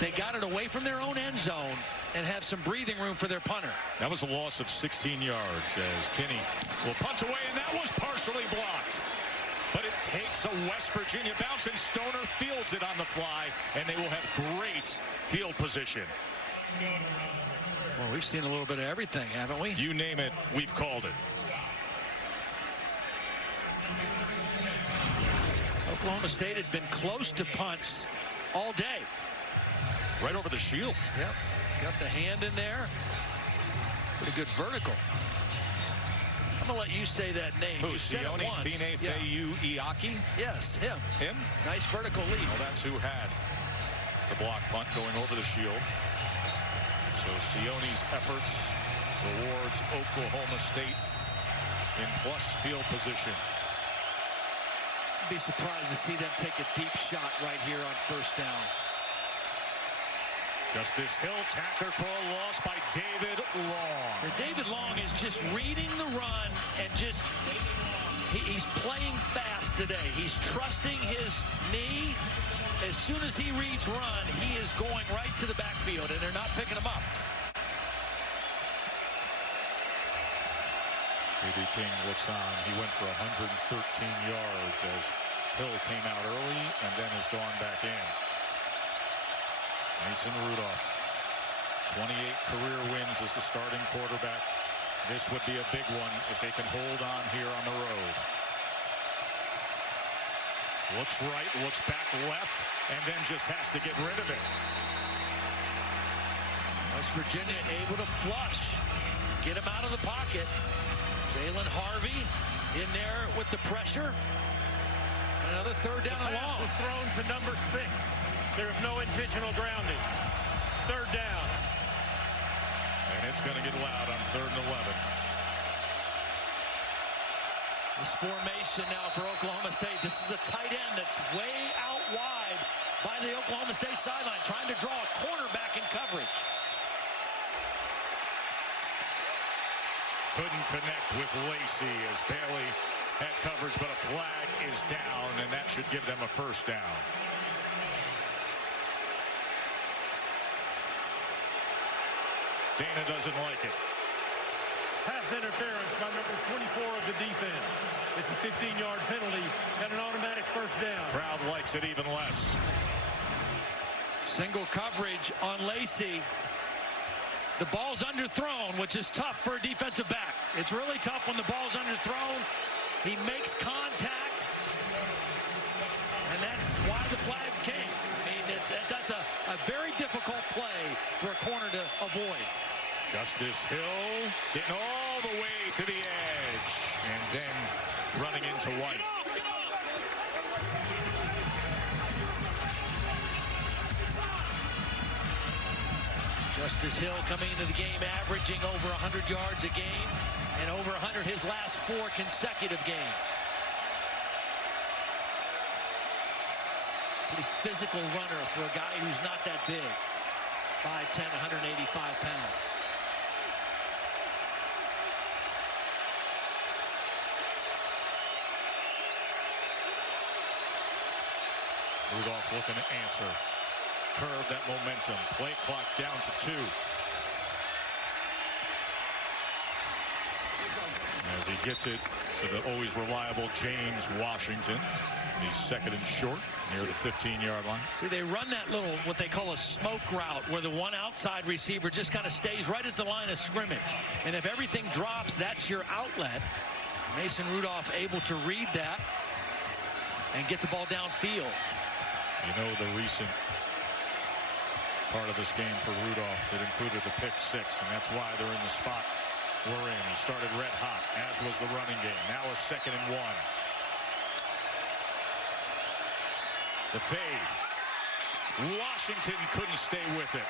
they got it away from their own end zone and have some breathing room for their punter. That was a loss of 16 yards as Kinney will punt away, and that was partially blocked. But it takes a West Virginia bounce, and Stoner fields it on the fly, and they will have great field position. Well, we've seen a little bit of everything, haven't we? You name it, we've called it. Oklahoma State had been close to punts all day. Right over the shield. Yep. Got the hand in there. Pretty good vertical. I'm going to let you say that name. Who? Sione Fine Feu Iaki? Yes, him. Him? Nice vertical leap. Well, that's who had the block punt going over the shield. So Sione's efforts rewards Oklahoma State in plus field position. I'd be surprised to see them take a deep shot right here on first down. Justice Hill tackled for a loss by David Long. And David Long is just reading the run and just he's playing fast today. He's trusting his knee. As soon as he reads run, he is going right to the backfield, and they're not picking him up. B.B. King looks on. He went for 113 yards as Hill came out early and then has gone back in. Mason Rudolph, 28 career wins as the starting quarterback. This would be a big one if they can hold on here on the road. Looks right, looks back left, and then just has to get rid of it. West Virginia able to flush, get him out of the pocket. Jalen Harvey in there with the pressure. Another third down and The pass long. was thrown to number 6. There's no intentional grounding. Third down. And it's going to get loud on 3rd and 11. This formation now for Oklahoma State. This is a tight end that's way out wide by the Oklahoma State sideline, trying to draw a cornerback in coverage. Couldn't connect with Lacey as Bailey had coverage, but a flag is down, and that should give them a first down. Dana doesn't like it. Pass interference by number 24 of the defense. It's a 15-yard penalty and an automatic first down. Crowd likes it even less. Single coverage on Lacey. The ball's underthrown, which is tough for a defensive back. It's really tough when the ball's underthrown. He makes contact, and that's why the flag came. I mean, that's a very difficult play for a corner to avoid. Justice Hill getting all the way to the edge and then running into White. Justice Hill coming into the game averaging over 100 yards a game and over 100 his last 4 consecutive games. Pretty physical runner for a guy who's not that big. 5'10", 185 pounds. Rudolph looking to answer. Curb that momentum. Play clock down to 2. As he gets it to the always reliable James Washington. He's 2nd and short near the 15-yard line. See, they run that little, what they call a smoke route, where the one outside receiver just kind of stays right at the line of scrimmage. And if everything drops, that's your outlet. Mason Rudolph able to read that and get the ball downfield. You know, the recent part of this game for Rudolph, it included the pick 6, and that's why they're in the spot we're in. He started red hot, as was the running game. Now a 2nd and 1. The fade. Washington couldn't stay with it.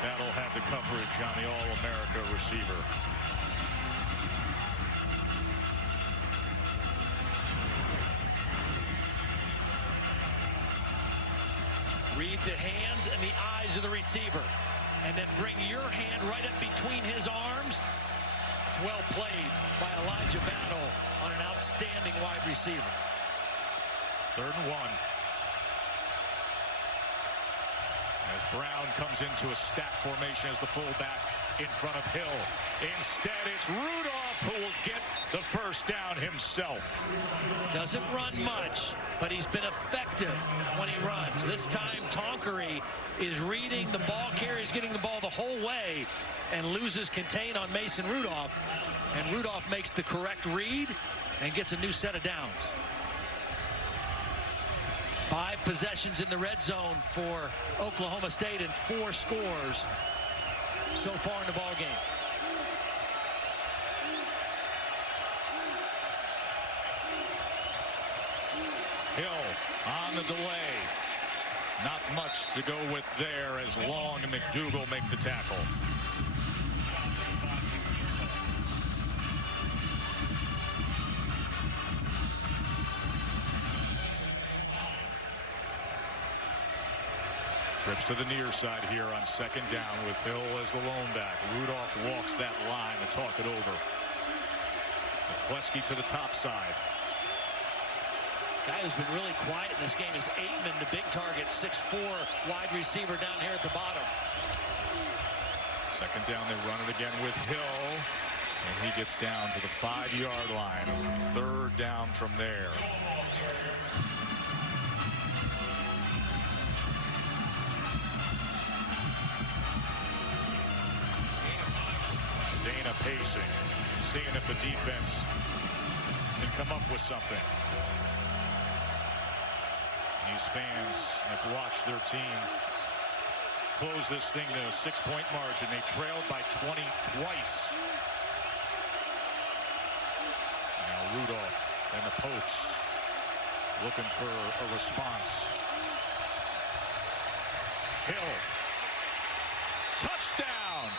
That'll have the coverage on the All-America receiver. Read the hands and the eyes of the receiver, and then bring your hand right up between his arms. It's well played by Elijah Battle on an outstanding wide receiver. 3rd and 1. As Brown comes into a stack formation as the fullback in front of Hill. Instead, it's Rudolph who will get the first down himself. Doesn't run much, but he's been effective when he runs. This time, Tonkery is reading the ball carrier. He's getting the ball the whole way and loses contain on Mason Rudolph. And Rudolph makes the correct read and gets a new set of downs. 5 possessions in the red zone for Oklahoma State and 4 scores so far in the ball game. Hill on the delay. Not much to go with there as Long and McDougal make the tackle. Trips to the near side here on 2nd down with Hill as the lone back. Rudolph walks that line to talk it over. McCleskey to the top side. Guy who's been really quiet in this game is Aitman, the big target, 6'4" wide receiver down here at the bottom. 2nd down, they run it again with Hill. And he gets down to the 5-yard line. 3rd down from there. Dana pacing, seeing if the defense can come up with something. These fans have watched their team close this thing to a 6-point margin. They trailed by 20 twice. Now Rudolph and the Pokes looking for a response. Hill. Touchdown.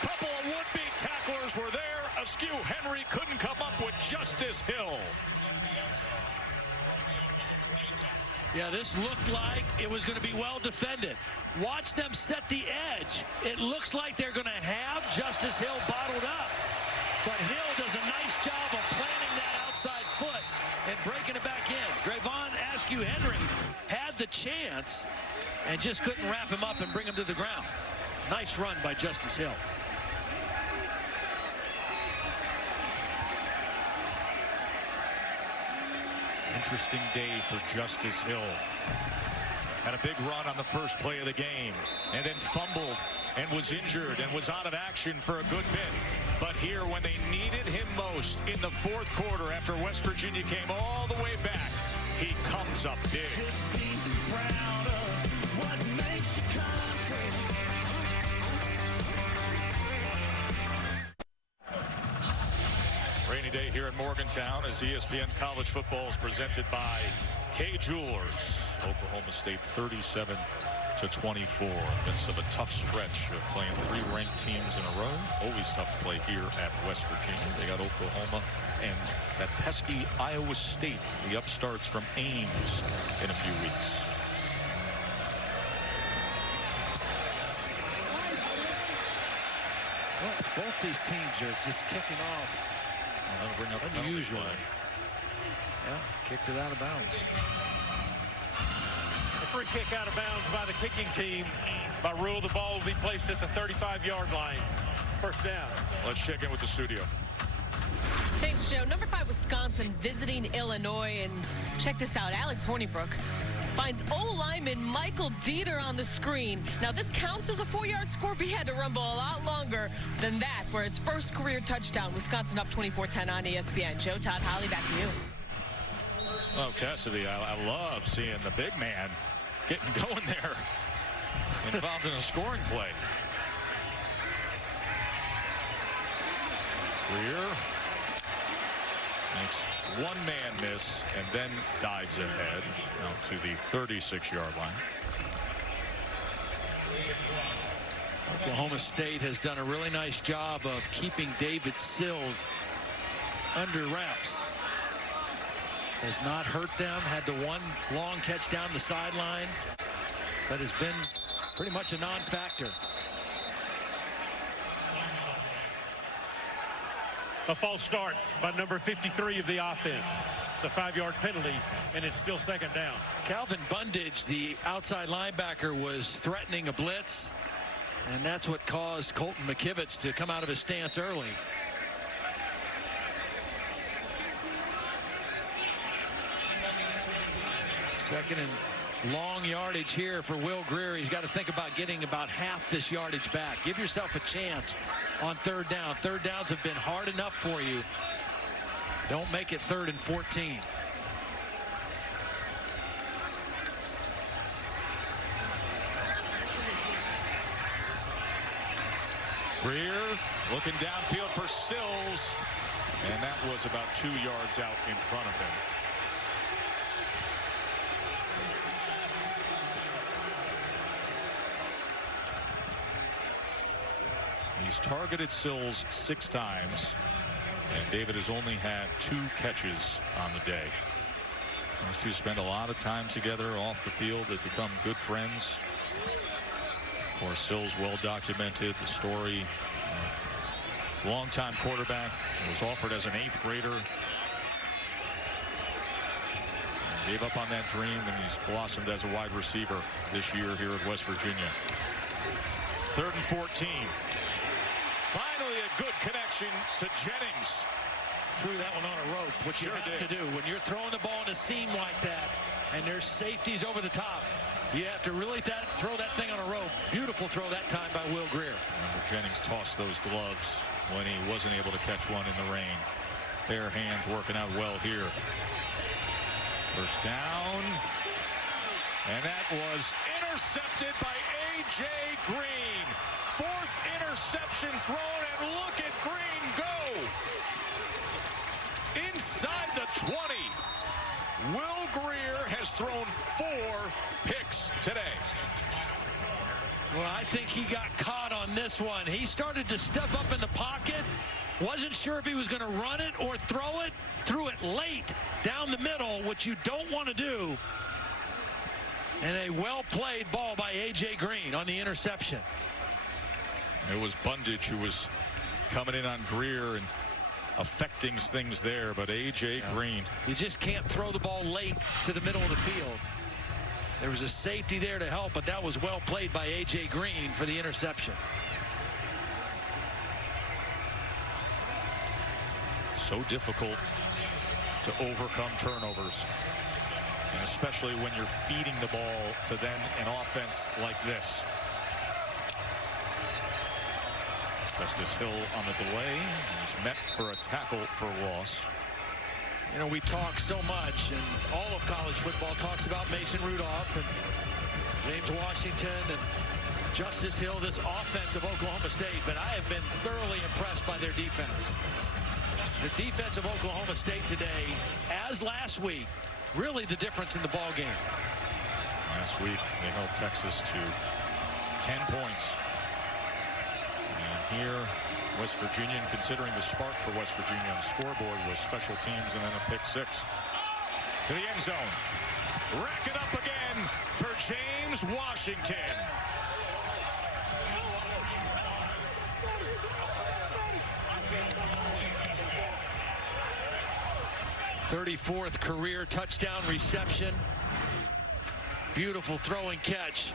Couple of would-be tacklers were there. Askew Henry couldn't come up with Justice Hill. Yeah, this looked like it was going to be well defended. Watch them set the edge. It looks like they're going to have Justice Hill bottled up. But Hill does a nice job of planting that outside foot and breaking it back in. Drayvon Askew Henry had the chance and just couldn't wrap him up and bring him to the ground. Nice run by Justice Hill. Interesting day for Justice Hill. Had a big run on the first play of the game and then fumbled and was injured and was out of action for a good bit. But here, when they needed him most in the 4th quarter after West Virginia came all the way back, he comes up big. Rainy day here in Morgantown as ESPN College Football is presented by K Jewelers. Oklahoma State 37-24. Midst of a tough stretch of playing 3 ranked teams in a row. Always tough to play here at West Virginia. They got Oklahoma and that pesky Iowa State, the upstarts from Ames, in a few weeks. Well, both these teams are just kicking off Bring up unusually. Yeah, kicked it out of bounds. A free kick out of bounds by the kicking team. By rule, the ball will be placed at the 35-yard line. 1st down. Let's check in with the studio. Thanks, Joe. Number 5, Wisconsin visiting Illinois. And check this out. Alex Hornibrook finds O-lineman Michael Dieter on the screen. Now, this counts as a 4-yard score, but he had to rumble a lot longer than that for his first career touchdown. Wisconsin up 24-10 on ESPN. Joe, Todd, Holly, back to you. Oh, Cassidy, I love seeing the big man getting going there, involved in a scoring play. Greer makes one man miss and then dives ahead out to the 36-yard line. Oklahoma State has done a really nice job of keeping David Sills under wraps. Has not hurt them. Had the one long catch down the sidelines, but has been pretty much a non-factor. A false start by number 53 of the offense. It's a 5-yard penalty, and it's still 2nd down. Calvin Bundage, the outside linebacker, was threatening a blitz, and that's what caused Colton McKivitz to come out of his stance early. Second and long yardage here for Will Greer. He's got to think about getting about half this yardage back. Give yourself a chance on 3rd down. 3rd downs have been hard enough for you. Don't make it 3rd and 14. Greer looking downfield for Sills, and that was about 2 yards out in front of him. He's targeted Sills 6 times, and David has only had 2 catches on the day. Those two spend a lot of time together off the field. They've become good friends. Of course, Sills well documented the story of longtime quarterback. He was offered as an 8th grader. Gave up on that dream, and he's blossomed as a wide receiver this year here at West Virginia. 3rd and 14. Finally a good connection to Jennings. Threw that one on a rope, which you have to do. When you're throwing the ball in a seam like that, and there's safeties over the top, you have to really throw that thing on a rope. Beautiful throw that time by Will Greer. Remember, Jennings tossed those gloves when he wasn't able to catch one in the rain. Bare hands working out well here. First down. And that was intercepted by A.J. Green. Fourth interception thrown, and look at Green go. Inside the 20. Will Greer has thrown 4 picks today. Well, I think he got caught on this one. He started to step up in the pocket. Wasn't sure if he was going to run it or throw it. Threw it late down the middle, which you don't want to do. And a well-played ball by A.J. Green on the interception. It was Bundage who was coming in on Greer and affecting things there, but A.J. Green. You just can't throw the ball late to the middle of the field. There was a safety there to help, but that was well played by A.J. Green for the interception. So difficult to overcome turnovers, and especially when you're feeding the ball to then an offense like this. Justice Hill on the delay. He's met for a tackle for loss. You know, we talk so much, and all of college football talks about Mason Rudolph and James Washington and Justice Hill, this offense of Oklahoma State, but I have been thoroughly impressed by their defense. The defense of Oklahoma State today, as last week, really the difference in the ball game. Last week, they held Texas to 10 points. And here, West Virginia, and considering the spark for West Virginia on the scoreboard was special teams and then a pick six. To the end zone. Rack it up again for James Washington. 34th career touchdown reception. Beautiful throw and catch.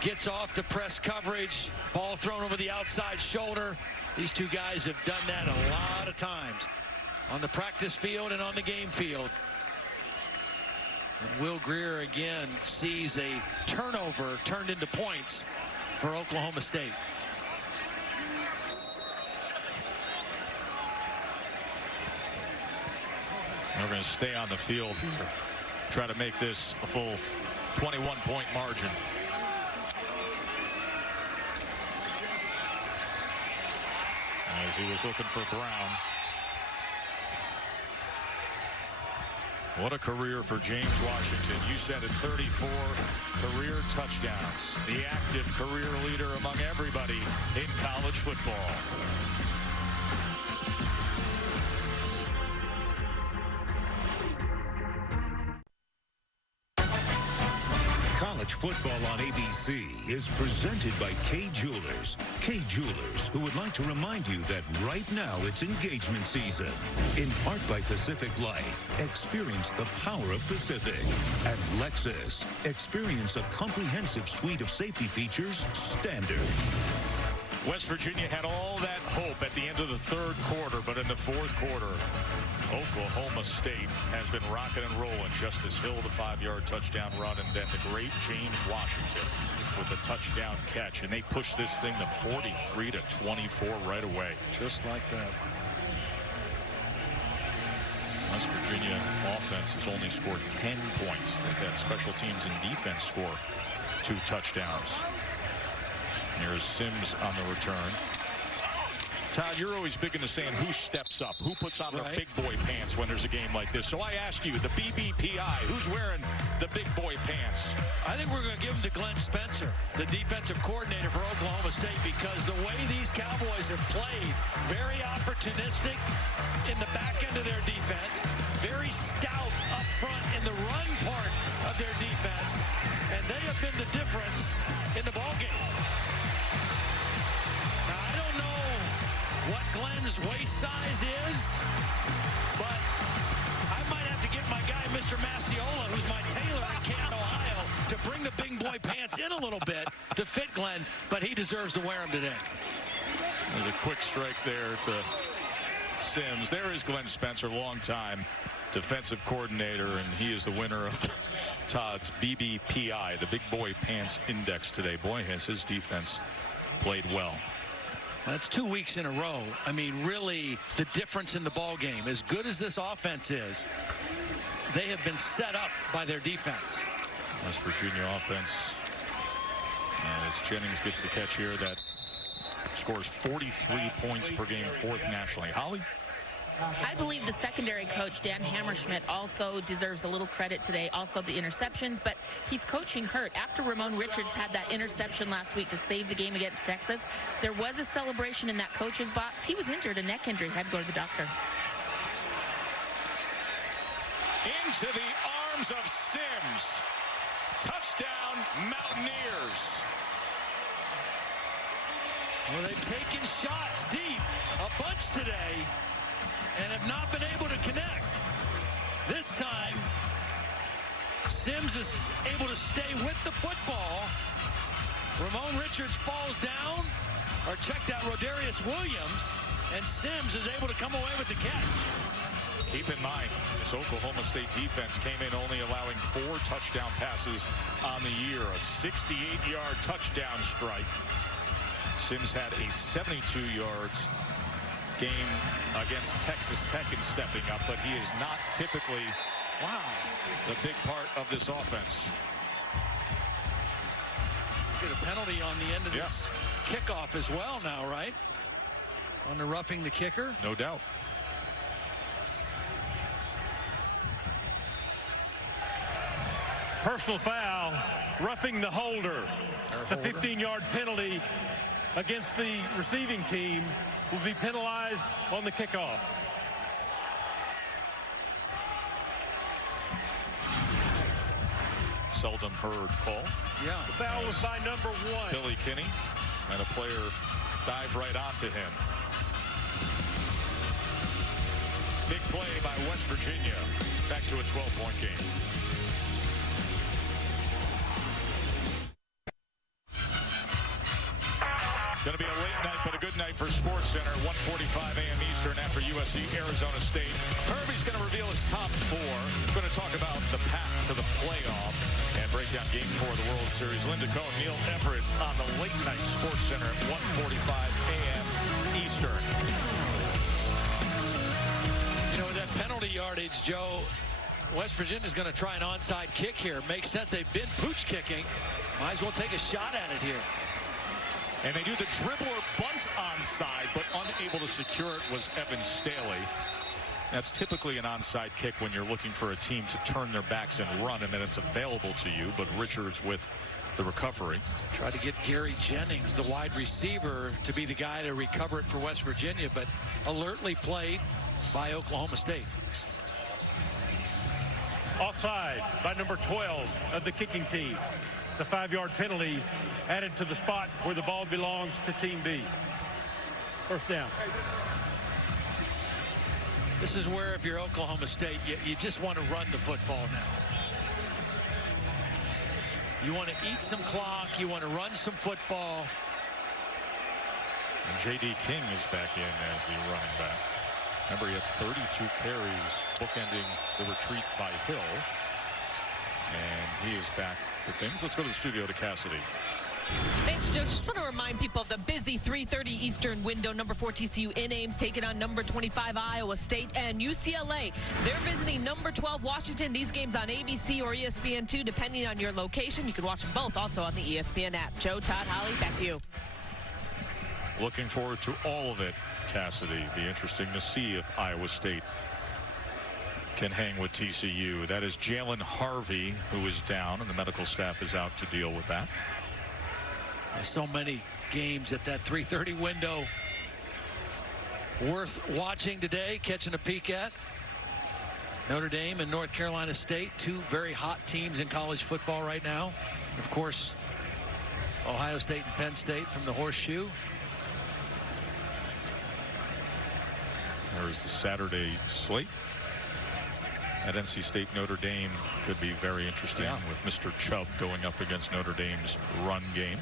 Gets off the press coverage. Ball thrown over the outside shoulder. These two guys have done that a lot of times on the practice field and on the game field. And Will Greer again sees a turnover turned into points for Oklahoma State. We're going to stay on the field here. Try to make this a full 21-point margin. As he was looking for Brown. What a career for James Washington. You said it, 34 career touchdowns. The active career leader among everybody in college football. College football on ABC is presented by Kay Jewelers. Kay Jewelers, who would like to remind you that right now it's engagement season. In part by Pacific Life, experience the power of Pacific. At Lexus, experience a comprehensive suite of safety features standard. West Virginia had all that hope at the end of the third quarter, but in the fourth quarter, Oklahoma State has been rocking and rolling. Justice Hill, the 5-yard touchdown run, and then the great James Washington with the touchdown catch. And they pushed this thing to 43-24 right away. Just like that. West Virginia offense has only scored 10 points. They've had special teams and defense score 2 touchdowns. Here's Sims on the return. Todd, you're always big into saying who steps up, who puts on their big boy pants when there's a game like this. So I ask you, the BBPI, who's wearing the big boy pants? I think we're going to give them to Glenn Spencer, the defensive coordinator for Oklahoma State, because the way these Cowboys have played, very opportunistic in the back end of their defense, very stout up front in the run part of their defense, and they have been the difference in the ballgame. Now, I don't know what Glenn's waist size is, but I might have to get my guy, Mr. Masiola, who's my tailor in Canton, Ohio, to bring the big boy pants in a little bit to fit Glenn, but he deserves to wear them today. There's a quick strike there to Sims. There is Glenn Spencer, longtime defensive coordinator, and he is the winner of Todd's BBPI, the Big Boy Pants Index today. Boy, has his defense played well. That's 2 weeks in a row. I mean, really, the difference in the ball game, as good as this offense is, they have been set up by their defense. West Virginia offense, as Jennings gets the catch here, that scores 43 points per game, 4th nationally. Holly? I believe the secondary coach, Dan Hammerschmidt, also deserves a little credit today. Also the interceptions, but he's coaching hurt. After Ramon Richards had that interception last week to save the game against Texas, there was a celebration in that coach's box. He was injured, a neck injury, had to go to the doctor. Into the arms of Sims. Touchdown, Mountaineers. Well, they've taken shots deep, a bunch today, and have not been able to connect. This time, Sims is able to stay with the football. Ramon Richards falls down, or checked out Rodarius Williams, and Sims is able to come away with the catch. Keep in mind, this Oklahoma State defense came in only allowing 4 touchdown passes on the year, a 68-yard touchdown strike. Sims had a 72 yards game against Texas Tech in stepping up, but he is not typically the big part of this offense. Get a penalty on the end of this kickoff as well now, right? On the roughing the kicker? No doubt. Personal foul, roughing the holder. It's a 15-yard penalty against the receiving team. Will be penalized on the kickoff. Seldom heard call. Yeah. The foul was by number 1. Billy Kinney, and a player dived right onto him. Big play by West Virginia. Back to a 12-point game. Going to be a late night, but a good night for Sports Center. 1:45 a.m. Eastern after USC Arizona State. Herbie's going to reveal his top 4. We're going to talk about the path to the playoff and break down Game 4 of the World Series. Linda Cohn, Neil Everett on the late night Sports Center at 1:45 a.m. Eastern. You know, with that penalty yardage, Joe, West Virginia's going to try an onside kick here. Makes sense. They've been pooch kicking. Might as well take a shot at it here. And they do the dribble or bunt onside, but unable to secure it was Evan Staley. That's typically an onside kick when you're looking for a team to turn their backs and run, and then it's available to you, but Richards with the recovery. Tried to get Gary Jennings, the wide receiver, to be the guy to recover it for West Virginia, but alertly played by Oklahoma State. Offside by number 12 of the kicking team. It's a 5-yard penalty added to the spot where the ball belongs to Team B. First down. This is where, if you're Oklahoma State, you just want to run the football now. You want to eat some clock. You want to run some football. And J.D. King is back in as the running back. Remember, he had 32 carries, bookending the retreat by Hill. And he is back to things. Let's go to the studio to Cassidy. Thanks, Joe. Just want to remind people of the busy 3:30 Eastern window. Number 4 TCU in Ames taking on number 25 Iowa State, and UCLA. They're visiting number 12 Washington. These games on ABC or ESPN2, depending on your location. You can watch them both also on the ESPN app. Joe, Todd, Holly, back to you. Looking forward to all of it, Cassidy. Be interesting to see if Iowa State can hang with TCU. That is Jalen Harvey, who is down, and the medical staff is out to deal with that. So many games at that 3:30 window worth watching today, catching a peek at. Notre Dame and North Carolina State, 2 very hot teams in college football right now. Of course, Ohio State and Penn State from the Horseshoe. There's the Saturday slate. At NC State, Notre Dame could be very interesting with Mr. Chubb going up against Notre Dame's run game.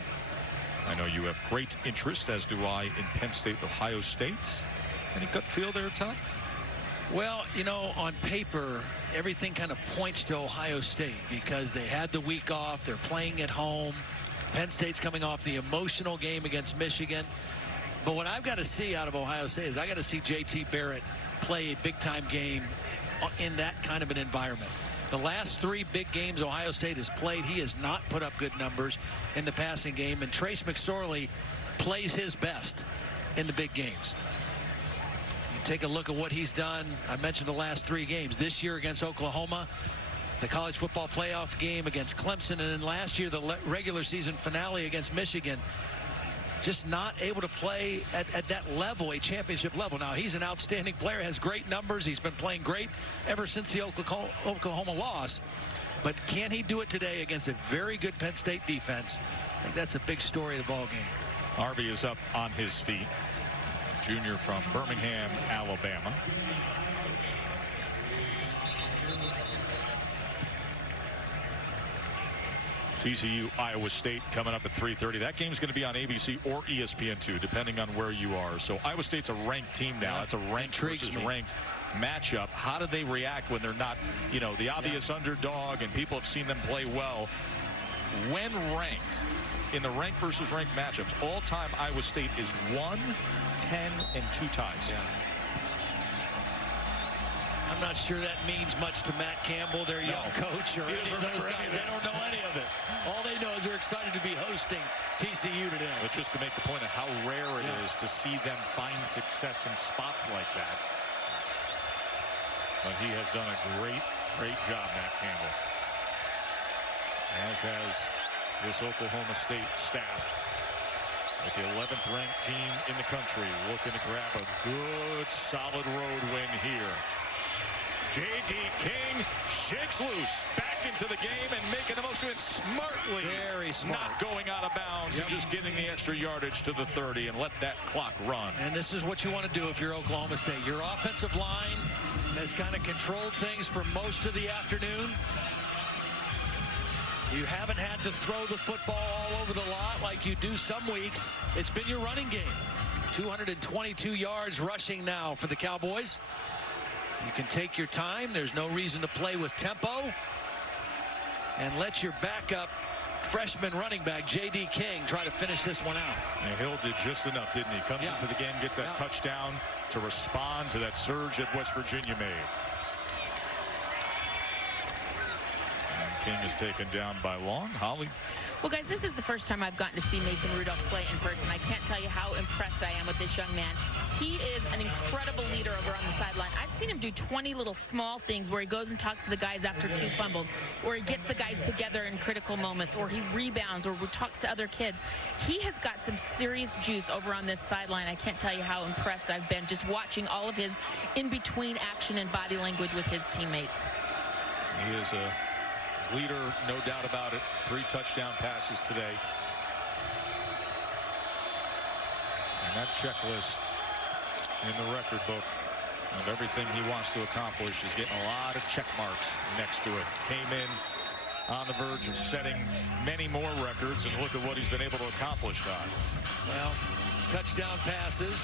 I know you have great interest, as do I, in Penn State, Ohio State. Any gut feel there, Todd? Well, you know, on paper, everything kind of points to Ohio State because they had the week off. They're playing at home. Penn State's coming off the emotional game against Michigan. But what I've got to see out of Ohio State is I got to see J.T. Barrett play a big-time game in that kind of an environment. The last 3 big games Ohio State has played, he has not put up good numbers in the passing game. And Trace McSorley plays his best in the big games. You take a look at what he's done. I mentioned the last 3 games. This year against Oklahoma, the college football playoff game against Clemson, and then last year the regular season finale against Michigan. Just not able to play at that level, a championship level. Now, he's an outstanding player, has great numbers. He's been playing great ever since the Oklahoma loss. But can he do it today against a very good Penn State defense? I think that's a big story of the ball game. Harvey is up on his feet. Junior from Birmingham, Alabama. TCU, Iowa State coming up at 3:30. That game's going to be on ABC or ESPN2, depending on where you are. So Iowa State's a ranked team now. That's a ranked versus ranked matchup. How do they react when they're not, you know, the obvious underdog and people have seen them play well? When ranked, in the ranked versus ranked matchups, all-time Iowa State is 1, 10, and 2 ties. I'm not sure that means much to Matt Campbell, their young coach, or any of those guys. They don't know any of it. All they know is they're excited to be hosting TCU today. But just to make the point of how rare it is to see them find success in spots like that. But he has done a great job, Matt Campbell. As has this Oklahoma State staff. With the 11th ranked team in the country looking to grab a good solid road win here. J.D. King shakes loose back into the game and making the most of it smartly. Very smart. Not going out of bounds and just getting the extra yardage to the 30 and let that clock run. And this is what you want to do if you're Oklahoma State. Your offensive line has kind of controlled things for most of the afternoon. You haven't had to throw the football all over the lot like you do some weeks. It's been your running game. 222 yards rushing now for the Cowboys. You can take your time. There's no reason to play with tempo. And let your backup freshman running back, J.D. King, try to finish this one out. And Hill did just enough, didn't he? Comes into the game, gets that touchdown to respond to that surge that West Virginia made. And King is taken down by Long. Holly. Well, guys, this is the first time I've gotten to see Mason Rudolph play in person. I can't tell you how impressed I am with this young man. He is an incredible leader over on the sideline. I've seen him do 20 little small things where he goes and talks to the guys after 2 fumbles, or he gets the guys together in critical moments, or he rebounds, or talks to other kids. He has got some serious juice over on this sideline. I can't tell you how impressed I've been just watching all of his in-between action and body language with his teammates. He is a leader, no doubt about it. 3 touchdown passes today. And that checklist in the record book of everything he wants to accomplish is getting a lot of check marks next to it. Came in on the verge of setting many more records, and look at what he's been able to accomplish, Todd. Well, touchdown passes.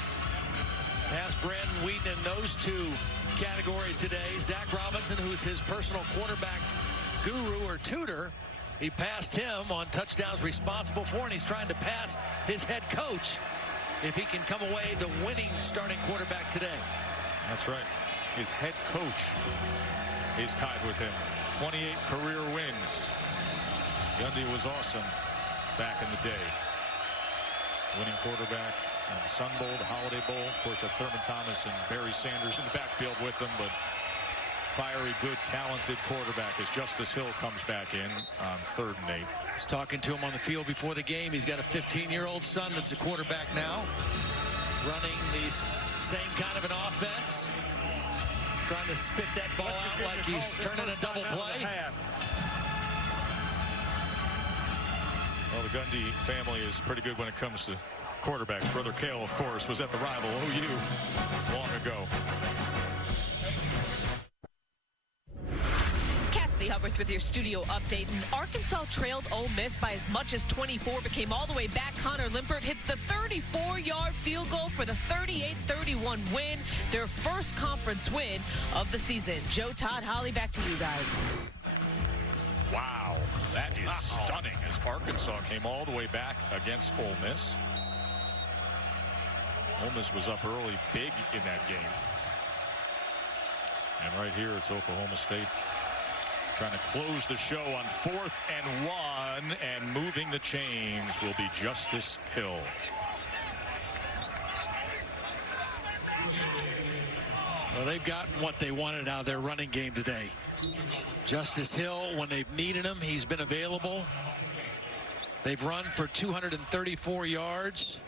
Past Brandon Wheaton in those 2 categories today. Zach Robinson, who's his personal quarterback guru or tutor, he passed him on touchdowns responsible for, and he's trying to pass his head coach if he can come away the winning starting quarterback today. That's right. His head coach is tied with him. 28 career wins. Gundy was awesome back in the day. Winning quarterback in the Sun Bowl, the Holiday Bowl. Of course, had Thurman Thomas and Barry Sanders in the backfield with him, but fiery, good, talented quarterback as Justice Hill comes back in on 3rd and 8. I was talking to him on the field before the game. He's got a 15-year-old son that's a quarterback now, running the same kind of an offense, trying to spit that ball out like he's turning a double play. Well, the Gundy family is pretty good when it comes to quarterbacks. Brother Cale, of course, was at the rival OU long ago. Hubbard with your studio update. And Arkansas trailed Ole Miss by as much as 24, but came all the way back. Connor Limpert hits the 34-yard field goal for the 38-31 win, their first conference win of the season. Joe, Todd, Holly, back to you guys. Wow, that is stunning as Arkansas came all the way back against Ole Miss. Ole Miss was up early big in that game. And right here it's Oklahoma State trying to close the show on 4th and 1, and moving the chains will be Justice Hill. Well, they've gotten what they wanted out of their running game today. Justice Hill, when they've needed him, he's been available. They've run for 234 yards.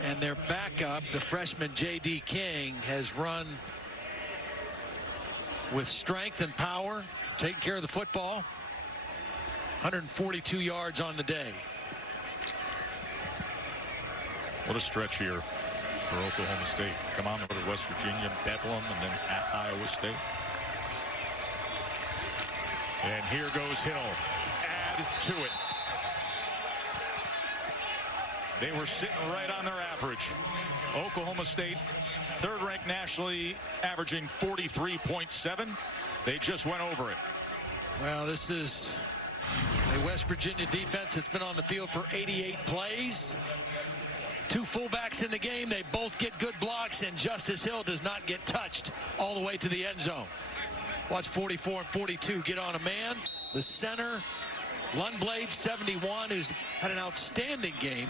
And their backup, the freshman J.D. King, has run with strength and power, taking care of the football. 142 yards on the day. What a stretch here for Oklahoma State. Come on over to West Virginia, Bedlam, and then at Iowa State. And here goes Hill. Add to it. They were sitting right on their average. Oklahoma State, 3rd ranked nationally, averaging 43.7. They just went over it. Well, this is a West Virginia defense that's been on the field for 88 plays. 2 fullbacks in the game. They both get good blocks, and Justice Hill does not get touched all the way to the end zone. Watch 44 and 42 get on a man. The center, Lundblade, 71, who's had an outstanding game.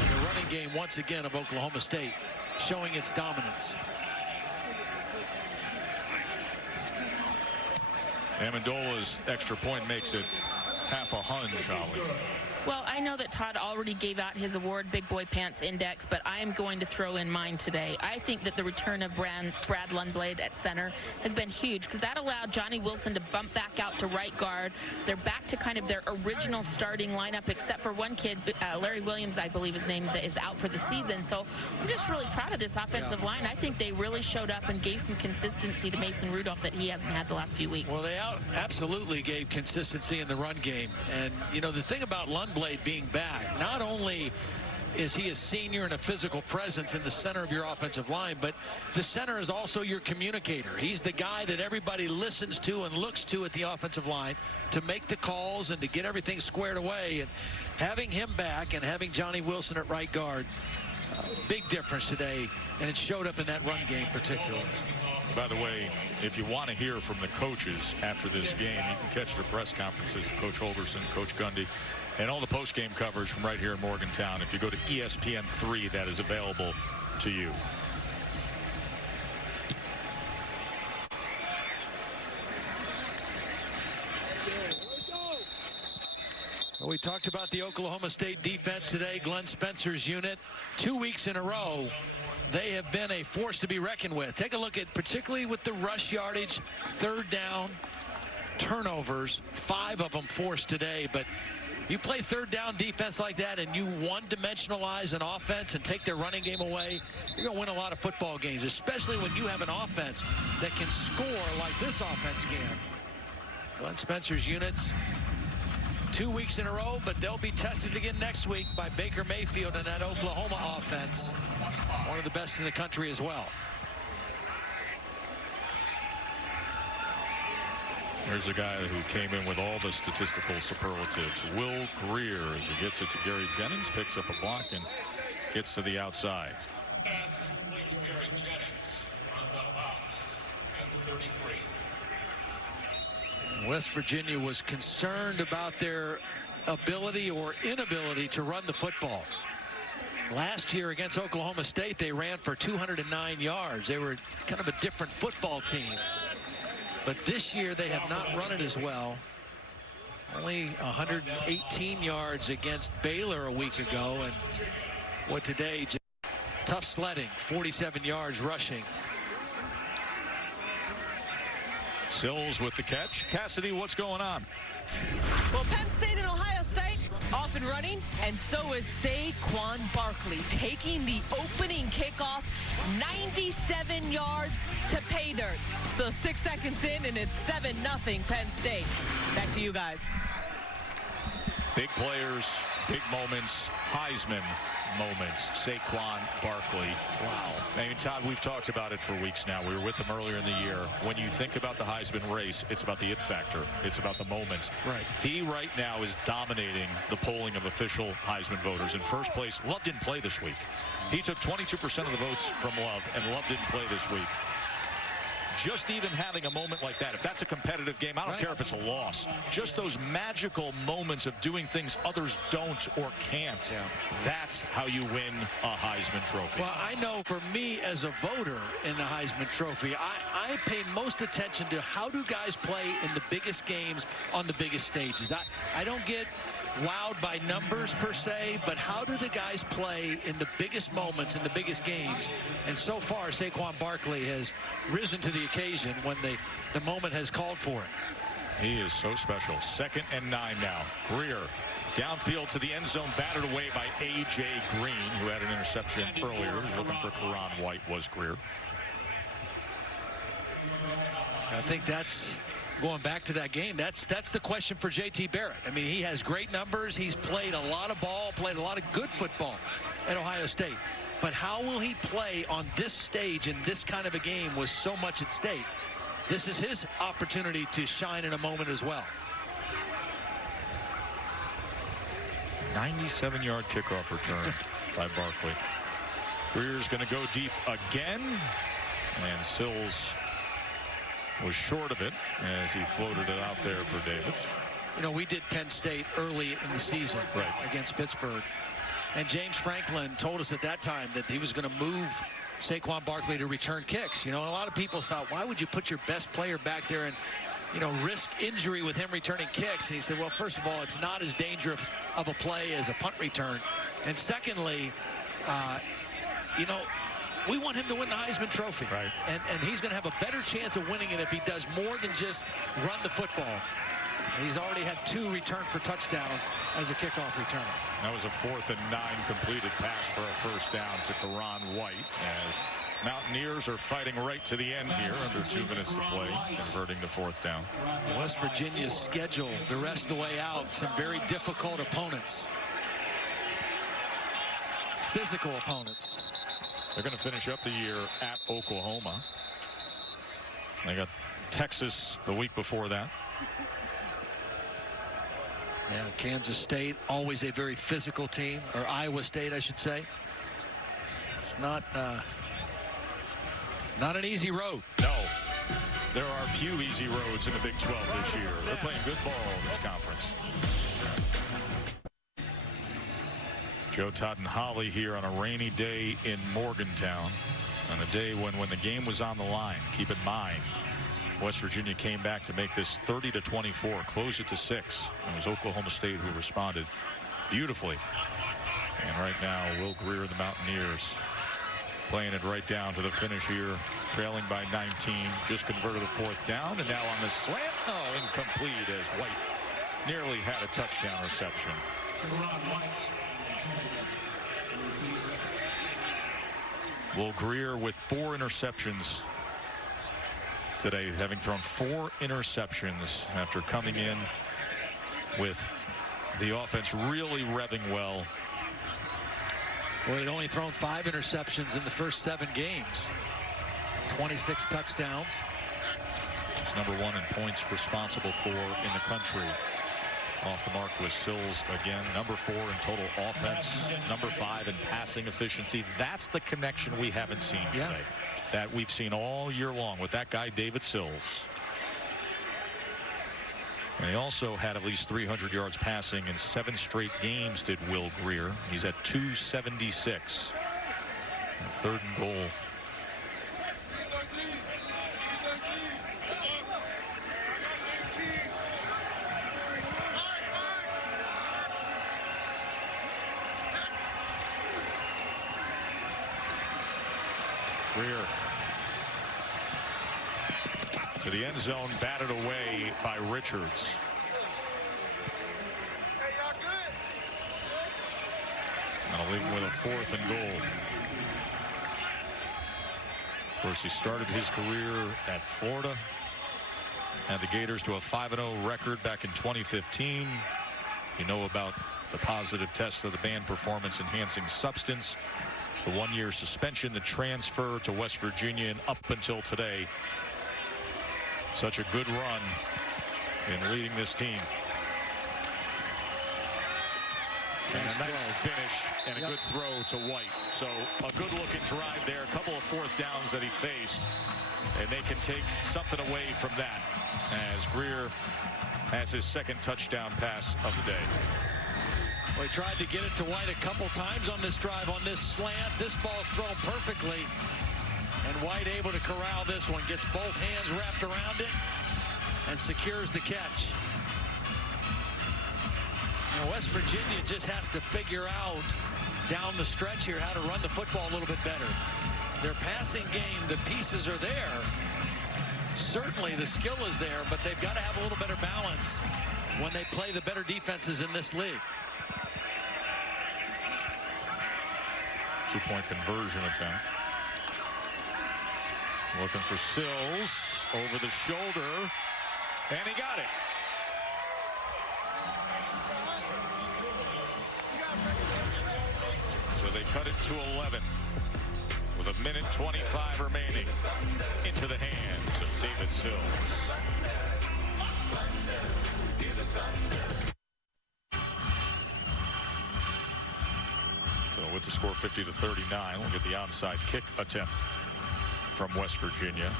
And the running game, once again, of Oklahoma State showing its dominance. Amendola's extra point makes it half a hunch, Holly. Well, I know that Todd already gave out his award, Big Boy Pants Index, but I am going to throw in mine today. I think that the return of Brad Lundblade at center has been huge, because that allowed Johnny Wilson to bump back out to right guard. They're back to kind of their original starting lineup, except for one kid, Larry Williams, I believe his name, that is out for the season. So I'm just really proud of this offensive line. I think they really showed up and gave some consistency to Mason Rudolph that he hasn't had the last few weeks. Well, they absolutely gave consistency in the run game. And, you know, the thing about Lundblade being back, not only is he a senior and a physical presence in the center of your offensive line, but the center is also your communicator. He's the guy that everybody listens to and looks to at the offensive line to make the calls and to get everything squared away. And having him back and having Johnny Wilson at right guard, big difference today, and it showed up in that run game particularly. By the way, if you want to hear from the coaches after this game, you can catch their press conferences, Coach Holgerson, Coach Gundy, and all the post-game coverage from right here in Morgantown. If you go to ESPN3, that is available to you. Well, we talked about the Oklahoma State defense today. Glenn Spencer's unit, 2 weeks in a row, they have been a force to be reckoned with. Take a look at, particularly with the rush yardage, 3rd down, turnovers, 5 of them forced today. But you play 3rd down defense like that and you one-dimensionalize an offense and take their running game away, you're going to win a lot of football games, especially when you have an offense that can score like this offense can. Glenn Spencer's units, 2 weeks in a row, but they'll be tested again next week by Baker Mayfield and that Oklahoma offense, one of the best in the country as well. There's a guy who came in with all the statistical superlatives. Will Greer, as he gets it to Gary Jennings, picks up a block and gets to the outside. West Virginia was concerned about their ability or inability to run the football. Last year against Oklahoma State, they ran for 209 yards. They were kind of a different football team. But this year they have not run it as well. Only 118 yards against Baylor a week ago, and what today, just tough sledding, 47 yards rushing. Sills with the catch. Cassidy, what's going on? Well, Penn State and Ohio State off and running, and so is Saquon Barkley taking the opening kickoff 97 yards to pay dirt. So 6 seconds in, and it's 7-0 Penn State. Back to you guys. Big players, big moments, Heisman moments. Saquon Barkley. Wow. I mean, Todd, we've talked about it for weeks now. We were with him earlier in the year. When you think about the Heisman race, it's about the it factor. It's about the moments. Right. He right now is dominating the polling of official Heisman voters. In first place, Love didn't play this week. He took 22% of the votes from Love, and Love didn't play this week. Just even having a moment like that, if that's a competitive game, I don't care if it's a loss. Just those magical moments of doing things others don't or can't. Yeah. That's how you win a Heisman Trophy. Well, I know for me as a voter in the Heisman Trophy, I pay most attention to how do guys play in the biggest games on the biggest stages. I don't get wowed by numbers per se, but how do the guys play in the biggest moments, in the biggest games? And so far, Saquon Barkley has risen to the occasion when the moment has called for it. He is so special. 2nd and 9 now. Greer downfield to the end zone, batted away by A.J. Green, who had an interception earlier. He was looking for Karan White, was Greer. I think that's going back to that game. That's the question for J.T. Barrett. I mean, he has great numbers. He's played a lot of ball, played a lot of good football at Ohio State. But how will he play on this stage in this kind of a game with so much at stake? This is his opportunity to shine in a moment as well. 97-yard kickoff return by Barkley. Greer's going to go deep again, and Sills was short of it as he floated it out there for David. You know, we did Penn State early in the season against Pittsburgh. And James Franklin told us at that time that he was going to move Saquon Barkley to return kicks. You know, a lot of people thought, why would you put your best player back there and, you know, risk injury with him returning kicks? And he said, well, first of all, it's not as dangerous of a play as a punt return. And secondly, you know, we want him to win the Heisman Trophy. Right. And he's going to have a better chance of winning it if he does more than just run the football. He's already had 2 return for touchdowns as a kickoff returner. That was a 4th and 9 completed pass for a first down to Karan White as Mountaineers are fighting right to the end here under 2 minutes to play, converting to 4th down. West Virginia's schedule the rest of the way out, some very difficult opponents. Physical opponents. They're going to finish up the year at Oklahoma. They got Texas the week before that. Yeah, Kansas State, always a very physical team, or Iowa State, I should say. It's not an easy road. No, there are few easy roads in the Big 12 this year. They're playing good ball in this conference. Joe Todd and Holly here on a rainy day in Morgantown, on a day when the game was on the line. Keep in mind, West Virginia came back to make this 30-24, close it to 6. It was Oklahoma State who responded beautifully. And right now, Will Greer and the Mountaineers playing it right down to the finish here, trailing by 19. Just converted a 4th down, and now on the slant, incomplete as White nearly had a touchdown reception. Will Greer with 4 interceptions today, having thrown 4 interceptions after coming in with the offense really revving well. Well, he'd only thrown 5 interceptions in the first 7 games. 26 touchdowns. He's #1 in points responsible for in the country. Off the mark with Sills again. #4 in total offense. #5 in passing efficiency. That's the connection we haven't seen today. That we've seen all year long with that guy, David Sills. And he also had at least 300 yards passing in 7 straight games, did Will Greer. He's at 276. And 3rd and goal. Greer to the end zone, batted away by Richards. That'll leave him with a 4th and goal. Of course, he started his career at Florida. Had the Gators to a 5-0 record back in 2015. You know about the positive test of the banned performance-enhancing substance, the 1-year suspension, the transfer to West Virginia, and up until today, such a good run in leading this team. And a nice finish and a good throw to White. So a good-looking drive there, a couple of 4th downs that he faced, and they can take something away from that as Greer has his 2nd touchdown pass of the day. Well, he tried to get it to White a couple times on this drive, on this slant. This ball's thrown perfectly, and White able to corral this one. Gets both hands wrapped around it and secures the catch. Now, West Virginia just has to figure out down the stretch here how to run the football a little bit better. Their passing game, the pieces are there. Certainly the skill is there, but they've got to have a little better balance when they play the better defenses in this league. 2-point conversion attempt. Looking for Sills over the shoulder, and he got it. So they cut it to 11 with 1:25 remaining into the hands of David Sills. So with the score 50-39, we'll get the onside kick attempt from West Virginia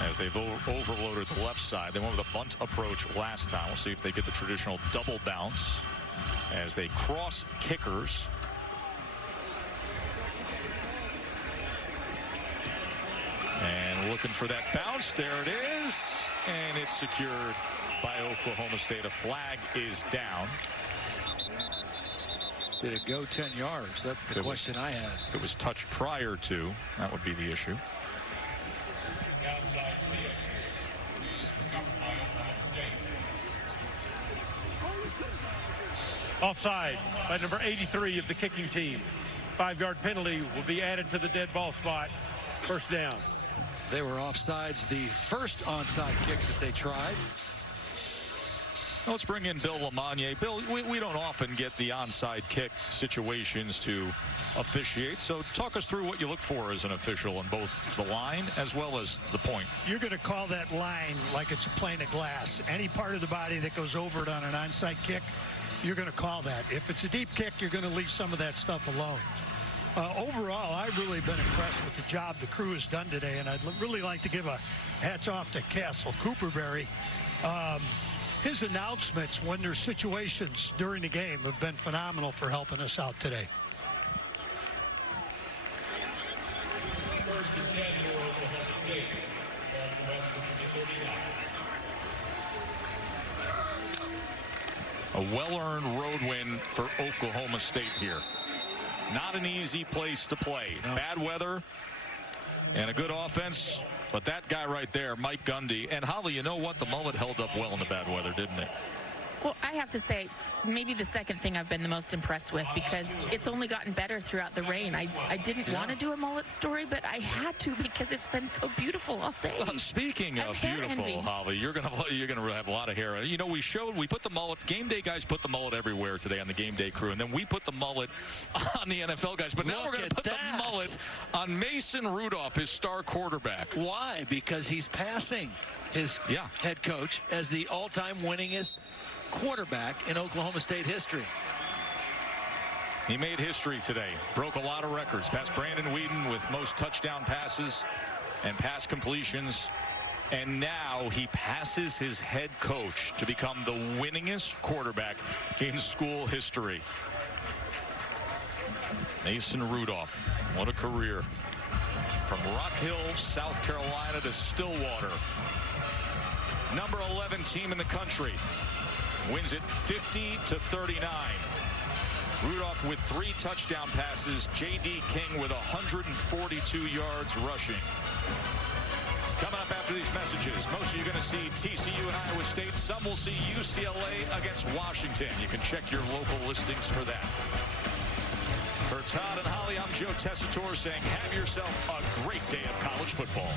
as they've overloaded the left side. They went with a bunt approach last time. We'll see if they get the traditional double bounce as they cross kickers. And looking for that bounce. There it is. And it's secured by Oklahoma State. A flag is down. Did it go 10 yards? That's the question I had. If it was touched prior to, that would be the issue. Offside by number 83 of the kicking team. 5-yard penalty will be added to the dead ball spot. 1st down. They were offsides the first onside kick that they tried. Let's bring in Bill LaMagna. Bill, we don't often get the onside kick situations to officiate, so talk us through what you look for as an official on both the line as well as the point. You're going to call that line like it's a pane of glass. Any part of the body that goes over it on an onside kick, you're going to call that. If it's a deep kick, you're going to leave some of that stuff alone. Overall, I've really been impressed with the job the crew has done today, and I'd really like to give a hats off to Castle Cooperberry. His announcements when there's situations during the game have been phenomenal for helping us out today. A well-earned road win for Oklahoma State here. Not an easy place to play. No. Bad weather and a good offense. But that guy right there, Mike Gundy, and Holly, you know what? The mullet held up well in the bad weather, didn't it? Well, I have to say, maybe the second thing I've been the most impressed with, because it's only gotten better throughout the rain. I didn't want to do a mullet story, but I had to because it's been so beautiful all day. Well, speaking of beautiful, Holly, you're gonna have a lot of hair. You know, we put the mullet. Game day guys put the mullet everywhere today on the game day crew, and then we put the mullet on the NFL guys. But now we're gonna put the mullet on Mason Rudolph, his star quarterback. Why? Because he's passing his head coach as the all-time winningest quarterback in Oklahoma State history. He made history today. Broke a lot of records. Passed Brandon Whedon with most touchdown passes and pass completions. And now he passes his head coach to become the winningest quarterback in school history. Mason Rudolph. What a career. From Rock Hill, South Carolina to Stillwater. Number 11 team in the country. Wins it 50-39. Rudolph with 3 touchdown passes. J.D. King with 142 yards rushing. Coming up after these messages, most of you are going to see TCU and Iowa State. Some will see UCLA against Washington. You can check your local listings for that. For Todd and Holly, I'm Joe Tessitore saying have yourself a great day of college football.